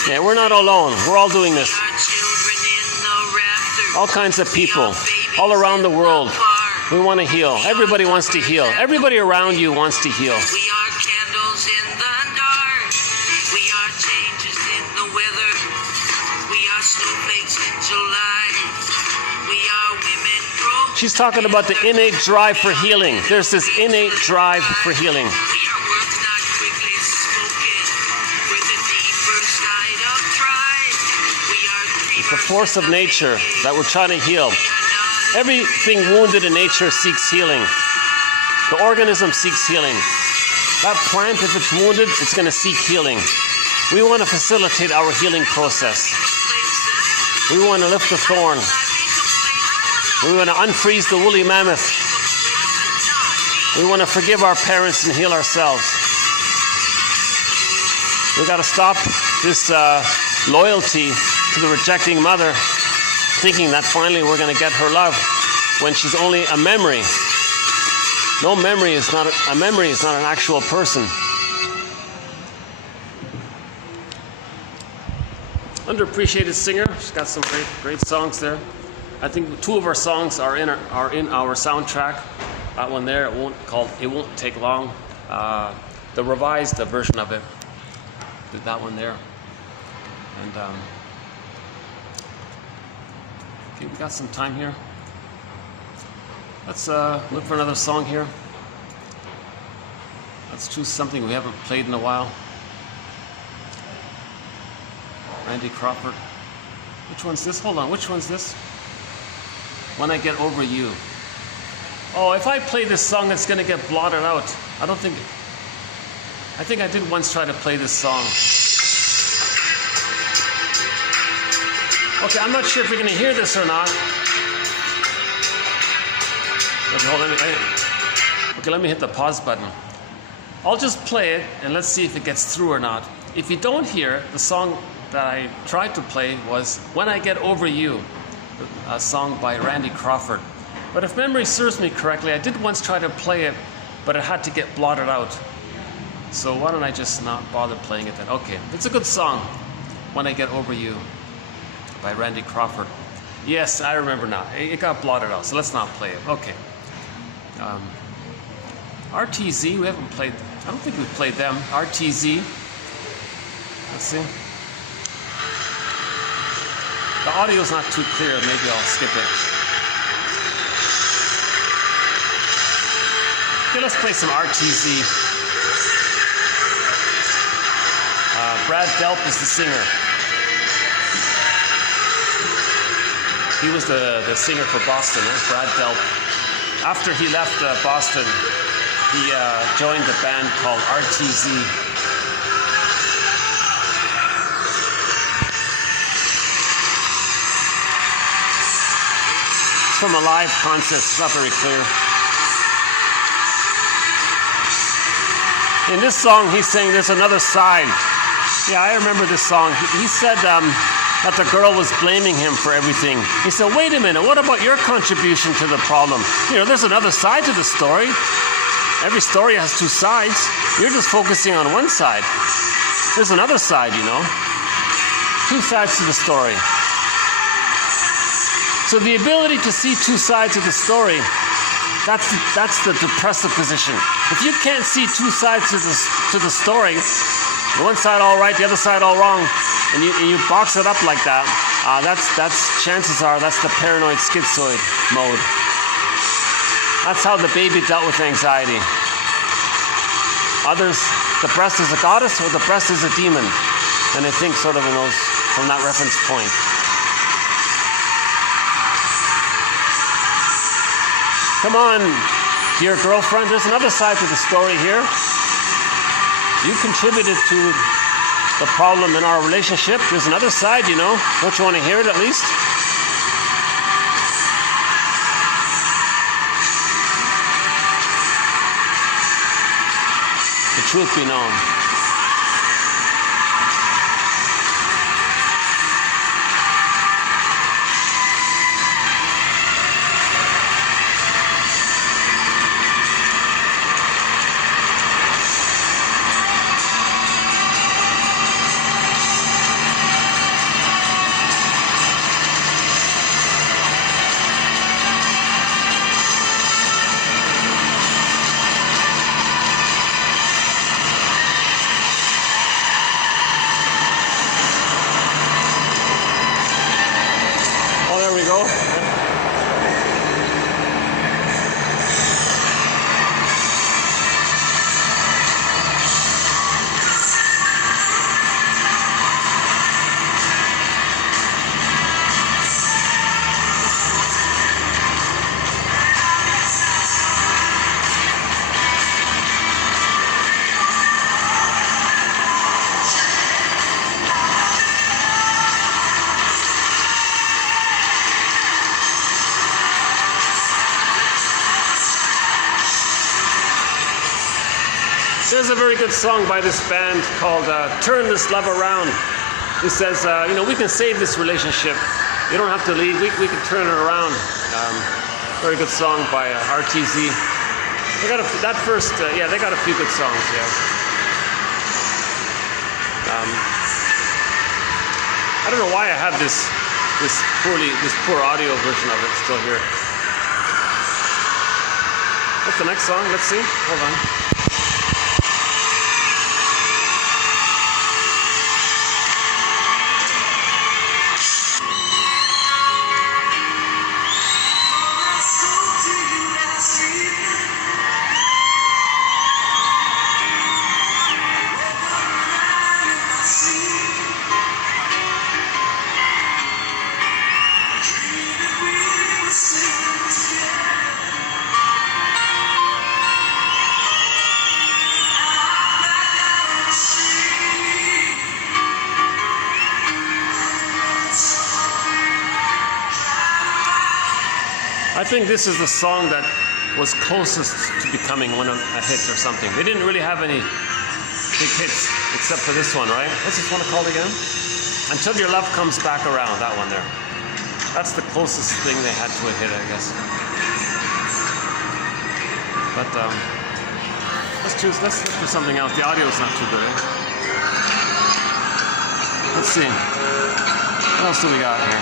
Yeah, we're not alone. We're all doing this. Our children in the rafters. All kinds of people, all around the world. We want to heal. Everybody wants to heal. Everybody around you wants to heal. We are candles in the dark. We are changes in the weather. We are snowflakes in July. We are women grown. She's talking about the innate drive for healing. There's this innate drive for healing. We are words not quickly spoken. We're the deeper side of pride. We are It's the force of nature that we're trying to heal. Everything wounded in nature seeks healing. The organism seeks healing. That plant, if it's wounded, it's going to seek healing. We want to facilitate our healing process. We want to lift the thorn. We want to unfreeze the woolly mammoth. We want to forgive our parents and heal ourselves. We got to stop this loyalty to the rejecting mother, thinking that finally we're going to get her love when she's only a memory. No memory is not a memory is not an actual person. Underappreciated singer. She's got some great songs there. I think 2 of our songs are in our soundtrack. That one there, it won't take long. The revised version of it. Did that one there. And okay, we got some time here. Let's look for another song here. Let's choose something we haven't played in a while. Randy Crawford. Which one's this? Hold on, which one's this? When I Get Over You. Oh, if I play this song, it's going to get blotted out. I think I did once try to play this song. Okay, I'm not sure if you're going to hear this or not. Okay, hold on. Okay, let me hit the pause button. I'll just play it and let's see if it gets through or not. If you don't hear it, the song that I tried to play was When I Get Over You, a song by Randy Crawford. But if memory serves me correctly, I did once try to play it, but it had to get blotted out. So why don't I just not bother playing it then? Okay, it's a good song, When I Get Over You, by Randy Crawford. Yes, I remember now. It got blotted out, so let's not play it. Okay. RTZ, we haven't played, I don't think we've played them. RTZ. Let's see. The audio's not too clear, maybe I'll skip it. Okay, let's play some RTZ. Brad Delp is the singer. He was the singer for Boston, Brad Delp. After he left Boston, he joined the band called RTZ. It's from a live concert, it's not very clear. In this song, he's saying there's another side. Yeah, I remember this song. He said that the girl was blaming him for everything. He said, wait a minute, what about your contribution to the problem? You know, there's another side to the story. Every story has 2 sides. You're just focusing on one side. There's another side, you know. 2 sides to the story. So the ability to see 2 sides of the story, that's the depressive position. If you can't see 2 sides to the story, one side all right, the other side all wrong, and you box it up like that, that's chances are that's the paranoid schizoid mode. That's how the baby dealt with anxiety. Others, the breast is a goddess or the breast is a demon, and they think sort of in those from that reference point. Come on, dear girlfriend, there's another side to the story here. You contributed to the problem in our relationship. There's another side, you know. Don't you want to hear it at least? The truth be known. There's a very good song by this band called Turn This Love Around. It says, we can save this relationship. You don't have to leave. We can turn it around. Very good song by RTZ. They got they got a few good songs, yeah. I don't know why I have this poor audio version of it still here. What's the next song? Let's see. Hold on. I think this is the song that was closest to becoming a hit or something. They didn't really have any big hits except for this one, right? What's this one called again? Until Your Love Comes Back Around, that one there. That's the closest thing they had to a hit, I guess. But let's look for something else. The audio's not too good, eh? Let's see. What else do we got here?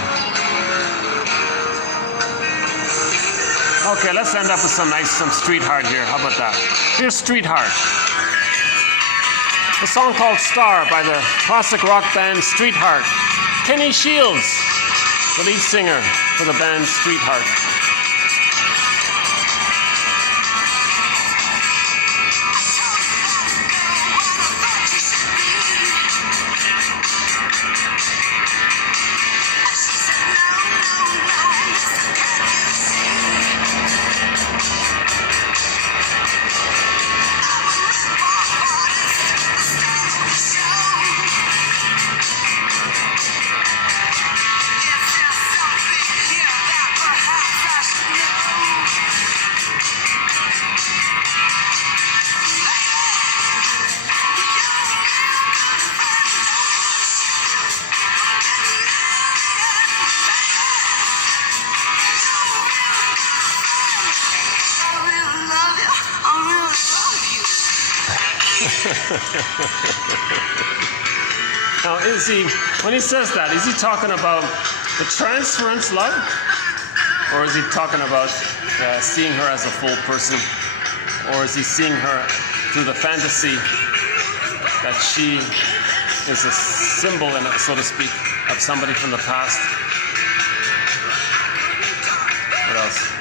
Okay, let's end up with some Street Heart here. How about that? Here's Street Heart. A song called Star by the classic rock band Street Heart. Kenny Shields, the lead singer for the band Street Heart. Now, when he says that, is he talking about the transference love? Or is he talking about seeing her as a full person? Or is he seeing her through the fantasy that she is a symbol, so to speak, of somebody from the past? What else?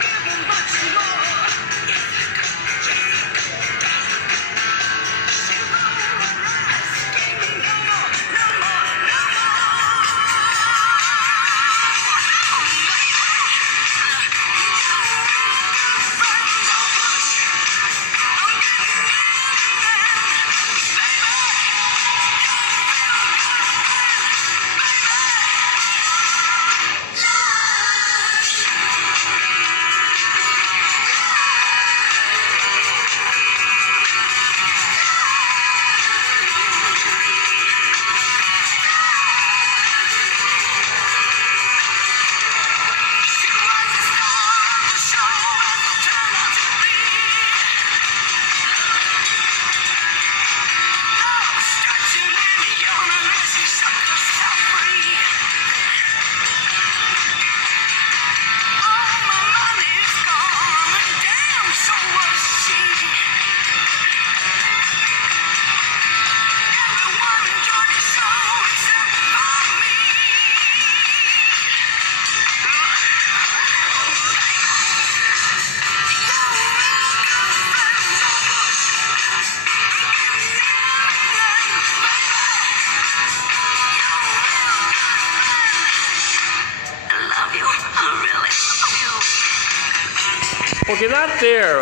Okay, that there,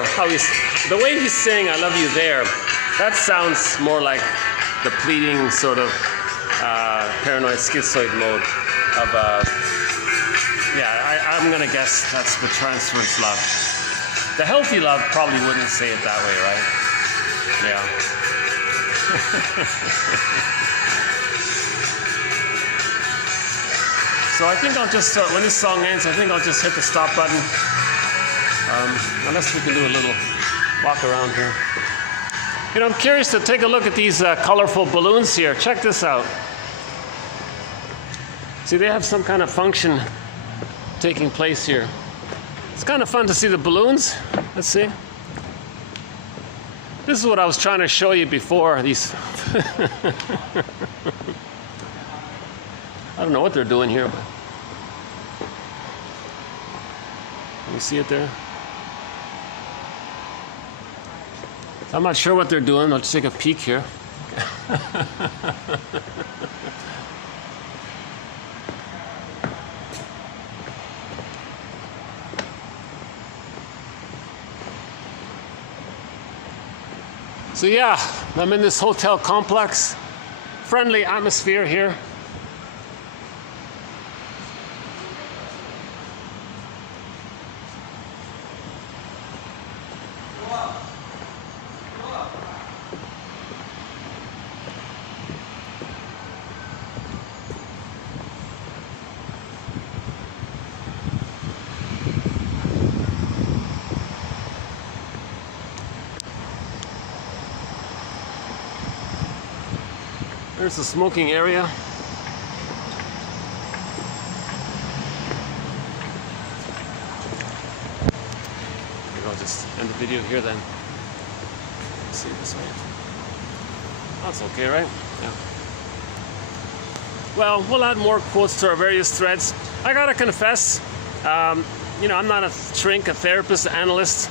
the way he's saying "I love you" there, that sounds more like the pleading sort of paranoid schizoid mode of I'm gonna guess that's the transference love. The healthy love probably wouldn't say it that way, right? Yeah. So I think I'll just, when this song ends, I think I'll just hit the stop button. Unless we can do a little walk around here. You know, I'm curious to take a look at these colorful balloons here. Check this out. See, they have some kind of function taking place here. It's kind of fun to see the balloons. Let's see. This is what I was trying to show you before. These. I don't know what they're doing here, but can you see it there? I'm not sure what they're doing. I'll just take a peek here. So yeah, I'm in this hotel complex. Friendly atmosphere here. There's the smoking area. Maybe I'll just end the video here then. Let's see this way. That's okay, right? Yeah. Well, we'll add more quotes to our various threads. I gotta confess, you know, I'm not a shrink, a therapist, an analyst.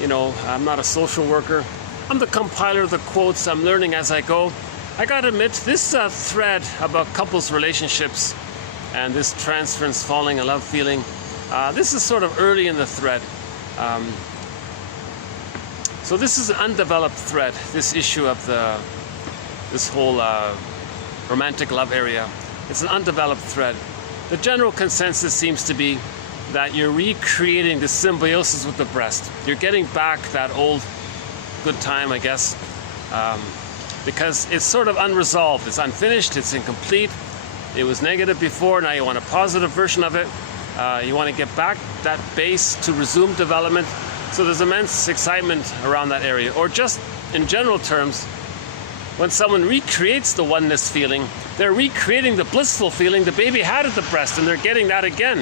You know, I'm not a social worker. I'm the compiler of the quotes. I'm learning as I go. I gotta admit, this thread about couples relationships and this transference, falling in love feeling, this is sort of early in the thread. So this is an undeveloped thread, this issue of this whole romantic love area. It's an undeveloped thread. The general consensus seems to be that you're recreating the symbiosis with the breast. You're getting back that old good time, I guess, because it's sort of unresolved. It's unfinished, it's incomplete. It was negative before, now you want a positive version of it. You want to get back that base to resume development. So there's immense excitement around that area. Or just in general terms, when someone recreates the oneness feeling, they're recreating the blissful feeling the baby had at the breast, and they're getting that again.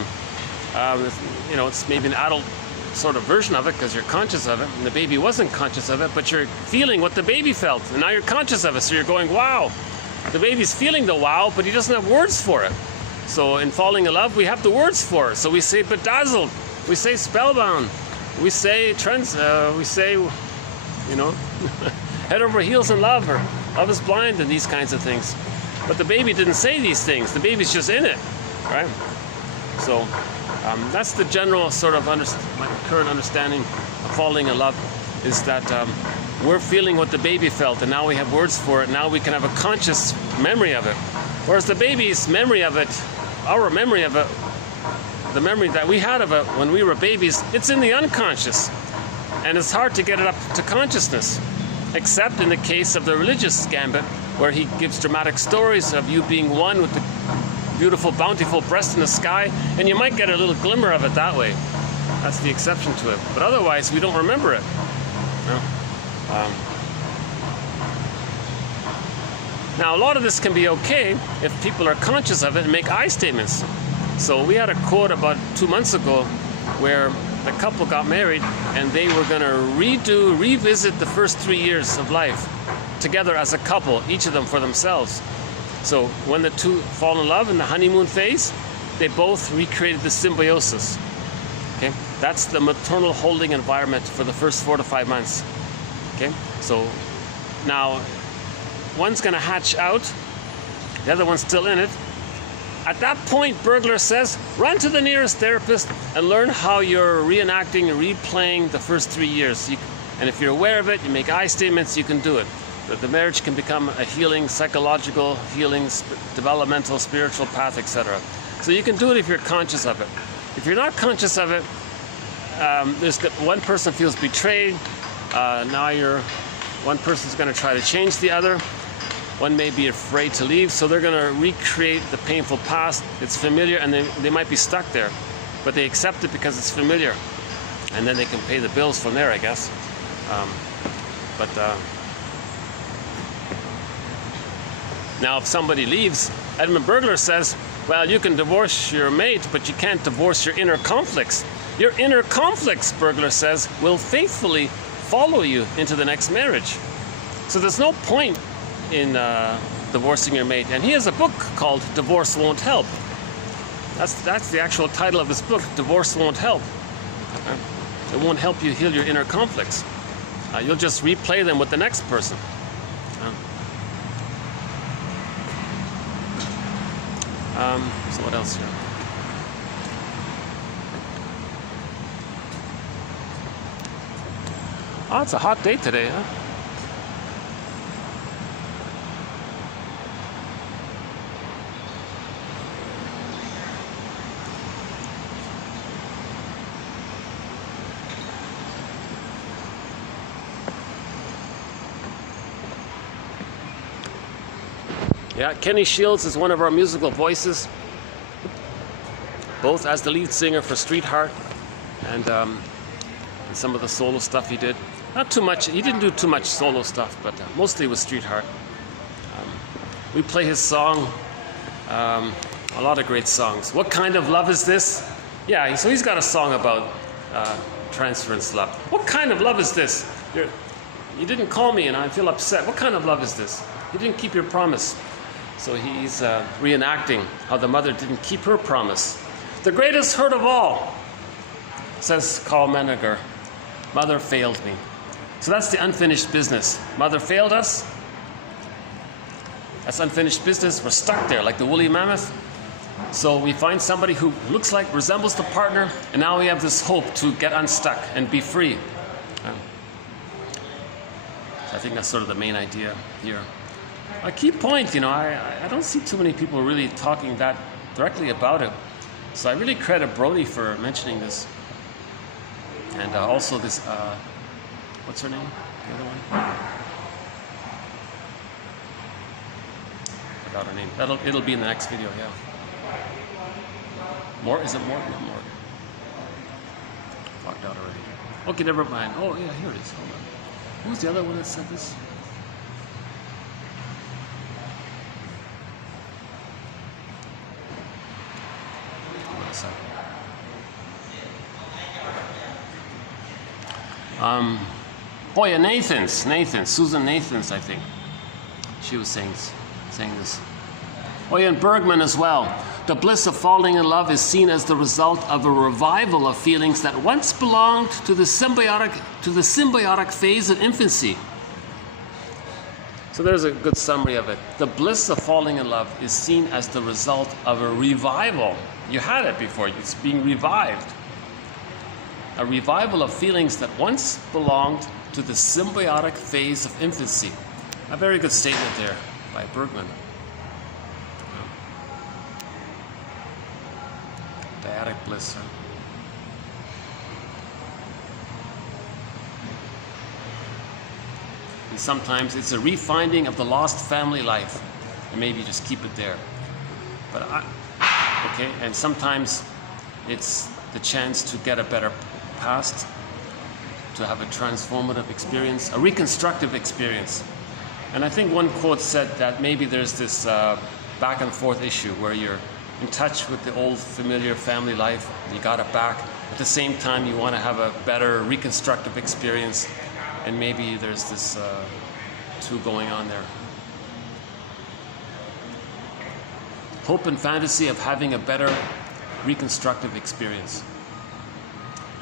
You know, it's maybe an adult sort of version of it because you're conscious of it, and the baby wasn't conscious of it, but you're feeling what the baby felt, and now you're conscious of it, so you're going, wow. The baby's feeling the wow, but he doesn't have words for it. So in falling in love, we have the words for it. So we say bedazzled, we say spellbound, we say we say, you know, head over heels in love, or love is blind, and these kinds of things. But the baby didn't say these things. The baby's just in it, right? So that's the general sort of my current understanding of falling in love, is that we're feeling what the baby felt, and now we have words for it. Now we can have a conscious memory of it. Whereas the baby's memory of it, our memory of it, the memory that we had of it when we were babies, it's in the unconscious. And it's hard to get it up to consciousness, except in the case of the religious gambit, where he gives dramatic stories of you being one with the beautiful, bountiful breast in the sky, and you might get a little glimmer of it that way. That's the exception to it. But otherwise, we don't remember it. No. Now, a lot of this can be okay if people are conscious of it and make I statements. So we had a quote about 2 months ago where the couple got married and they were going to revisit the first 3 years of life together as a couple, each of them for themselves. So when the two fall in love in the honeymoon phase, they both recreated the symbiosis. Okay, that's the maternal holding environment for the first 4 to 5 months. Okay, so now one's going to hatch out, the other one's still in it. At that point, Bergler says, run to the nearest therapist and learn how you're reenacting and replaying the first 3 years. And if you're aware of it, you make I statements, you can do it. That the marriage can become a healing, psychological healing, developmental, spiritual path, etc. So you can do it if you're conscious of it. If you're not conscious of it, one person feels betrayed. Now you're One person's going to try to change the other. One may be afraid to leave, so they're going to recreate the painful past. It's familiar, and they might be stuck there, but they accept it because it's familiar, and then they can pay the bills from there, I guess. Now, if somebody leaves, Edmund Burglar says, well, you can divorce your mate, but you can't divorce your inner conflicts. Your inner conflicts, Burglar says, will faithfully follow you into the next marriage. So there's no point in divorcing your mate. And he has a book called Divorce Won't Help. That's the actual title of his book, Divorce Won't Help. It won't help you heal your inner conflicts. You'll just replay them with the next person. So what else here? Oh, it's a hot day today, huh? Yeah, Kenny Shields is one of our musical voices, both as the lead singer for Streetheart and some of the solo stuff he did. Not too much, he didn't do too much solo stuff, but mostly with Streetheart. We play his song, a lot of great songs. What Kind of Love Is This? Yeah, so he's got a song about transference love. What kind of love is this? You didn't call me and I feel upset. What kind of love is this? You didn't keep your promise. So he's reenacting how the mother didn't keep her promise. The greatest hurt of all, says Carl Menninger, mother failed me. So that's the unfinished business. Mother failed us. That's unfinished business. We're stuck there like the woolly mammoth. So we find somebody who looks like, resembles the partner, and now we have this hope to get unstuck and be free. So I think that's sort of the main idea here. A key point, I don't see too many people really talking that directly about it. So I really credit Brody for mentioning this. And also this, what's her name? The other one? Forgot her name. It'll be in the next video, yeah. Is it Morton? Not Morton. Fucked out already. Okay, never mind. Oh, yeah, here it is. Hold on. Who's the other one that said this? Susan Nathans, I think. She was saying this. Oh yeah, and Bergman as well. The bliss of falling in love is seen as the result of a revival of feelings that once belonged to the symbiotic phase of infancy. So there's a good summary of it. The bliss of falling in love is seen as the result of a revival. You had it before, it's being revived. A revival of feelings that once belonged to the symbiotic phase of infancy. A very good statement there by Bergman. Dyadic bliss. And sometimes it's a refinding of the lost family life. And maybe just keep it there. Okay, and sometimes it's the chance to get a better past, to have a transformative experience, a reconstructive experience. And I think one quote said that maybe there's this back and forth issue where you're in touch with the old familiar family life, you got it back. At the same time, you want to have a better reconstructive experience, and maybe there's this two going on there. Hope and fantasy of having a better reconstructive experience.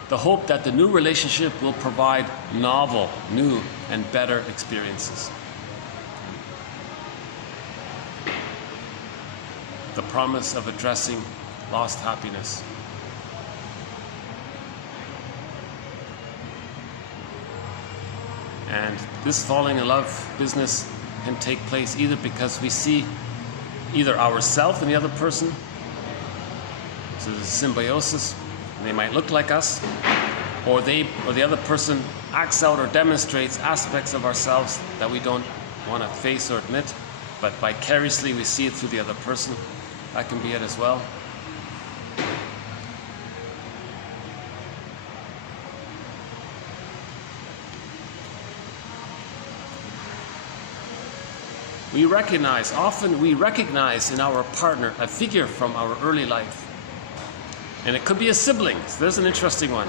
The hope that the new relationship will provide novel, new, and better experiences. The promise of addressing lost happiness. And this falling in love business can take place either because we see either ourselves in the other person, so there's a symbiosis, and they might look like us, or the other person acts out or demonstrates aspects of ourselves that we don't want to face or admit, but vicariously we see it through the other person. That can be it as well. Often we recognize in our partner a figure from our early life. And it could be a sibling. So there's an interesting one.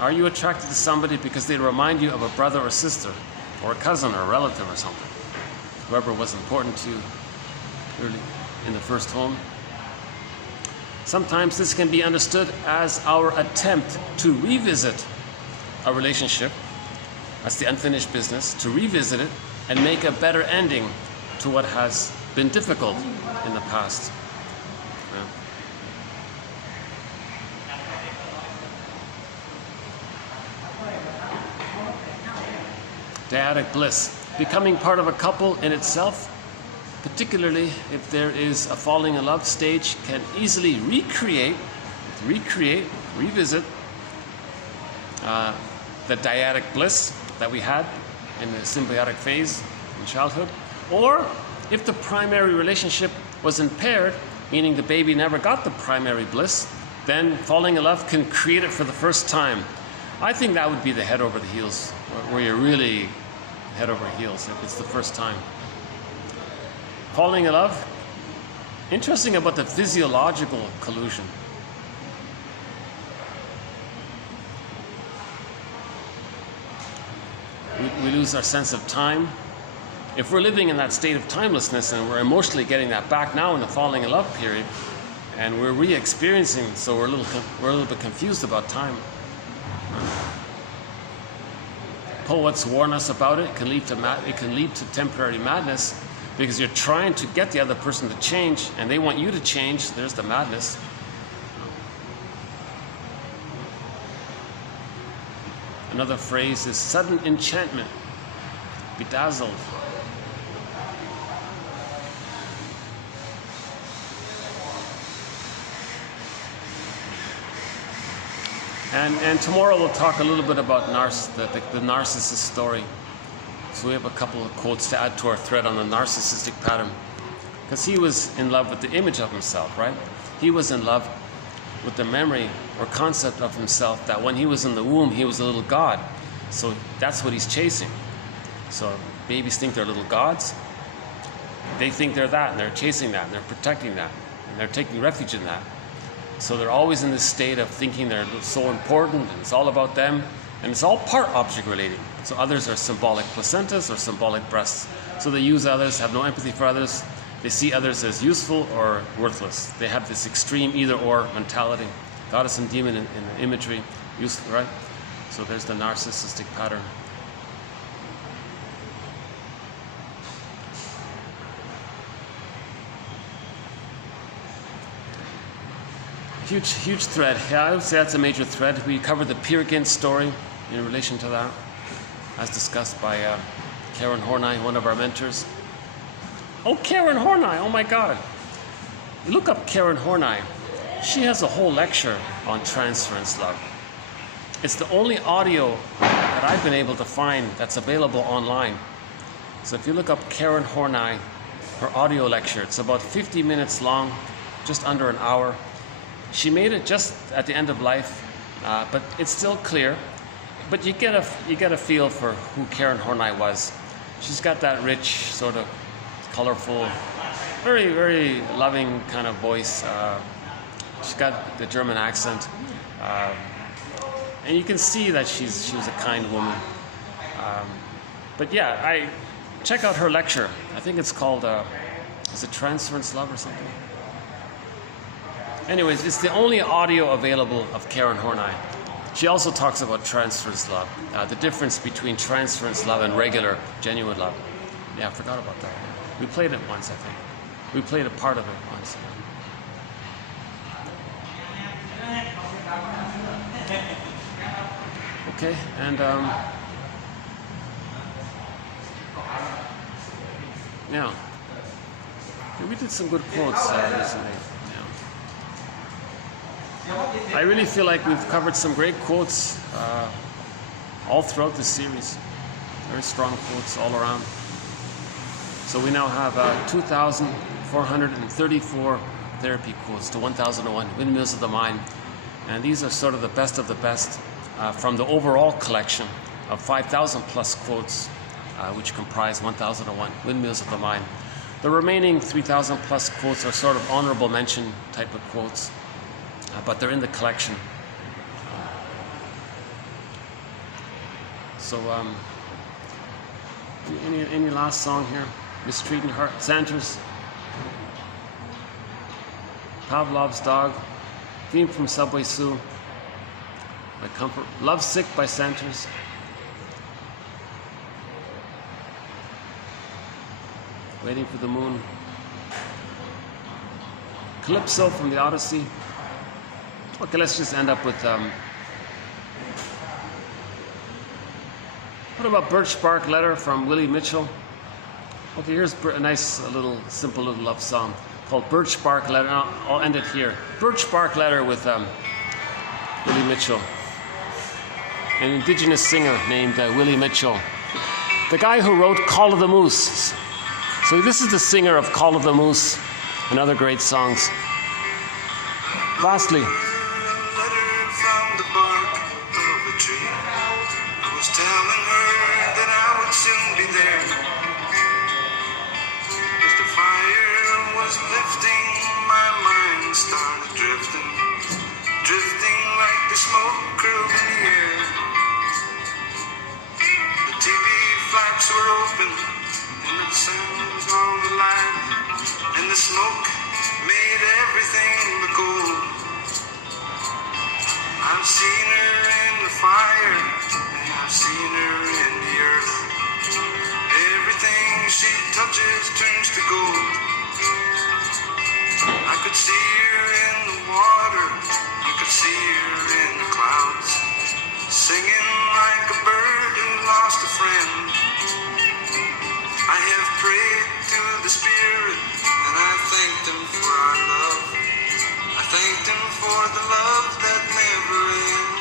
Are you attracted to somebody because they remind you of a brother or sister, or a cousin or a relative or something? Whoever was important to you early in the first home. Sometimes this can be understood as our attempt to revisit a relationship. That's the unfinished business, to revisit it and make a better ending to what has been difficult in the past. Dyadic bliss. Becoming part of a couple in itself, particularly if there is a falling in love stage, can easily revisit the dyadic bliss that we had in the symbiotic phase in childhood. Or if the primary relationship was impaired, meaning the baby never got the primary bliss, then falling in love can create it for the first time. I think that would be the head over the heels, where you're really head over heels if it's the first time. Falling in love, interesting about the physiological collusion. We lose our sense of time. If we're living in that state of timelessness and we're emotionally getting that back now in the falling in love period, and we're re-experiencing, so we're a little bit confused about time. Poets warn us about it. It can lead to temporary madness, because you're trying to get the other person to change, and they want you to change. There's the madness. Another phrase is sudden enchantment, bedazzled. And tomorrow we'll talk a little bit about the narcissist story. So we have a couple of quotes to add to our thread on the narcissistic pattern. Because he was in love with the image of himself, right? He was in love with the memory or concept of himself that when he was in the womb, he was a little god. So that's what he's chasing. So babies think they're little gods. They think they're that, and they're chasing that, and they're protecting that, and they're taking refuge in that. So they're always in this state of thinking they're so important, and it's all about them, and it's all part object relating. So others are symbolic placentas or symbolic breasts. So they use others, have no empathy for others. They see others as useful or worthless. They have this extreme either-or mentality. Goddess and demon in the imagery, useful, right? So there's the narcissistic pattern. Huge thread. Yeah, I would say that's a major thread. We covered the Peer Gynt story in relation to that, as discussed by Karen Horney, one of our mentors. Oh, Karen Horney, oh my God. Look up Karen Horney. She has a whole lecture on transference love. It's the only audio that I've been able to find that's available online. So if you look up Karen Horney, her audio lecture, it's about 50 minutes long, just under an hour. She made it just at the end of life, but it's still clear. But you get a feel for who Karen Horney was. She's got that rich, sort of colorful, very, very loving kind of voice. She's got the German accent, and you can see that she was a kind woman. But yeah, check out her lecture. I think it's called is it Transference Love or something? Anyways, it's the only audio available of Karen Horney. She also talks about transference love, the difference between transference love and regular, genuine love. Yeah, I forgot about that. We played it once, I think. We played a part of it once. Okay, and yeah, we did some good quotes recently. I really feel like we've covered some great quotes all throughout the series. Very strong quotes all around. So we now have 2,434 therapy quotes to 1,001 Windmills of the Mind. And these are sort of the best from the overall collection of 5,000 plus quotes, which comprise 1,001 Windmills of the Mind. The remaining 3,000 plus quotes are sort of honorable mention type of quotes, but they're in the collection. So, any last song here? Mistreating Heart, Sanders, Pavlov's Dog, theme from Subway Sue, by Comfort, Lovesick by Sanders, Waiting for the Moon, Calypso from the Odyssey. Okay, let's just end up with what about Birch Bark Letter from Willie Mitchell? Okay, here's a nice simple little love song called Birch Bark Letter. I'll end it here. Birch Bark Letter with Willie Mitchell, an indigenous singer named Willie Mitchell, the guy who wrote Call of the Moose. So this is the singer of Call of the Moose and other great songs. Lastly, drifting like the smoke curled in the air. The TV flaps were open and the sun was all alive, and the smoke made everything look old. I've seen her in the fire and I've seen her in the earth. Everything she touches turns to gold. I could see her in the water, I could see her in the clouds, singing like a bird who lost a friend. I have prayed to the Spirit, and I thanked Him for our love. I thanked Him for the love that never ends.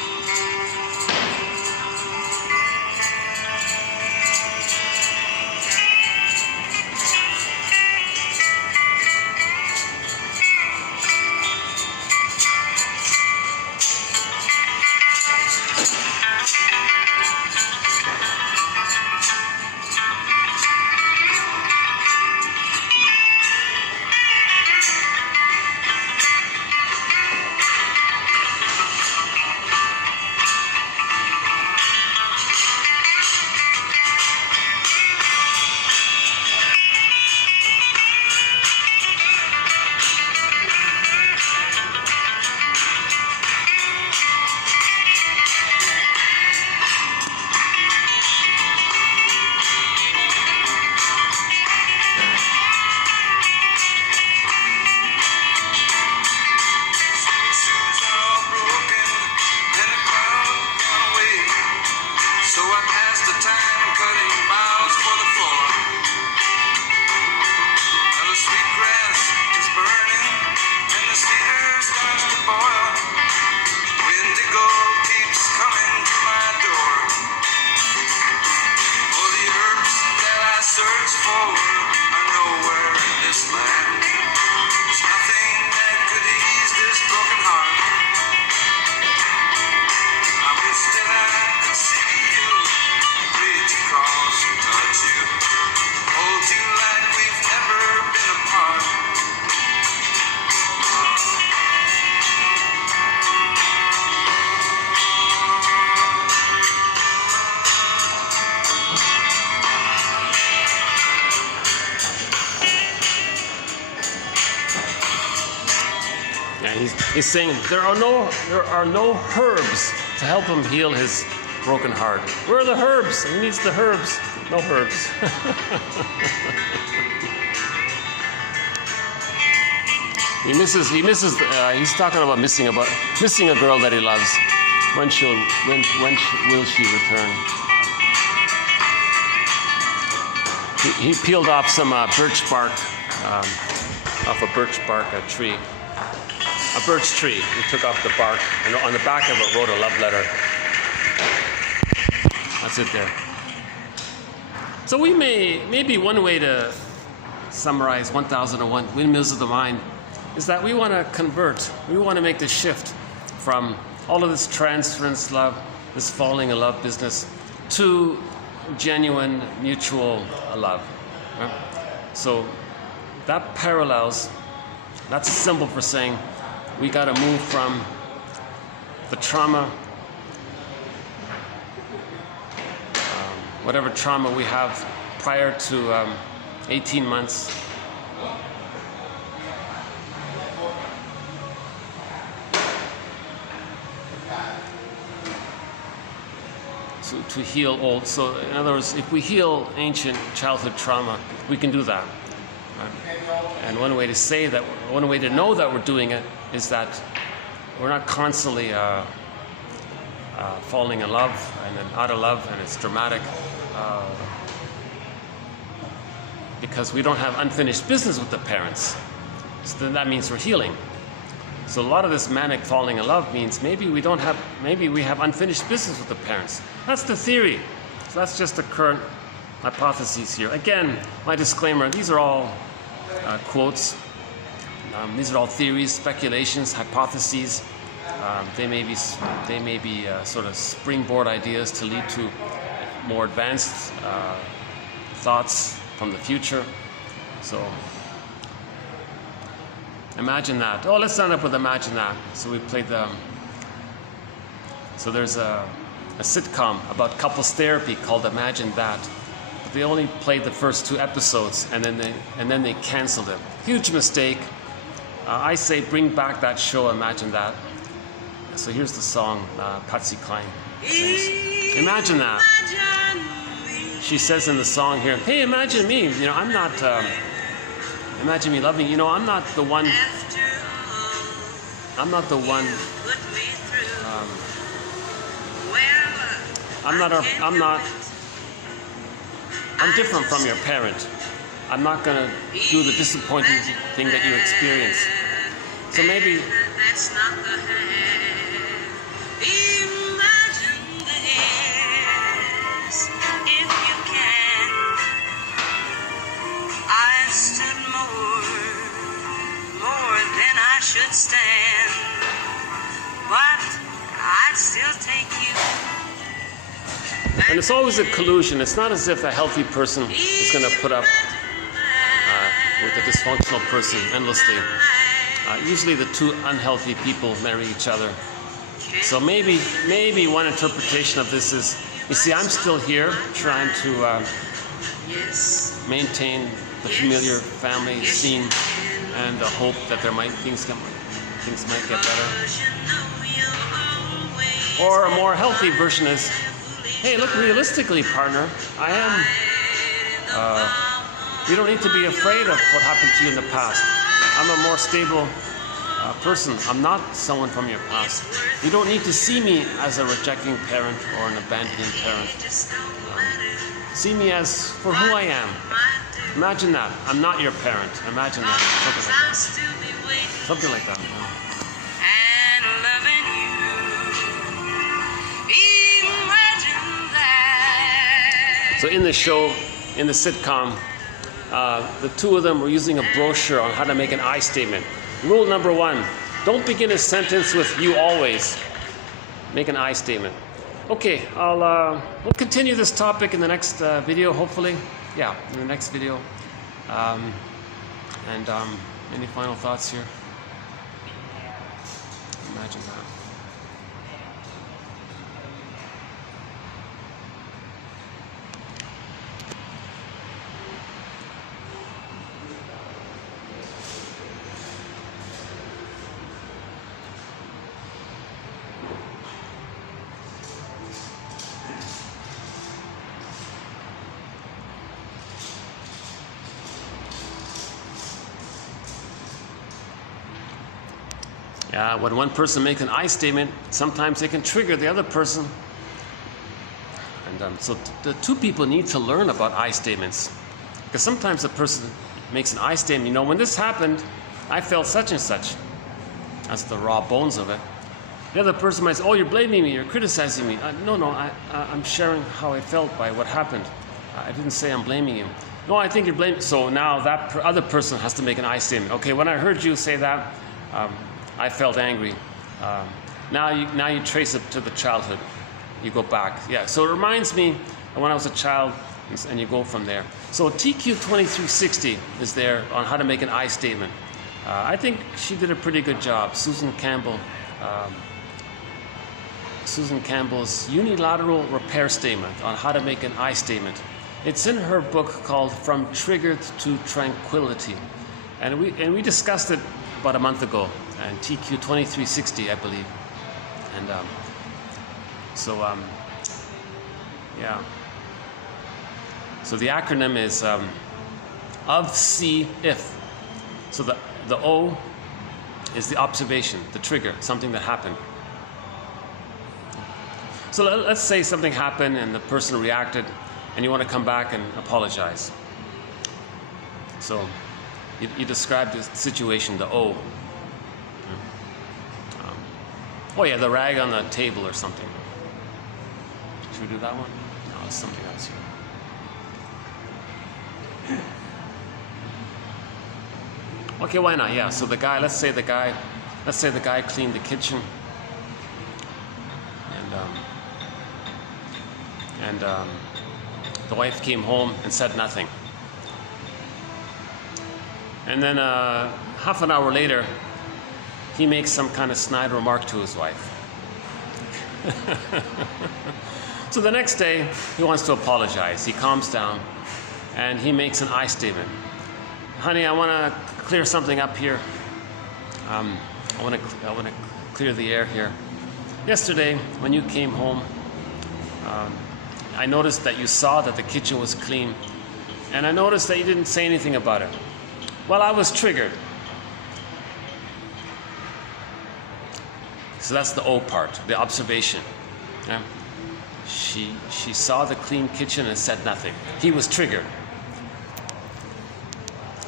He's saying there are no herbs to help him heal his broken heart. Where are the herbs? He needs the herbs. No herbs. He's talking about missing a girl that he loves. When will she return? He peeled off some birch bark off a birch bark tree. a birch tree. We took off the bark, and on the back of it wrote a love letter. That's it there. So maybe one way to summarize 1001 Windmills of the Mind is that we want to convert, we want to make the shift from all of this transference love, this falling in love business, to genuine mutual love. Right? So that parallels, that's a symbol for saying we got to move from the trauma, whatever trauma we have prior to 18 months, to heal old. So in other words, if we heal ancient childhood trauma, we can do that. Right? And one way to say that, one way to know that we're doing it is that we're not constantly falling in love and then out of love, and it's dramatic because we don't have unfinished business with the parents. So then that means we're healing. So a lot of this manic falling in love means maybe we have unfinished business with the parents. That's the theory. So that's just the current hypotheses here. Again, my disclaimer, these are all quotes. These are all theories, speculations, hypotheses. They may be sort of springboard ideas to lead to more advanced thoughts from the future. So imagine that. Oh, let's end up with imagine that. So we played so there's a sitcom about couples therapy called Imagine That. But they only played the first 2 episodes and then they canceled it. Huge mistake. I say bring back that show, Imagine That. So here's the song Patsy Cline sings. Imagine that. She says in the song here, hey, imagine me. You know, I'm not, imagine me loving, you know, I'm not the one, I'm different from your parent. I'm not going to do the disappointing thing that you experience. So maybe should stand, but I'd still take you. And it's always a collusion. It's not as if a healthy person is going to put up with a dysfunctional person endlessly. Usually the 2 unhealthy people marry each other. So maybe one interpretation of this is, you see, I'm still here trying to maintain the familiar family scene and the hope that things might get better. Or a more healthy version is, hey, look, realistically, partner, you don't need to be afraid of what happened to you in the past. I'm a more stable person. I'm not someone from your past. You don't need to see me as a rejecting parent or an abandoning parent. See me as for who I am. Imagine that. I'm not your parent. Imagine that. Something like that. And loving you. Imagine that. So in the show, in the sitcom, the 2 of them were using a brochure on how to make an I statement. Rule number 1, don't begin a sentence with you always. Make an I statement. Okay, we'll continue this topic in the next video, hopefully. Yeah, in the next video. Any final thoughts here? Imagine that. When one person makes an I statement, sometimes they can trigger the other person. And so the 2 people need to learn about I statements. Because sometimes the person makes an I statement, you know, when this happened, I felt such and such. That's the raw bones of it. The other person might say, oh, you're blaming me, you're criticizing me. No, I'm sharing how I felt by what happened. I didn't say I'm blaming you. No, I think you're blaming. So now that other person has to make an I statement. Okay, when I heard you say that, I felt angry. Now you trace it to the childhood. You go back. Yeah, so it reminds me of when I was a child, and you go from there. So TQ 2360 is there on how to make an I statement. I think she did a pretty good job. Susan Campbell's unilateral repair statement on how to make an I statement. It's in her book called From Triggered to Tranquility. And we discussed it about a month ago, and TQ 2360, I believe. And yeah. So the acronym is of, see, if. So the O is the observation, the trigger, something that happened. So let's say something happened and the person reacted, and you want to come back and apologize. So you describe the situation, the O. Oh yeah, the rag on the table or something. Should we do that one? No, it's something else here. Okay, why not? Yeah. So the guy, let's say the guy cleaned the kitchen, and the wife came home and said nothing. And then half an hour later, he makes some kind of snide remark to his wife. So the next day, he wants to apologize. He calms down, and he makes an I statement. Honey, I want to clear something up here. I want to clear the air here. Yesterday, when you came home, I noticed that you saw that the kitchen was clean, and I noticed that you didn't say anything about it. Well, I was triggered. So that's the O part, the observation. Yeah? She saw the clean kitchen and said nothing. He was triggered.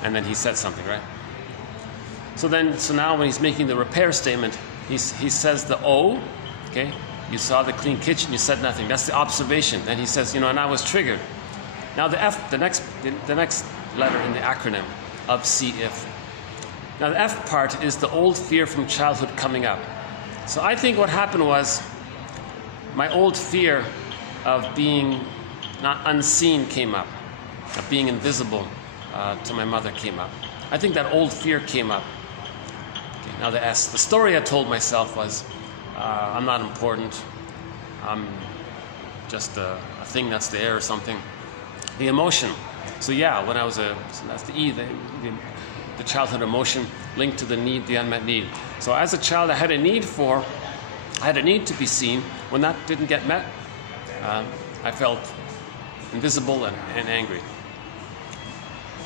And then he said something, right? So now when he's making the repair statement, he says the O, okay? You saw the clean kitchen, you said nothing. That's the observation. Then he says, and I was triggered. Now the F, the next letter in the acronym, of, see, if. Now the F part is the old fear from childhood coming up. So I think what happened was my old fear of being not unseen came up, of being invisible to my mother came up. I think that old fear came up. Okay, now the S. The story I told myself was, I'm not important. I'm just a thing that's there or something. The emotion. So yeah, when I was so that's the E, the childhood emotion linked to the need, the unmet need. So as a child, I had a need to be seen. When that didn't get met, I felt invisible and angry.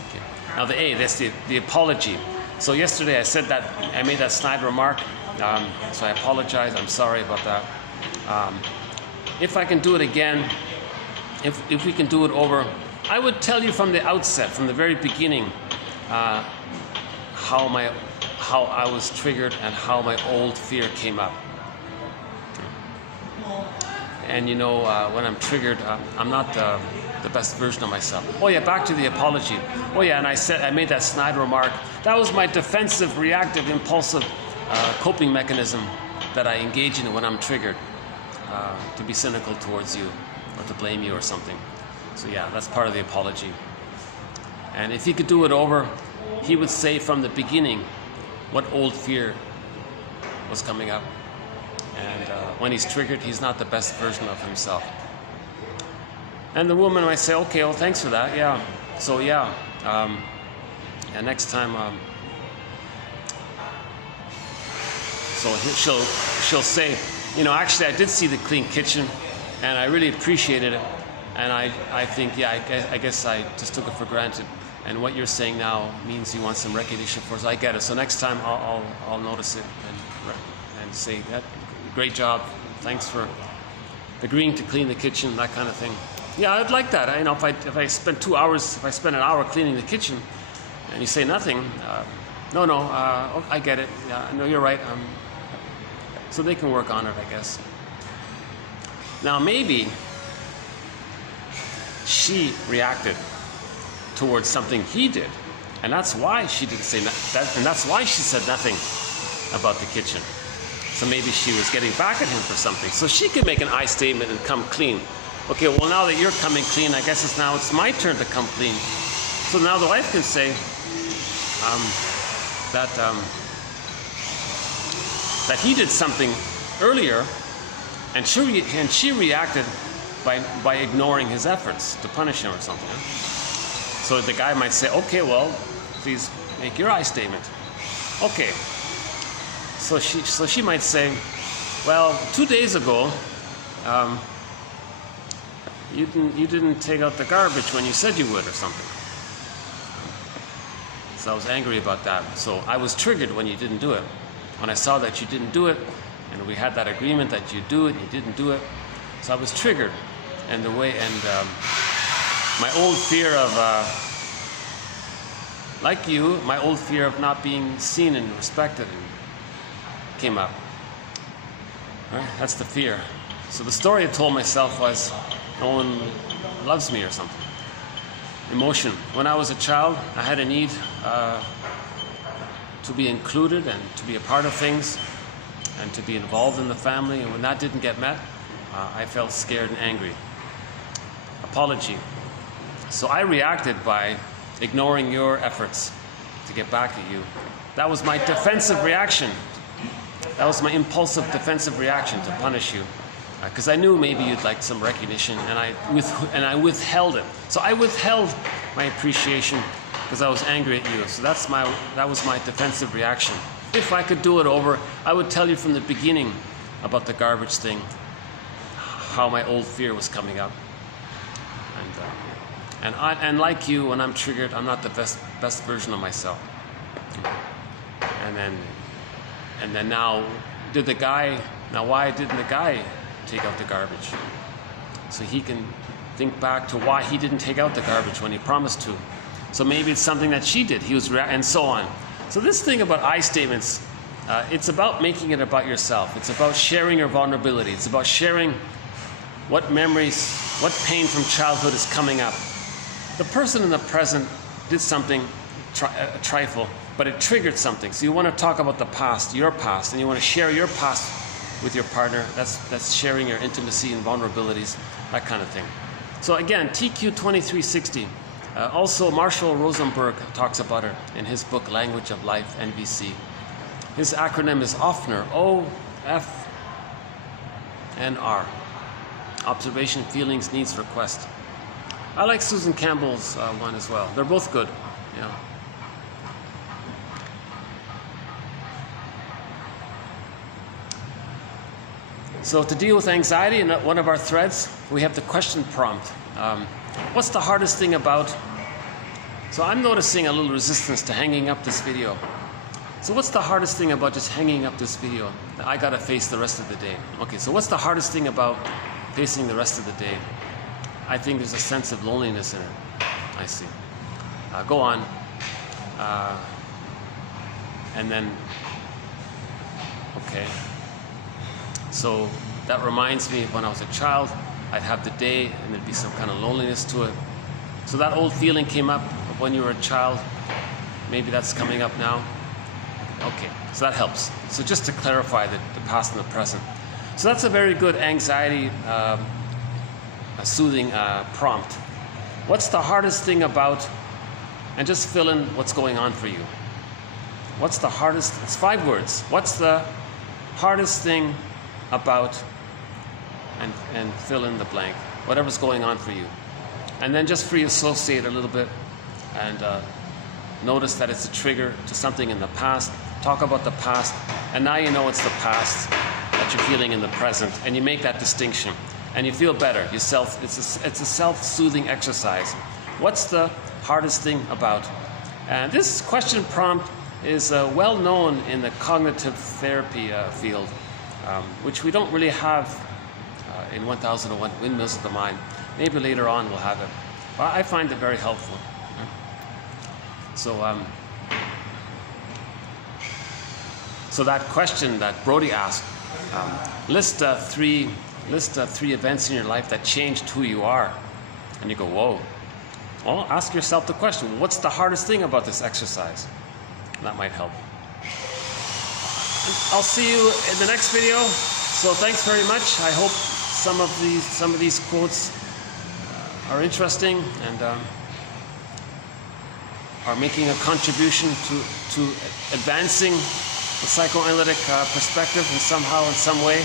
Okay. Now the A, that's the apology. So yesterday I made that snide remark. So I apologize. I'm sorry about that. If I can do it again, if we can do it over, I would tell you from the outset, from the very beginning, how I was triggered and how my old fear came up. And when I'm triggered, I'm not the best version of myself. Oh yeah, back to the apology. Oh yeah, and I made that snide remark. That was my defensive, reactive, impulsive coping mechanism that I engage in when I'm triggered, to be cynical towards you or to blame you or something. So yeah, that's part of the apology. And if he could do it over, he would say from the beginning what old fear was coming up. And when he's triggered, he's not the best version of himself. And the woman might say, okay, well, thanks for that. Yeah. So yeah. And next time, so she'll say, actually, I did see the clean kitchen, and I really appreciated it. And I think, yeah, I guess I just took it for granted. And what you're saying now means you want some recognition for us. I get it. So next time I'll notice it and say that. Great job. Thanks for agreeing to clean the kitchen, that kind of thing. Yeah, I'd like that. If I spend 2 hours, if I spend an hour cleaning the kitchen, and you say nothing, No, no, I get it. Yeah, no, you're right. So they can work on it, I guess. Now maybe she reacted towards something he did, and that's why she didn't say that, and that's why she said nothing about the kitchen. So maybe she was getting back at him for something. So she could make an I statement and come clean. Okay, well now that you're coming clean, I guess it's my turn to come clean. So now the wife can say that he did something earlier, and she reacted by ignoring his efforts to punish him or something. Huh? So the guy might say, okay, well, please make your I statement. Okay. So she might say, well, 2 days ago, you didn't take out the garbage when you said you would or something. So I was angry about that. So I was triggered when you didn't do it. When I saw that you didn't do it, and we had that agreement that you do it, you didn't do it. So I was triggered, and my old fear of, like you, my old fear of not being seen and respected came up. Right? That's the fear. So the story I told myself was, no one loves me or something. Emotion. When I was a child, I had a need to be included and to be a part of things and to be involved in the family. And when that didn't get met, I felt scared and angry. Apology. So I reacted by ignoring your efforts to get back at you. That was my defensive reaction. That was my impulsive defensive reaction to punish you. Because I knew maybe you'd like some recognition, and I withheld it. So I withheld my appreciation because I was angry at you. So that was my defensive reaction. If I could do it over, I would tell you from the beginning about the garbage thing, how my old fear was coming up. And like you, when I'm triggered, I'm not the best version of myself. And then now, why didn't the guy take out the garbage? So he can think back to why he didn't take out the garbage when he promised to. So maybe it's something that she did. And so on. So this thing about I statements, it's about making it about yourself. It's about sharing your vulnerability. It's about sharing what memories, what pain from childhood is coming up. The person in the present did something, a trifle, but it triggered something. So you want to talk about the past, your past, and you want to share your past with your partner. That's sharing your intimacy and vulnerabilities, that kind of thing. So again, TQ 2360. Also, Marshall Rosenberg talks about it in his book, Language of Life, NVC. His acronym is OFNR, O-F-N-R. Observation, Feelings, Needs, Request. I like Susan Campbell's one as well. They're both good. Yeah. So to deal with anxiety, in one of our threads, we have the question prompt. What's the hardest thing about... So I'm noticing a little resistance to hanging up this video. So what's the hardest thing about just hanging up this video that I gotta face the rest of the day? Okay, so what's the hardest thing about facing the rest of the day? I think there's a sense of loneliness in it. I see. Go on. And then, okay. So that reminds me of when I was a child, I'd have the day and there'd be some kind of loneliness to it. So that old feeling came up of when you were a child. Maybe that's coming up now. Okay, so that helps. So just to clarify the past and the present. So that's a very good anxiety a soothing prompt. What's the hardest thing about, and just fill in what's going on for you. What's the hardest, it's 5 words. What's the hardest thing about, and fill in the blank, whatever's going on for you. And then just free associate a little bit and notice that it's a trigger to something in the past. Talk about the past, and now you know it's the past that you're feeling in the present, and you make that distinction. And you feel better. It's a self-soothing exercise. What's the hardest thing about? And this question prompt is well known in the cognitive therapy field, which we don't really have in 1001 Windmills of the Mind. Maybe later on we'll have it. But I find it very helpful. So So that question that Brody asked, list three events in your life that changed who you are. And you go, whoa. Well, ask yourself the question, what's the hardest thing about this exercise? And that might help. I'll see you in the next video. So thanks very much. I hope some of these quotes are interesting and are making a contribution to advancing the psychoanalytic perspective in some way.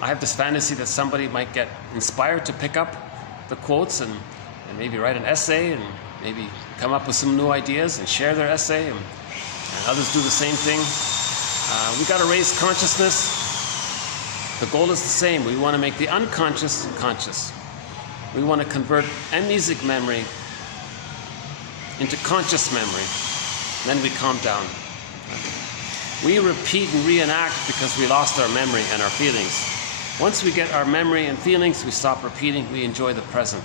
I have this fantasy that somebody might get inspired to pick up the quotes and maybe write an essay and maybe come up with some new ideas and share their essay, and others do the same thing. We got to raise consciousness. The goal is the same. We want to make the unconscious conscious. We want to convert amnesic memory into conscious memory. Then we calm down. We repeat and reenact because we lost our memory and our feelings. Once we get our memory and feelings, we stop repeating, we enjoy the present.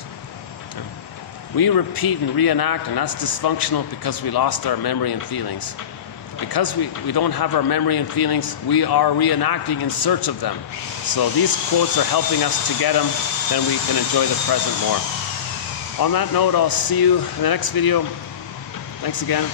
We repeat and reenact, and that's dysfunctional because we lost our memory and feelings. Because we don't have our memory and feelings, we are reenacting in search of them. So these quotes are helping us to get them, then we can enjoy the present more. On that note, I'll see you in the next video. Thanks again.